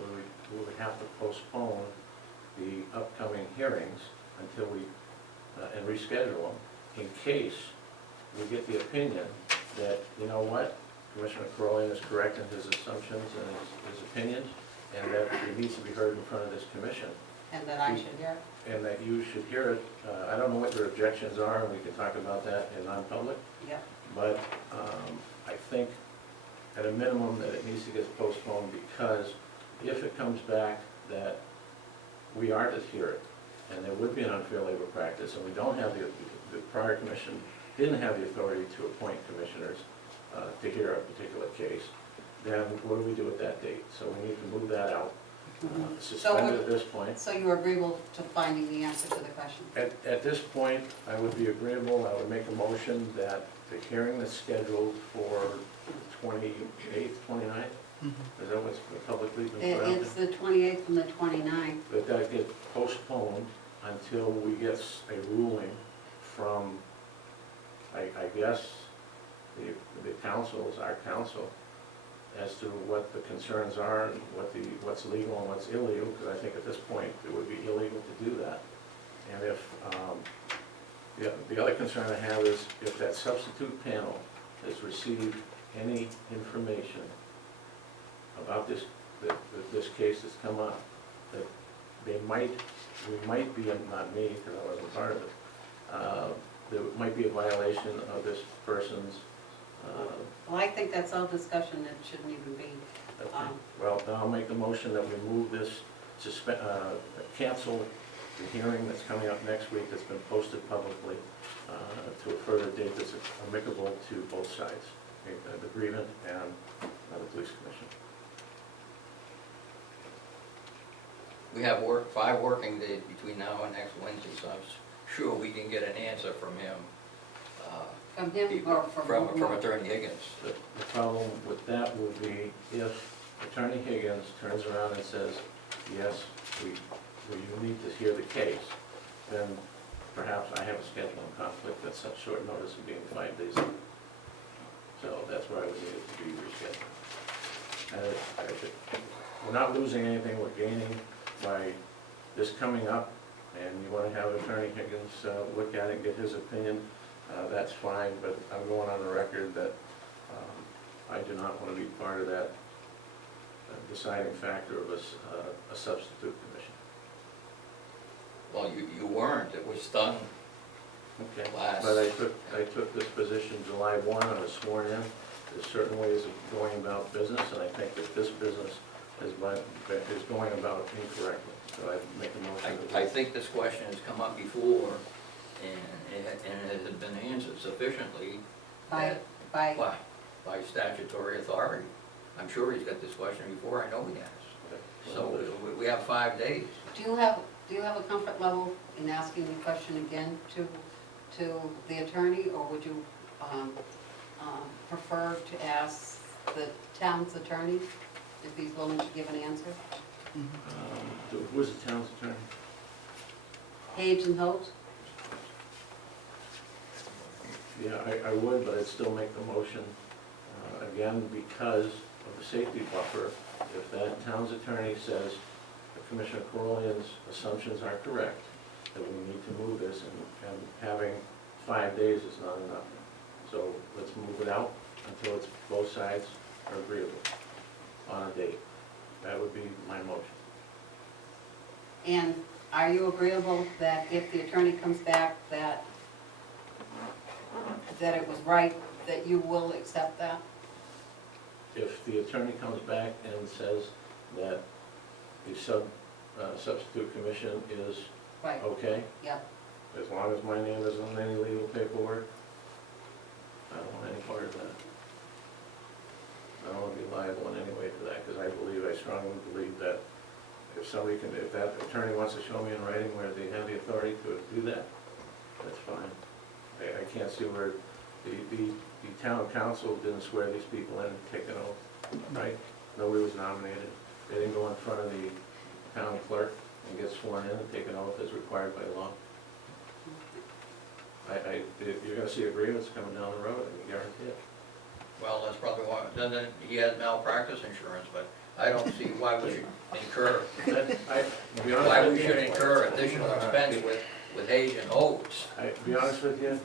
we would have to postpone the upcoming hearings until we, and reschedule them, in case we get the opinion that, you know what, Commissioner Carolian is correct in his assumptions and his opinions, and that it needs to be heard in front of this commission. And that I should hear it? And that you should hear it. I don't know what your objections are, and we can talk about that in non-public. Yep. But I think at a minimum that it needs to get postponed, because if it comes back that we are to hear it, and there would be an unfair labor practice, and we don't have the prior commission didn't have the authority to appoint commissioners to hear a particular case, then what do we do at that date? So we need to move that out, suspend it at this point. So you're agreeable to finding the answer to the question? At this point, I would be agreeable. I would make a motion that the hearing that's scheduled for 28th, 29th, is that what's publicly been put out there? It's the 28th and the 29th. That get postponed until we get a ruling from, I guess, the councils, our council, as to what the concerns are and what's legal and what's illegal, because I think at this point it would be illegal to do that. And if, the other concern I have is if that substitute panel has received any information about this case that's come up, that we might be, not me, because I wasn't part of it, there might be a violation of this person's. Well, I think that's all discussion that shouldn't even be. Okay. Well, then I'll make the motion that we move this, cancel the hearing that's coming up next week that's been posted publicly to a further date that's amicable to both sides, the grievant and the police commission. We have 5 working days between now and next Wednesday, so I'm sure we can get an answer from him. From him or from Attorney Higgins. The problem with that would be if Attorney Higgins turns around and says, yes, you need to hear the case, then perhaps I have a scheduling conflict at such short notice of being 5 days. So that's why we need it to be rescheduled. We're not losing anything, we're gaining by this coming up, and you want to have Attorney Higgins look at it and get his opinion, that's fine, but I'm going on the record that I do not want to be part of that deciding factor of a substitute commission. Well, you weren't, it was done Okay, last. but I took this position July 1, I was sworn in. There's certain ways of going about business, and I think that this business is going about incorrectly. So I make a motion. I think this question has come up before, and it has been answered sufficiently. By, By statutory authority. I'm sure he's got this question before, I know he has. So we have 5 days. do you have a comfort level in asking the question again to the attorney, or would you prefer to ask the town's attorney if he's willing to give an answer? Who's the town's attorney? Page and Holt? Yeah, I would, but I'd still make the motion, again, because of the safety buffer. If that town's attorney says that Commissioner Carolian's assumptions are correct, that we need to move this, and having 5 days is not enough. So let's move it out until it's both sides are agreeable on a date. That would be my motion. And are you agreeable that if the attorney comes back that it was right, that you will accept that? If the attorney comes back and says that the substitute commission is Right, okay, yep. as long as my name isn't on any legal paperwork, I don't want any part of that. I don't want to be liable in any way for that, because I strongly believe that if that attorney wants to show me in writing where they have the authority to do that, that's fine. I can't see where the town council didn't swear these people in and take an oath, right? Nobody was nominated. They didn't go in front of the town clerk and get sworn in and take an oath as required by law. You're gonna see agreements coming down the road, I can guarantee it. Well, that's probably why, then he has malpractice insurance, but I don't see why we should incur, why we should incur additional expense with Hayes and Oates. To be honest with you,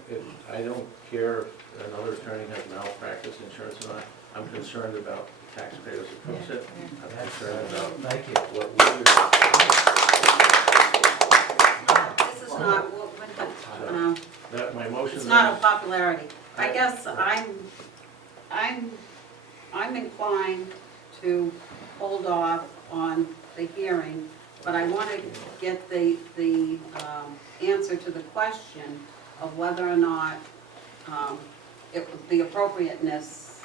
I don't care if another attorney has malpractice insurance or not. I'm concerned about the taxpayers who comes it. I'm concerned about Thank you. what we This is not, my motion. it's not a popularity. I guess I'm inclined to hold off on the hearing, but I want to get the answer to the question of whether or not the appropriateness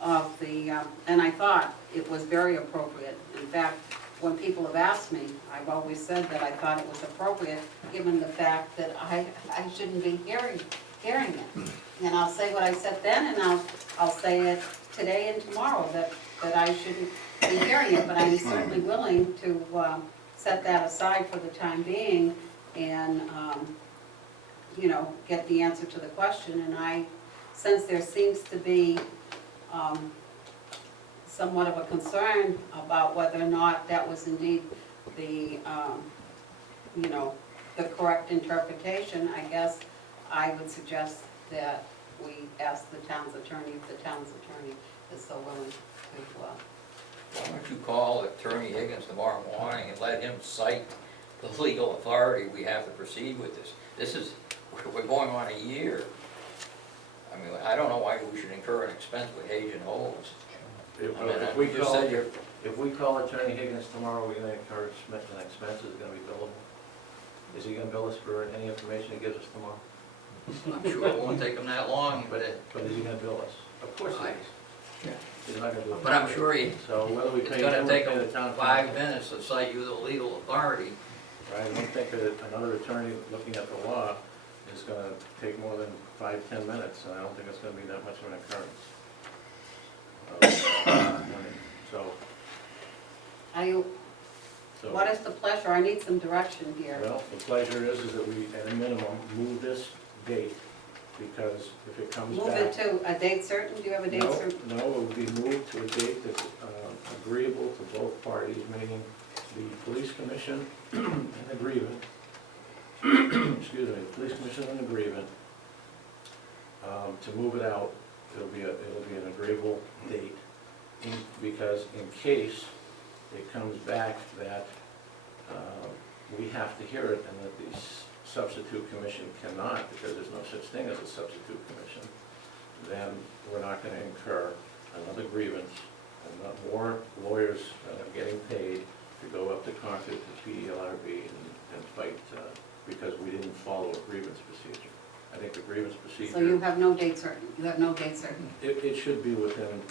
of the, and I thought it was very appropriate. In fact, when people have asked me, I've always said that I thought it was appropriate, given the fact that I shouldn't be hearing it. And I'll say what I said then, and I'll say it today and tomorrow, that I shouldn't be hearing it, but I'm certainly willing to set that aside for the time being and, get the answer to the question. And since there seems to be somewhat of a concern about whether or not that was indeed the correct interpretation, I guess I would suggest that we ask the town's attorney, if the town's attorney is so willing to. Why don't you call Attorney Higgins tomorrow morning and let him cite the legal authority we have to proceed with this. We're going on a year. I mean, I don't know why we should incur an expense with Hayes and Olds. If we call Attorney Higgins tomorrow, we're going to incur an expense is going to be billable. Is he going to bill us for any information he gives us tomorrow? I'm sure it won't take him that long, but is he going to bill us? Of course he is. Yeah. He's not going to do it. But I'm sure So whether we it's pay gonna him or take pay him the town 5 minutes to cite you the legal authority. I don't think that another attorney looking at the law is going to take more than 5-10 minutes, and I don't think it's going to be that much of an occurrence. So, So, What is the pleasure? I need some direction here. well, the pleasure is that we, at a minimum, move this date, because if it comes Move it back. to a date certain? Do you have a date certain? No, it will be moved to a date that's agreeable to both parties, meaning the police commission and the grievance, excuse me, the police commission and the grievance, to move it out, it'll be an agreeable date, because in case it comes back that we have to hear it and that the substitute commission cannot, because there's no such thing as a substitute commission, then we're not going to incur another grievance and not more lawyers getting paid to go up to Concord to PDLRB and fight because we didn't follow a grievance procedure. I think the grievance procedure. So you have no date certain? You have no date certain? It should be within,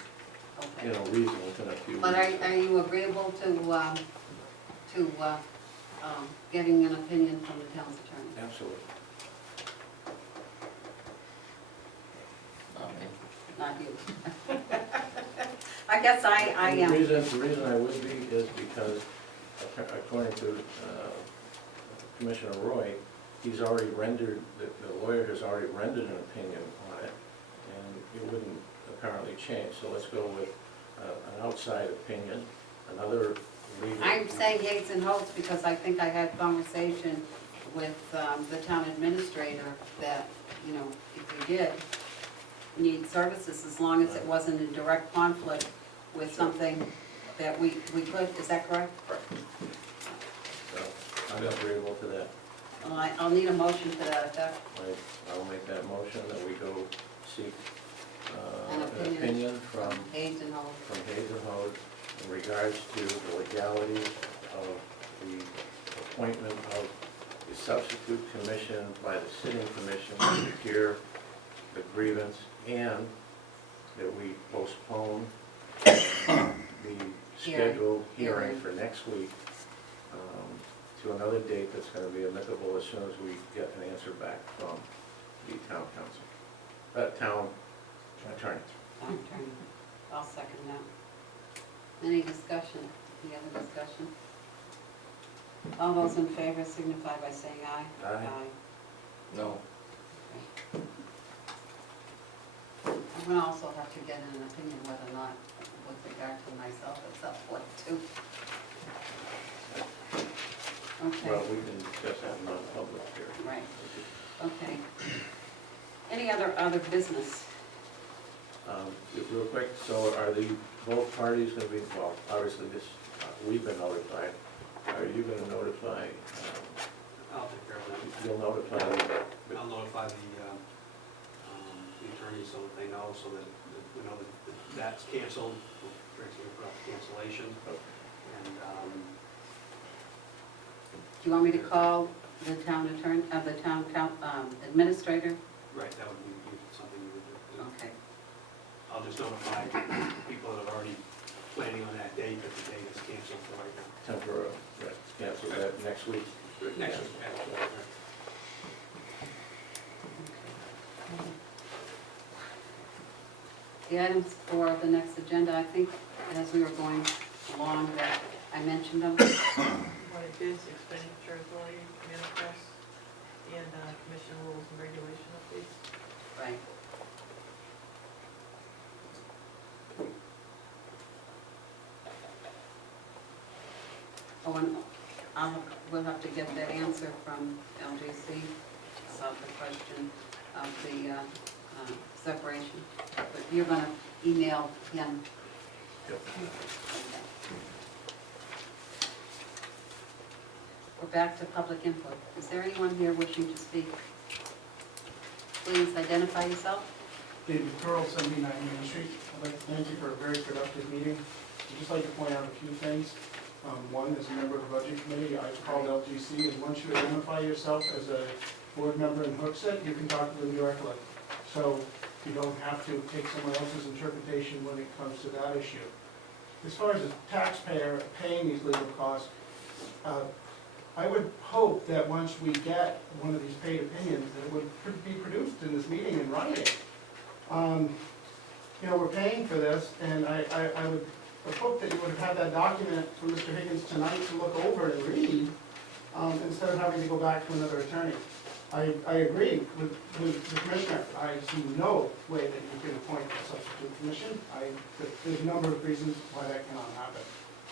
Okay. reason, within a few weeks. But are you agreeable to getting an opinion from the town's attorney? Absolutely. Not me. Not you. I guess I am. The reason I would be is because according to Commissioner Roy, he's already rendered, the lawyer has already rendered an opinion on it, and it wouldn't apparently change. So let's go with an outside opinion, another legal. I'm saying Yates and Holtz because I think I had conversation with the town administrator that, if you did need services, as long as it wasn't in direct conflict with something that we could, is that correct? Correct. So I'm agreeable to that. Well, I'll need a motion to that effect. I'll make that motion that we go seek An an opinion. opinion from Yates and Holtz. Hayes and Hogue in regards to the legality of the appointment of the substitute commission by the sitting commission to hear the grievance, and that we postpone the scheduled hearing for next week to another date that's going to be amicable as soon as we get an answer back from the town council, town attorney. Town attorney. I'll second that. Any discussion? Any other discussion? All those in favor signify by saying aye. Aye. No. I'm going to also have to get an opinion whether or not, with regard to myself, it's up what to. Well, Okay, we can discuss that in non-public here. right, okay. Any other business? Real quick, so are both parties going to be, well, obviously this, we've been notified. Are you going to notify, I'll take care of that. you'll notify, I'll notify the attorneys so that they know, so that we know that that's canceled, Greg's going to put up cancellation, and Do you want me to call the town attorney, the town administrator? right, that would be something you would do. Okay, I'll just notify people that are already planning on that date, that the date is canceled for right now. temporarily, right, cancel that next week? Next week, absolutely. the items for the next agenda, I think, as we were going along, that I mentioned them. What it is, expenditure authority, manifest, and commission rules and regulation updates. Right. Oh, and we'll have to get that answer from LGC about the question of the separation. But you're going to email him. Yep. Okay. We're back to public input. Is there anyone here wishing to speak? Please identify yourself. David Pearl, 79 Main Street. I'd like to thank you for a very productive meeting. I'd just like to point out a few things. One, as a member of the Budget Committee, I called LGC, and once you identify yourself as a board member in Hooksett, you can talk to them directly. So you don't have to take someone else's interpretation when it comes to that issue. As far as a taxpayer paying these legal costs, I would hope that once we get one of these paid opinions, that it would be produced in this meeting in writing. We're paying for this, and I would would hope that you would have had that document for Mr. Higgins tonight to look over and read, instead of having to go back to another attorney. I agree with the commissioner. I see no way that you can appoint a substitute commission. There's a number of reasons why that cannot happen.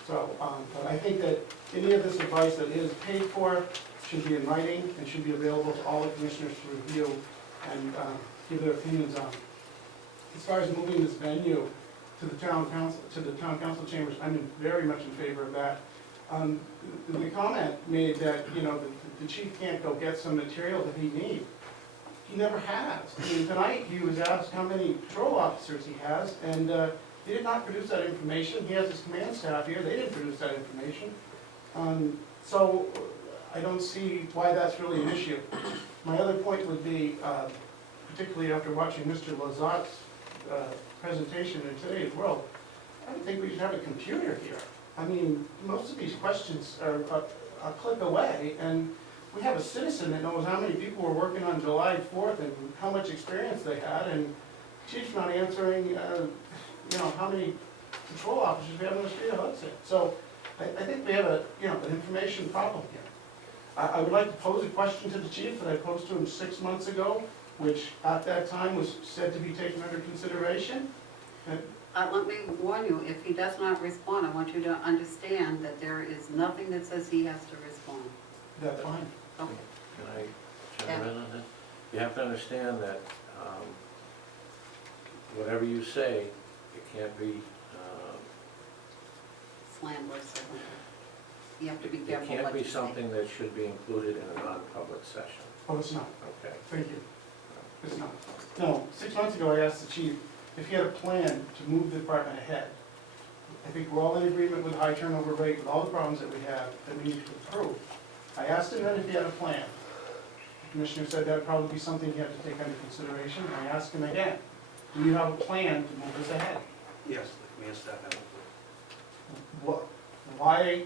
So, but I think that any of this advice that is paid for should be in writing and should be available to all the commissioners to review and give their opinions on. As far as moving this venue to the town council chambers, I'm very much in favor of that. The comment made that, you know, the chief can't go get some material that he needs. He never has. I mean, tonight he was asked how many patrol officers he has, and he did not produce that information. He has his command staff here, they didn't produce that information. So I don't see why that's really an issue. My other point would be, particularly after watching Mr. Lazat's presentation in today's world, I don't think we should have a computer here. I mean, most of these questions are a click away, and we have a citizen that knows how many people were working on July 4th and how much experience they had, and the chief's not answering, you know, how many patrol officers we have on the street of Hudson. So I think we have an information problem here. I would like to pose a question to the chief that I posed to him 6 months ago, which at that time was said to be taken under consideration. Let me warn you, if he does not respond, I want you to understand that there is nothing that says he has to respond. That's fine. Okay. Can I chime in on this? You have to understand that whatever you say, it can't be, Slanderous. You have to be it careful can't what be you say. something that should be included in a non-public session. Oh, it's not. Okay. Thank you. It's not. No, 6 months ago, I asked the chief if he had a plan to move the department ahead. I think we're all in agreement with high turnover rate, with all the problems that we have, that we need to improve. I asked him then if he had a plan. The commissioner said that would probably be something he had to take under consideration. And I asked him again, do you have a plan to move us ahead? Yes, the command staff has a plan, Why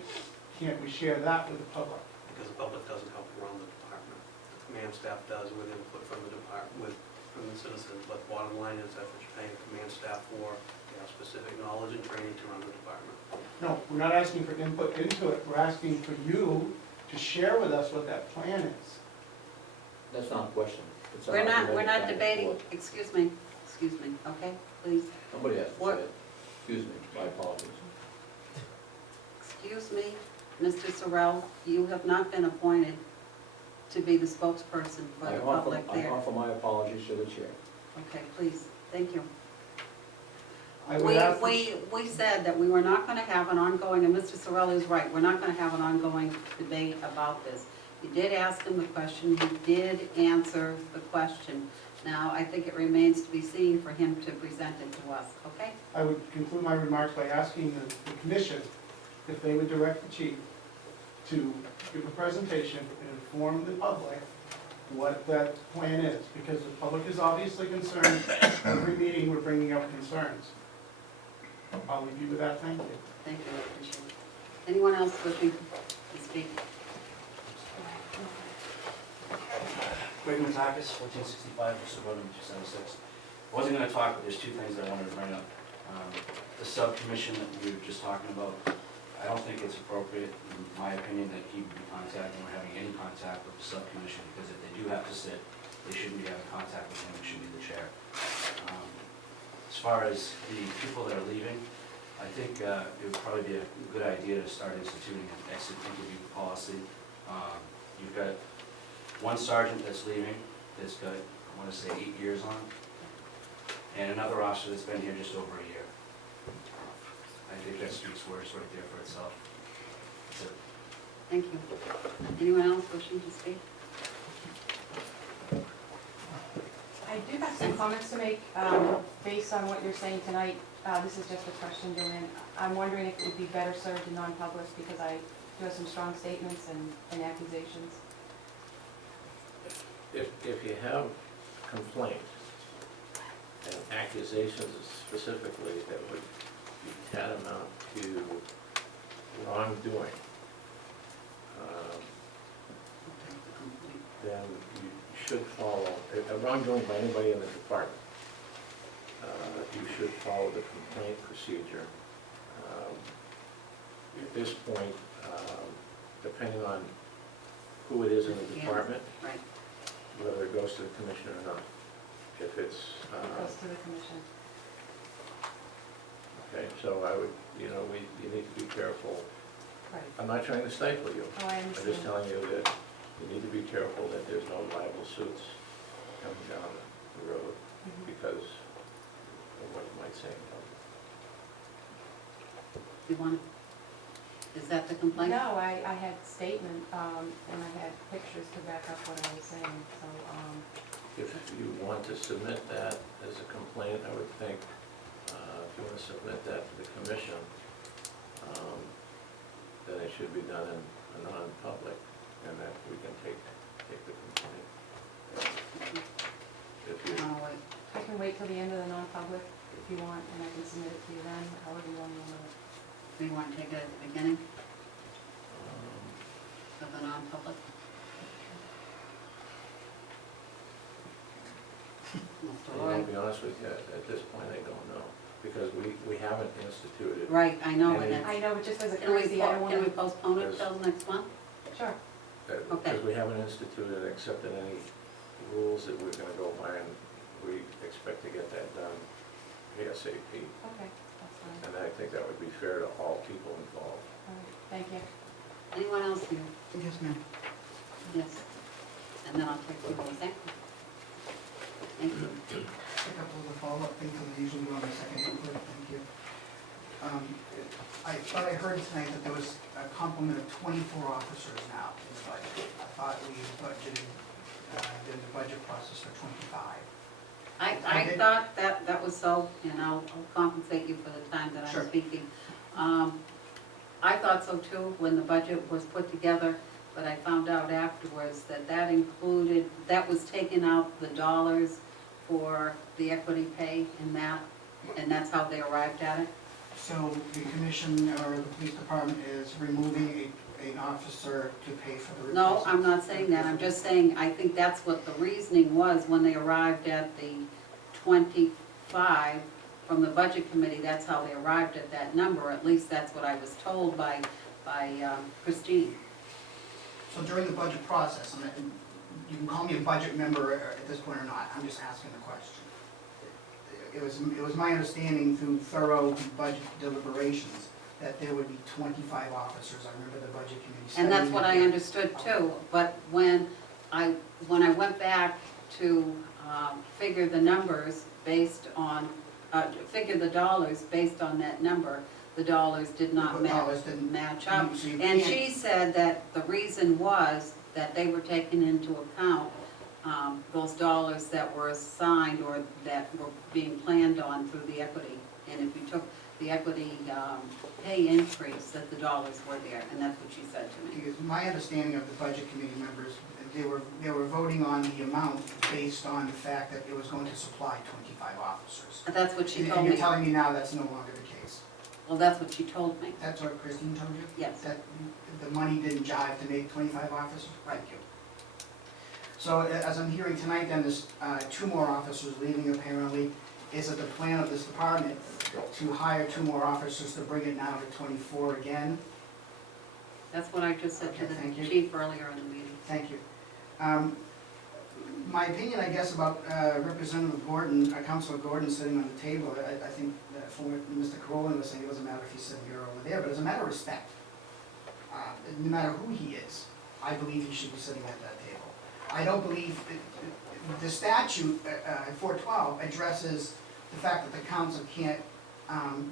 can't we share that with the public? because the public doesn't help run the department. The command staff does with input from the department, from the citizens, but bottom line is that's what you're paying the command staff for. They have specific knowledge and training to run the department. No, we're not asking for input into it. We're asking for you to share with us what that plan is. That's not a question. It's an We're not argument back and debating, forth. excuse me, okay, please. Somebody has to What? say it. Excuse me, my apologies. Excuse me, Mr. Sorrell, you have not been appointed to be the spokesperson for I the offer public there. my apologies to the chair. Okay, please, thank you. I would ask the- We said that we were not going to have an ongoing, and Mr. Sorrell is right, we're not going to have an ongoing debate about this. You did ask him the question, he did answer the question. Now, I think it remains to be seen for him to present it to us, okay? I would conclude my remarks by asking the commission if they would direct the chief to give a presentation and inform the public what that plan is, because the public is obviously concerned. Every meeting, we're bringing up concerns. I'll leave you with that, thank you. Thank you, I appreciate it. Anyone else wishing to speak? Greg Matakis, 1465, Suburban 276. I wasn't going to talk, but there's two things that I wanted to bring up. The subcommission that we were just talking about, I don't think it's appropriate, in my opinion, that he would be contacting or having any contact with the subcommission, because if they do have to sit, they shouldn't be having contact with him, it should be the chair. As far as the people that are leaving, I think it would probably be a good idea to start instituting an exit interview policy. You've got one sergeant that's leaving, that's got, I want to say, 8 years on, and another officer that's been here just over a year. I think that speaks words right there for itself. That's it. Thank you. Anyone else wishing to speak? I do have some comments to make based on what you're saying tonight. This is just a question, Joanne. I'm wondering if it would be better served in non-public because I do have some strong statements and accusations. If you have complaints and accusations specifically that would be tantamount to wrongdoing, then you should follow, wrongdoing by anybody in the department, you should follow the complaint procedure at this point, depending on who it is in the Yeah. department, Right. whether it goes to the commission or not. If it's, It goes to the commission. okay, so I would, you need to be careful. Right. I'm not trying to stifle you. Oh, I I'm just understand. telling you that you need to be careful that there's no liable suits coming down the road Mhm. because of what you might say in public. You want, is that the complaint? No, I had statement, and I had pictures to back up what I was saying, so, If you want to submit that as a complaint, I would think, if you want to submit that to the commission, then it should be done in a non-public, and that we can take the complaint. If you, Oh, wait. I can wait till the end of the non-public if you want, and I can submit it to you then, however you want to do it. Do you want to take it at the beginning um, of the non-public? Mr. I'll Roy? be honest with you, at this point, I don't know, because we haven't instituted. Right, I know, and Any- it's, I know, but just as a can we, courtesy, I don't want can we to... postpone it till next month? Sure. Okay. Because we haven't instituted, accepted any rules that we're gonna go by, and we expect to get that done ASAP. Okay, that's fine. And I think that would be fair to all people involved. All right, thank you. Anyone else here? Yes, ma'am. Yes. And then I'll take you home, thank you. Thank you. Pick up with the follow-up things that I usually do on the second input, thank you. I thought I heard tonight that there was a complement of 24 officers now in the budget. I thought we budgeted, in the budget process for 25. I thought that was so, and I'll compensate you for the time that Sure. I'm speaking. I thought so too, when the budget was put together, but I found out afterwards that that was taking out the dollars for the equity pay and that's how they arrived at it. So the commission or the police department is removing an officer to pay for the replacement? No, I'm not saying that, I'm just saying, I think that's what the reasoning was when they arrived at the 25 from the budget committee, that's how they arrived at that number, at least that's what I was told by Christine. So during the budget process, and you can call me a budget member at this point or not, I'm just asking the question. It was my understanding through thorough budget deliberations that there would be 25 officers. I remember the budget committee studying. And that's what I that. understood too, but when I went back to figure the numbers based on, figure the dollars based on that number, the dollars did not The dollars didn't match up. So you And can't- she said that the reason was that they were taking into account those dollars that were assigned or that were being planned on through the equity. And if you took the equity pay increase, that the dollars were there, and that's what she said to me. Because my understanding of the budget committee members, they were voting on the amount based on the fact that it was going to supply 25 officers. And that's what she And told you're me. telling me now that's no longer the case? Well, that's what she told me. That's what Christine told you? Yes. That the money didn't jive to make 25 officers? Thank you. So as I'm hearing tonight, then there's 2 more officers leaving apparently. Is it the plan of this department to hire 2 more officers to bring it now to 24 again? That's what I just said to Okay, the thank you. chief earlier in the meeting. Thank you. My opinion, I guess, about Representative Gordon, Councilor Gordon sitting on the table, I think that from what Mr. Carolyn was saying, it doesn't matter if he's sitting here or over there, but as a matter of respect, no matter who he is, I believe he should be sitting at that table. I don't believe, the statute, 412, addresses the fact that the council can't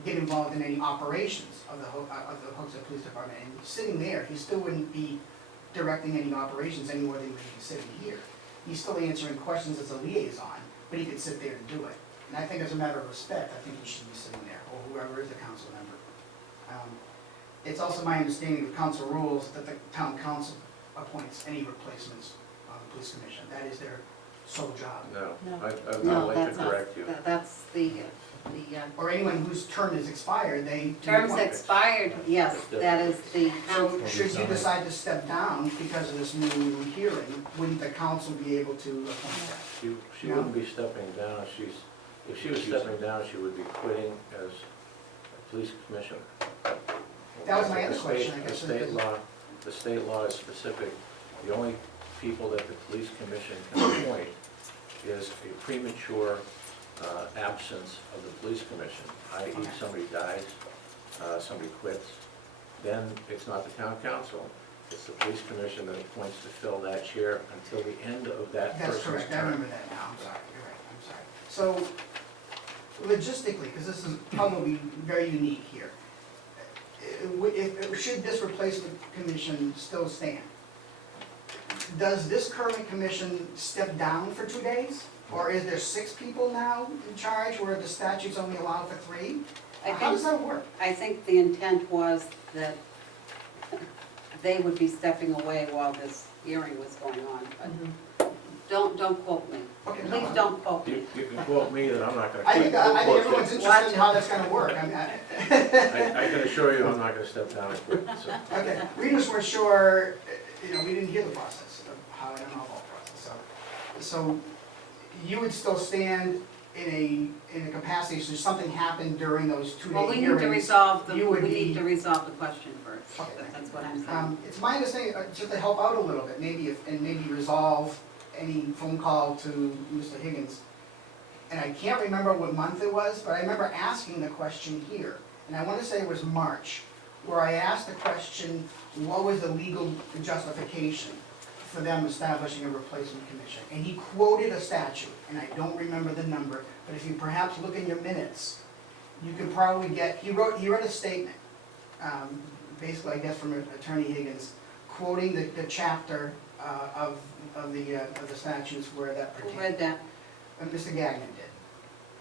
get involved in any operations of the Hooksett Police Department. And sitting there, he still wouldn't be directing any operations any more than he would be sitting here. He's still answering questions as a liaison, but he could sit there and do it. And I think as a matter of respect, I think he should be sitting there, or whoever is the council member. It's also my understanding of council rules that the town council appoints any replacements on the police commission. That is their sole job. No, No. I would No, like that's to not, correct you. that's the Or anyone whose term is expired, they. terms expired, yes, that is the So council. should you decide to step down because of this new hearing, wouldn't the council be able to appoint that? She wouldn't be stepping down, if she was stepping down, she would be quitting as a police commissioner. That was my other The question, I state- guess. The state law is specific. The only people that the police commission can appoint is a premature absence of the police commission, i.e. somebody dies, somebody quits. Then it's not the town council, it's the police commission that appoints to fill that chair until the end of that That's person's correct, I term. remember that now, I'm sorry, you're right, I'm sorry. So logistically, because this is probably very unique here, should this replacement commission still stand? Does this current commission step down for 2 days? Or is there 6 people now in charge where the statutes only allow for 3? How does that work? I think the intent was that they would be stepping away while this hearing was going on. But don't quote me. Okay, no, Please don't quote me. You can quote me that I'm not gonna. I think quote everyone's you. interested in how that's gonna work. I I can assure you I'm not gonna step down and quit, so. Okay, we just weren't sure, we didn't hear the process of how, I don't know about the process, so you would still stand in a capacity, so something happened during those 2-day Well, hearings? we need to resolve you would be- the question first. Okay. That's what I'm saying. It's my understanding, just to help out a little bit, maybe resolve any phone call to Mr. Higgins. And I can't remember what month it was, but I remember asking the question here, and I want to say it was March, where I asked the question, what was the legal justification for them establishing a replacement commission? And he quoted a statute, and I don't remember the number, but if you perhaps look in your minutes, you could probably get, he wrote a statement, basically, I guess, from Attorney Higgins, quoting the chapter of the statutes where that pertains. Who read that? Mr. Gagnon did.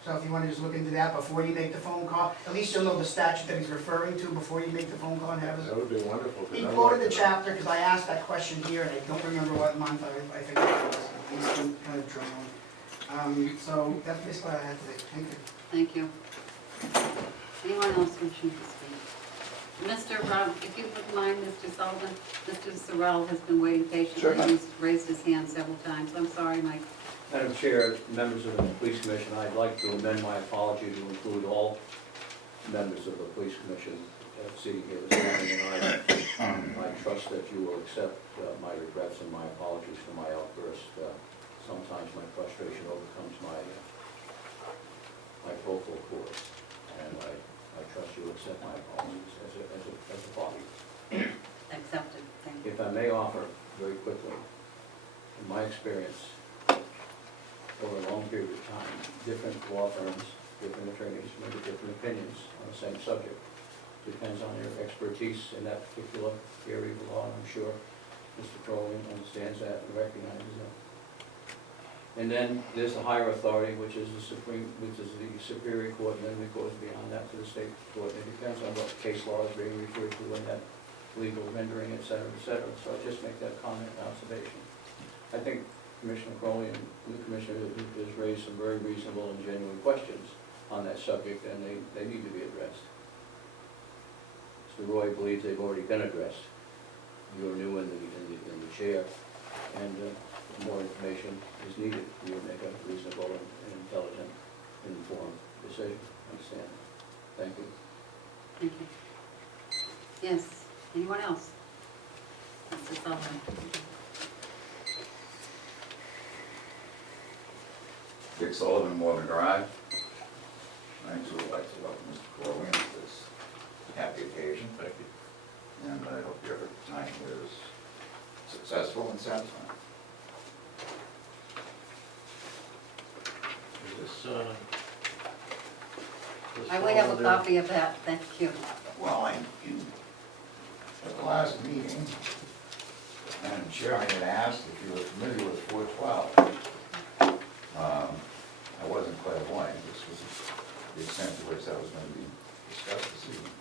So if you want to just look into that before you make the phone call, at least you'll know the statute that he's referring to before you make the phone call and have his. That would be wonderful. 'Cause He I'd quoted like the to know. chapter, because I asked that question here, and I don't remember what month, I think it was, he's been kind of drawn. So that's basically what I had to say, thank you. Thank you. Anyone else wishing to speak? Mr. If you wouldn't mind, Mr. Sullivan, Mr. Sorrell has been waiting patiently. Sure. He's raised his hand several times. I'm sorry, Mike. Madam Chair, members of the Police Commission, I'd like to amend my apology to include all members of the Police Commission sitting here this morning, and I trust that you will accept my regrets and my apologies for my outburst. Sometimes my frustration overcomes my vocal cords, and I trust you will accept my apologies as a body. Accepted. Thank you. If I may offer very quickly, in my experience, over a long period of time, different law firms, different attorneys may have different opinions on the same subject. Depends on your expertise in that particular area of the law, and I'm sure Mr. Crowley understands that and recognizes that. And then there's the higher authority, which is the Superior Court, and then it goes beyond that to the State Court. It depends on what case law is being referred to in that legal rendering, et cetera, et cetera. So I just make that comment and observation. I think Commissioner Crowley and the Commissioner has raised some very reasonable and genuine questions on that subject, and they need to be addressed. Mr. Roy believes they've already been addressed. You're new in the chair, and more information is needed. You'll make a reasonable and intelligent, informed decision. Understand? Thank you. Thank you. Yes. Anyone else? Mr. Sullivan. Dick Sullivan, Morgan Drive. I too would like to welcome Mr. Corwin to this happy occasion. Thank you. And I hope your time here is successful and satisfying. Is this, I will have a copy of that. Thank you. Well, at the last meeting, Madam Chair, I had asked if you were familiar with 412. I wasn't clairvoyant. This was the extent to which that was going to be discussed this evening.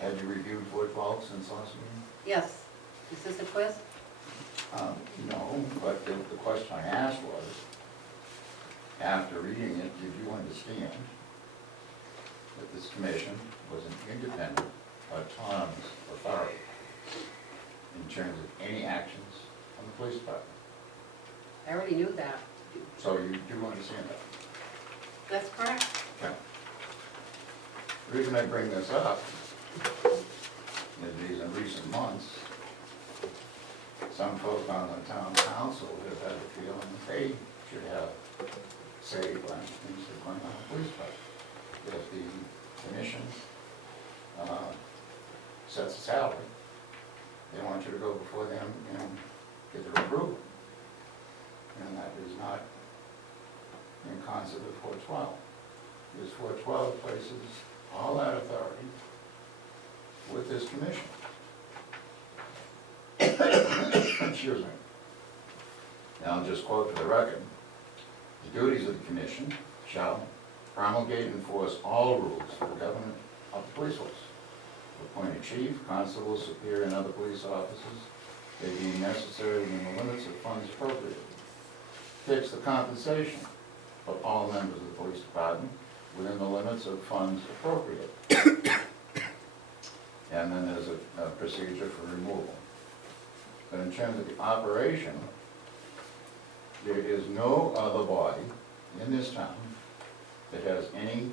Had you reviewed 412 since last meeting? Yes. Is this a quiz? No, but the question I asked was, after reading it, did you understand that this commission was an independent, autonomous authority in terms of any actions on the police department? I already knew that. So you do understand that? That's correct. Okay. The reason I bring this up in recent months, some folk on the town council have had a feeling that they should have say when things are going on in the police department. If the commission sets a salary, they want you to go before them and get their approval. And that is not in concert with 412. Because 412 places all that authority with this commission. Excuse me. Now I'll just quote for the record. The duties of the commission shall promulgate and enforce all rules for the government of the police force. Appoint a chief, constable, superior, and other police officers, they deem necessary within the limits of funds appropriated. Fix the compensation of all members of the police department within the limits of funds appropriate. And then there's a procedure for removal. But in terms of the operation, there is no other body in this town that has any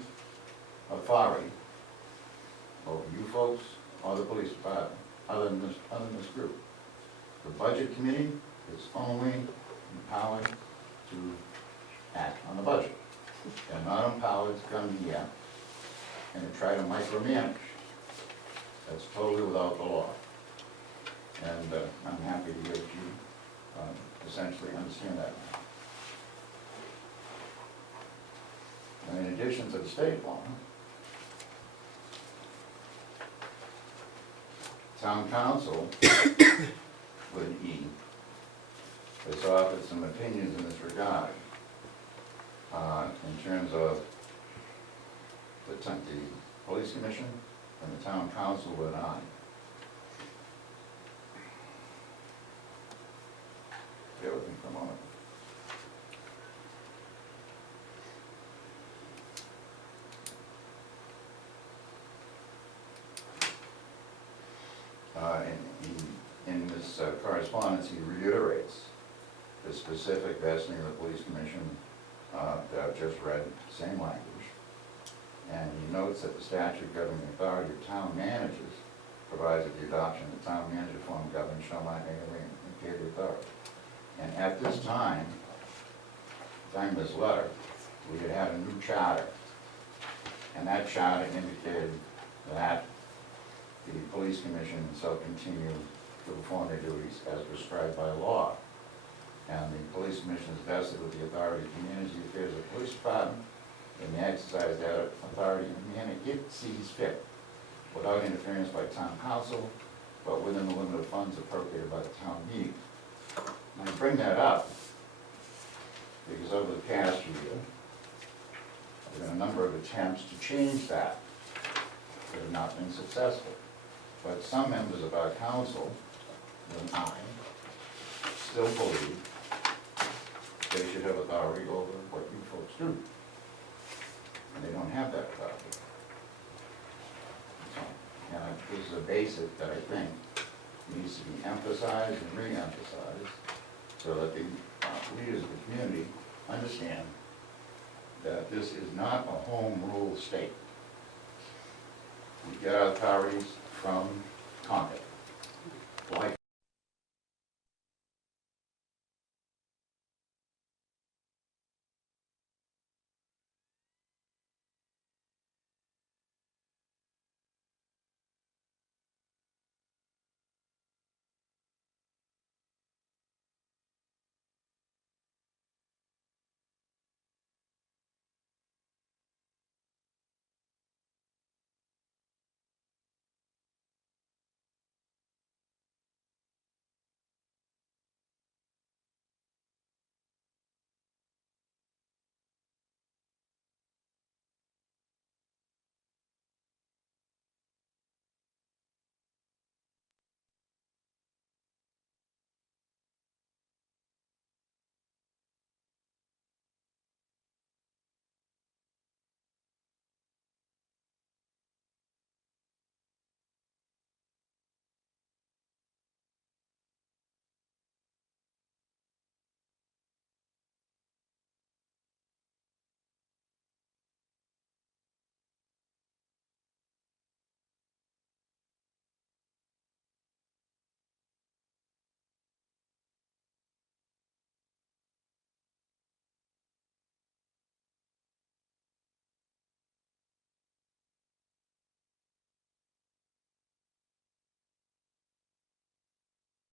authority over you folks or the police department, other than this group. The budget committee is only empowered to act on the budget. They're not empowered to come here and to try to micromanage. That's totally without the law. And I'm happy to hear that you essentially understand that now. And in addition to the state law, town council, with an E, has offered some opinions in this regard in terms of the police commission and the town council with an I. Bear with me for a moment. In this correspondence, he reiterates the specific vesting of the police commission that I've just read, same language. And he notes that the statute governing the authority of town managers provides that the adoption of the town manager form governs shall not negatively impede the authority. And at this time of this letter, we had had a new charter. And that charter indicated that the police commission shall continue to perform their duties as prescribed by law. And the police commission is vested with the authority to manage the affairs of the police department and may exercise that authority in a manner it sees fit, without interference by town council, but within the limit of funds appropriated by the town meeting. And I bring that up because over the past year, there have been a number of attempts to change that that have not been successful. But some members of our council, and I, still believe they should have authority over what you folks do. And they don't have that authority. So, and this is a basic that I think needs to be emphasized and re-emphasized so that the leaders of the community understand that this is not a home rule state. We get our authorities from Concord.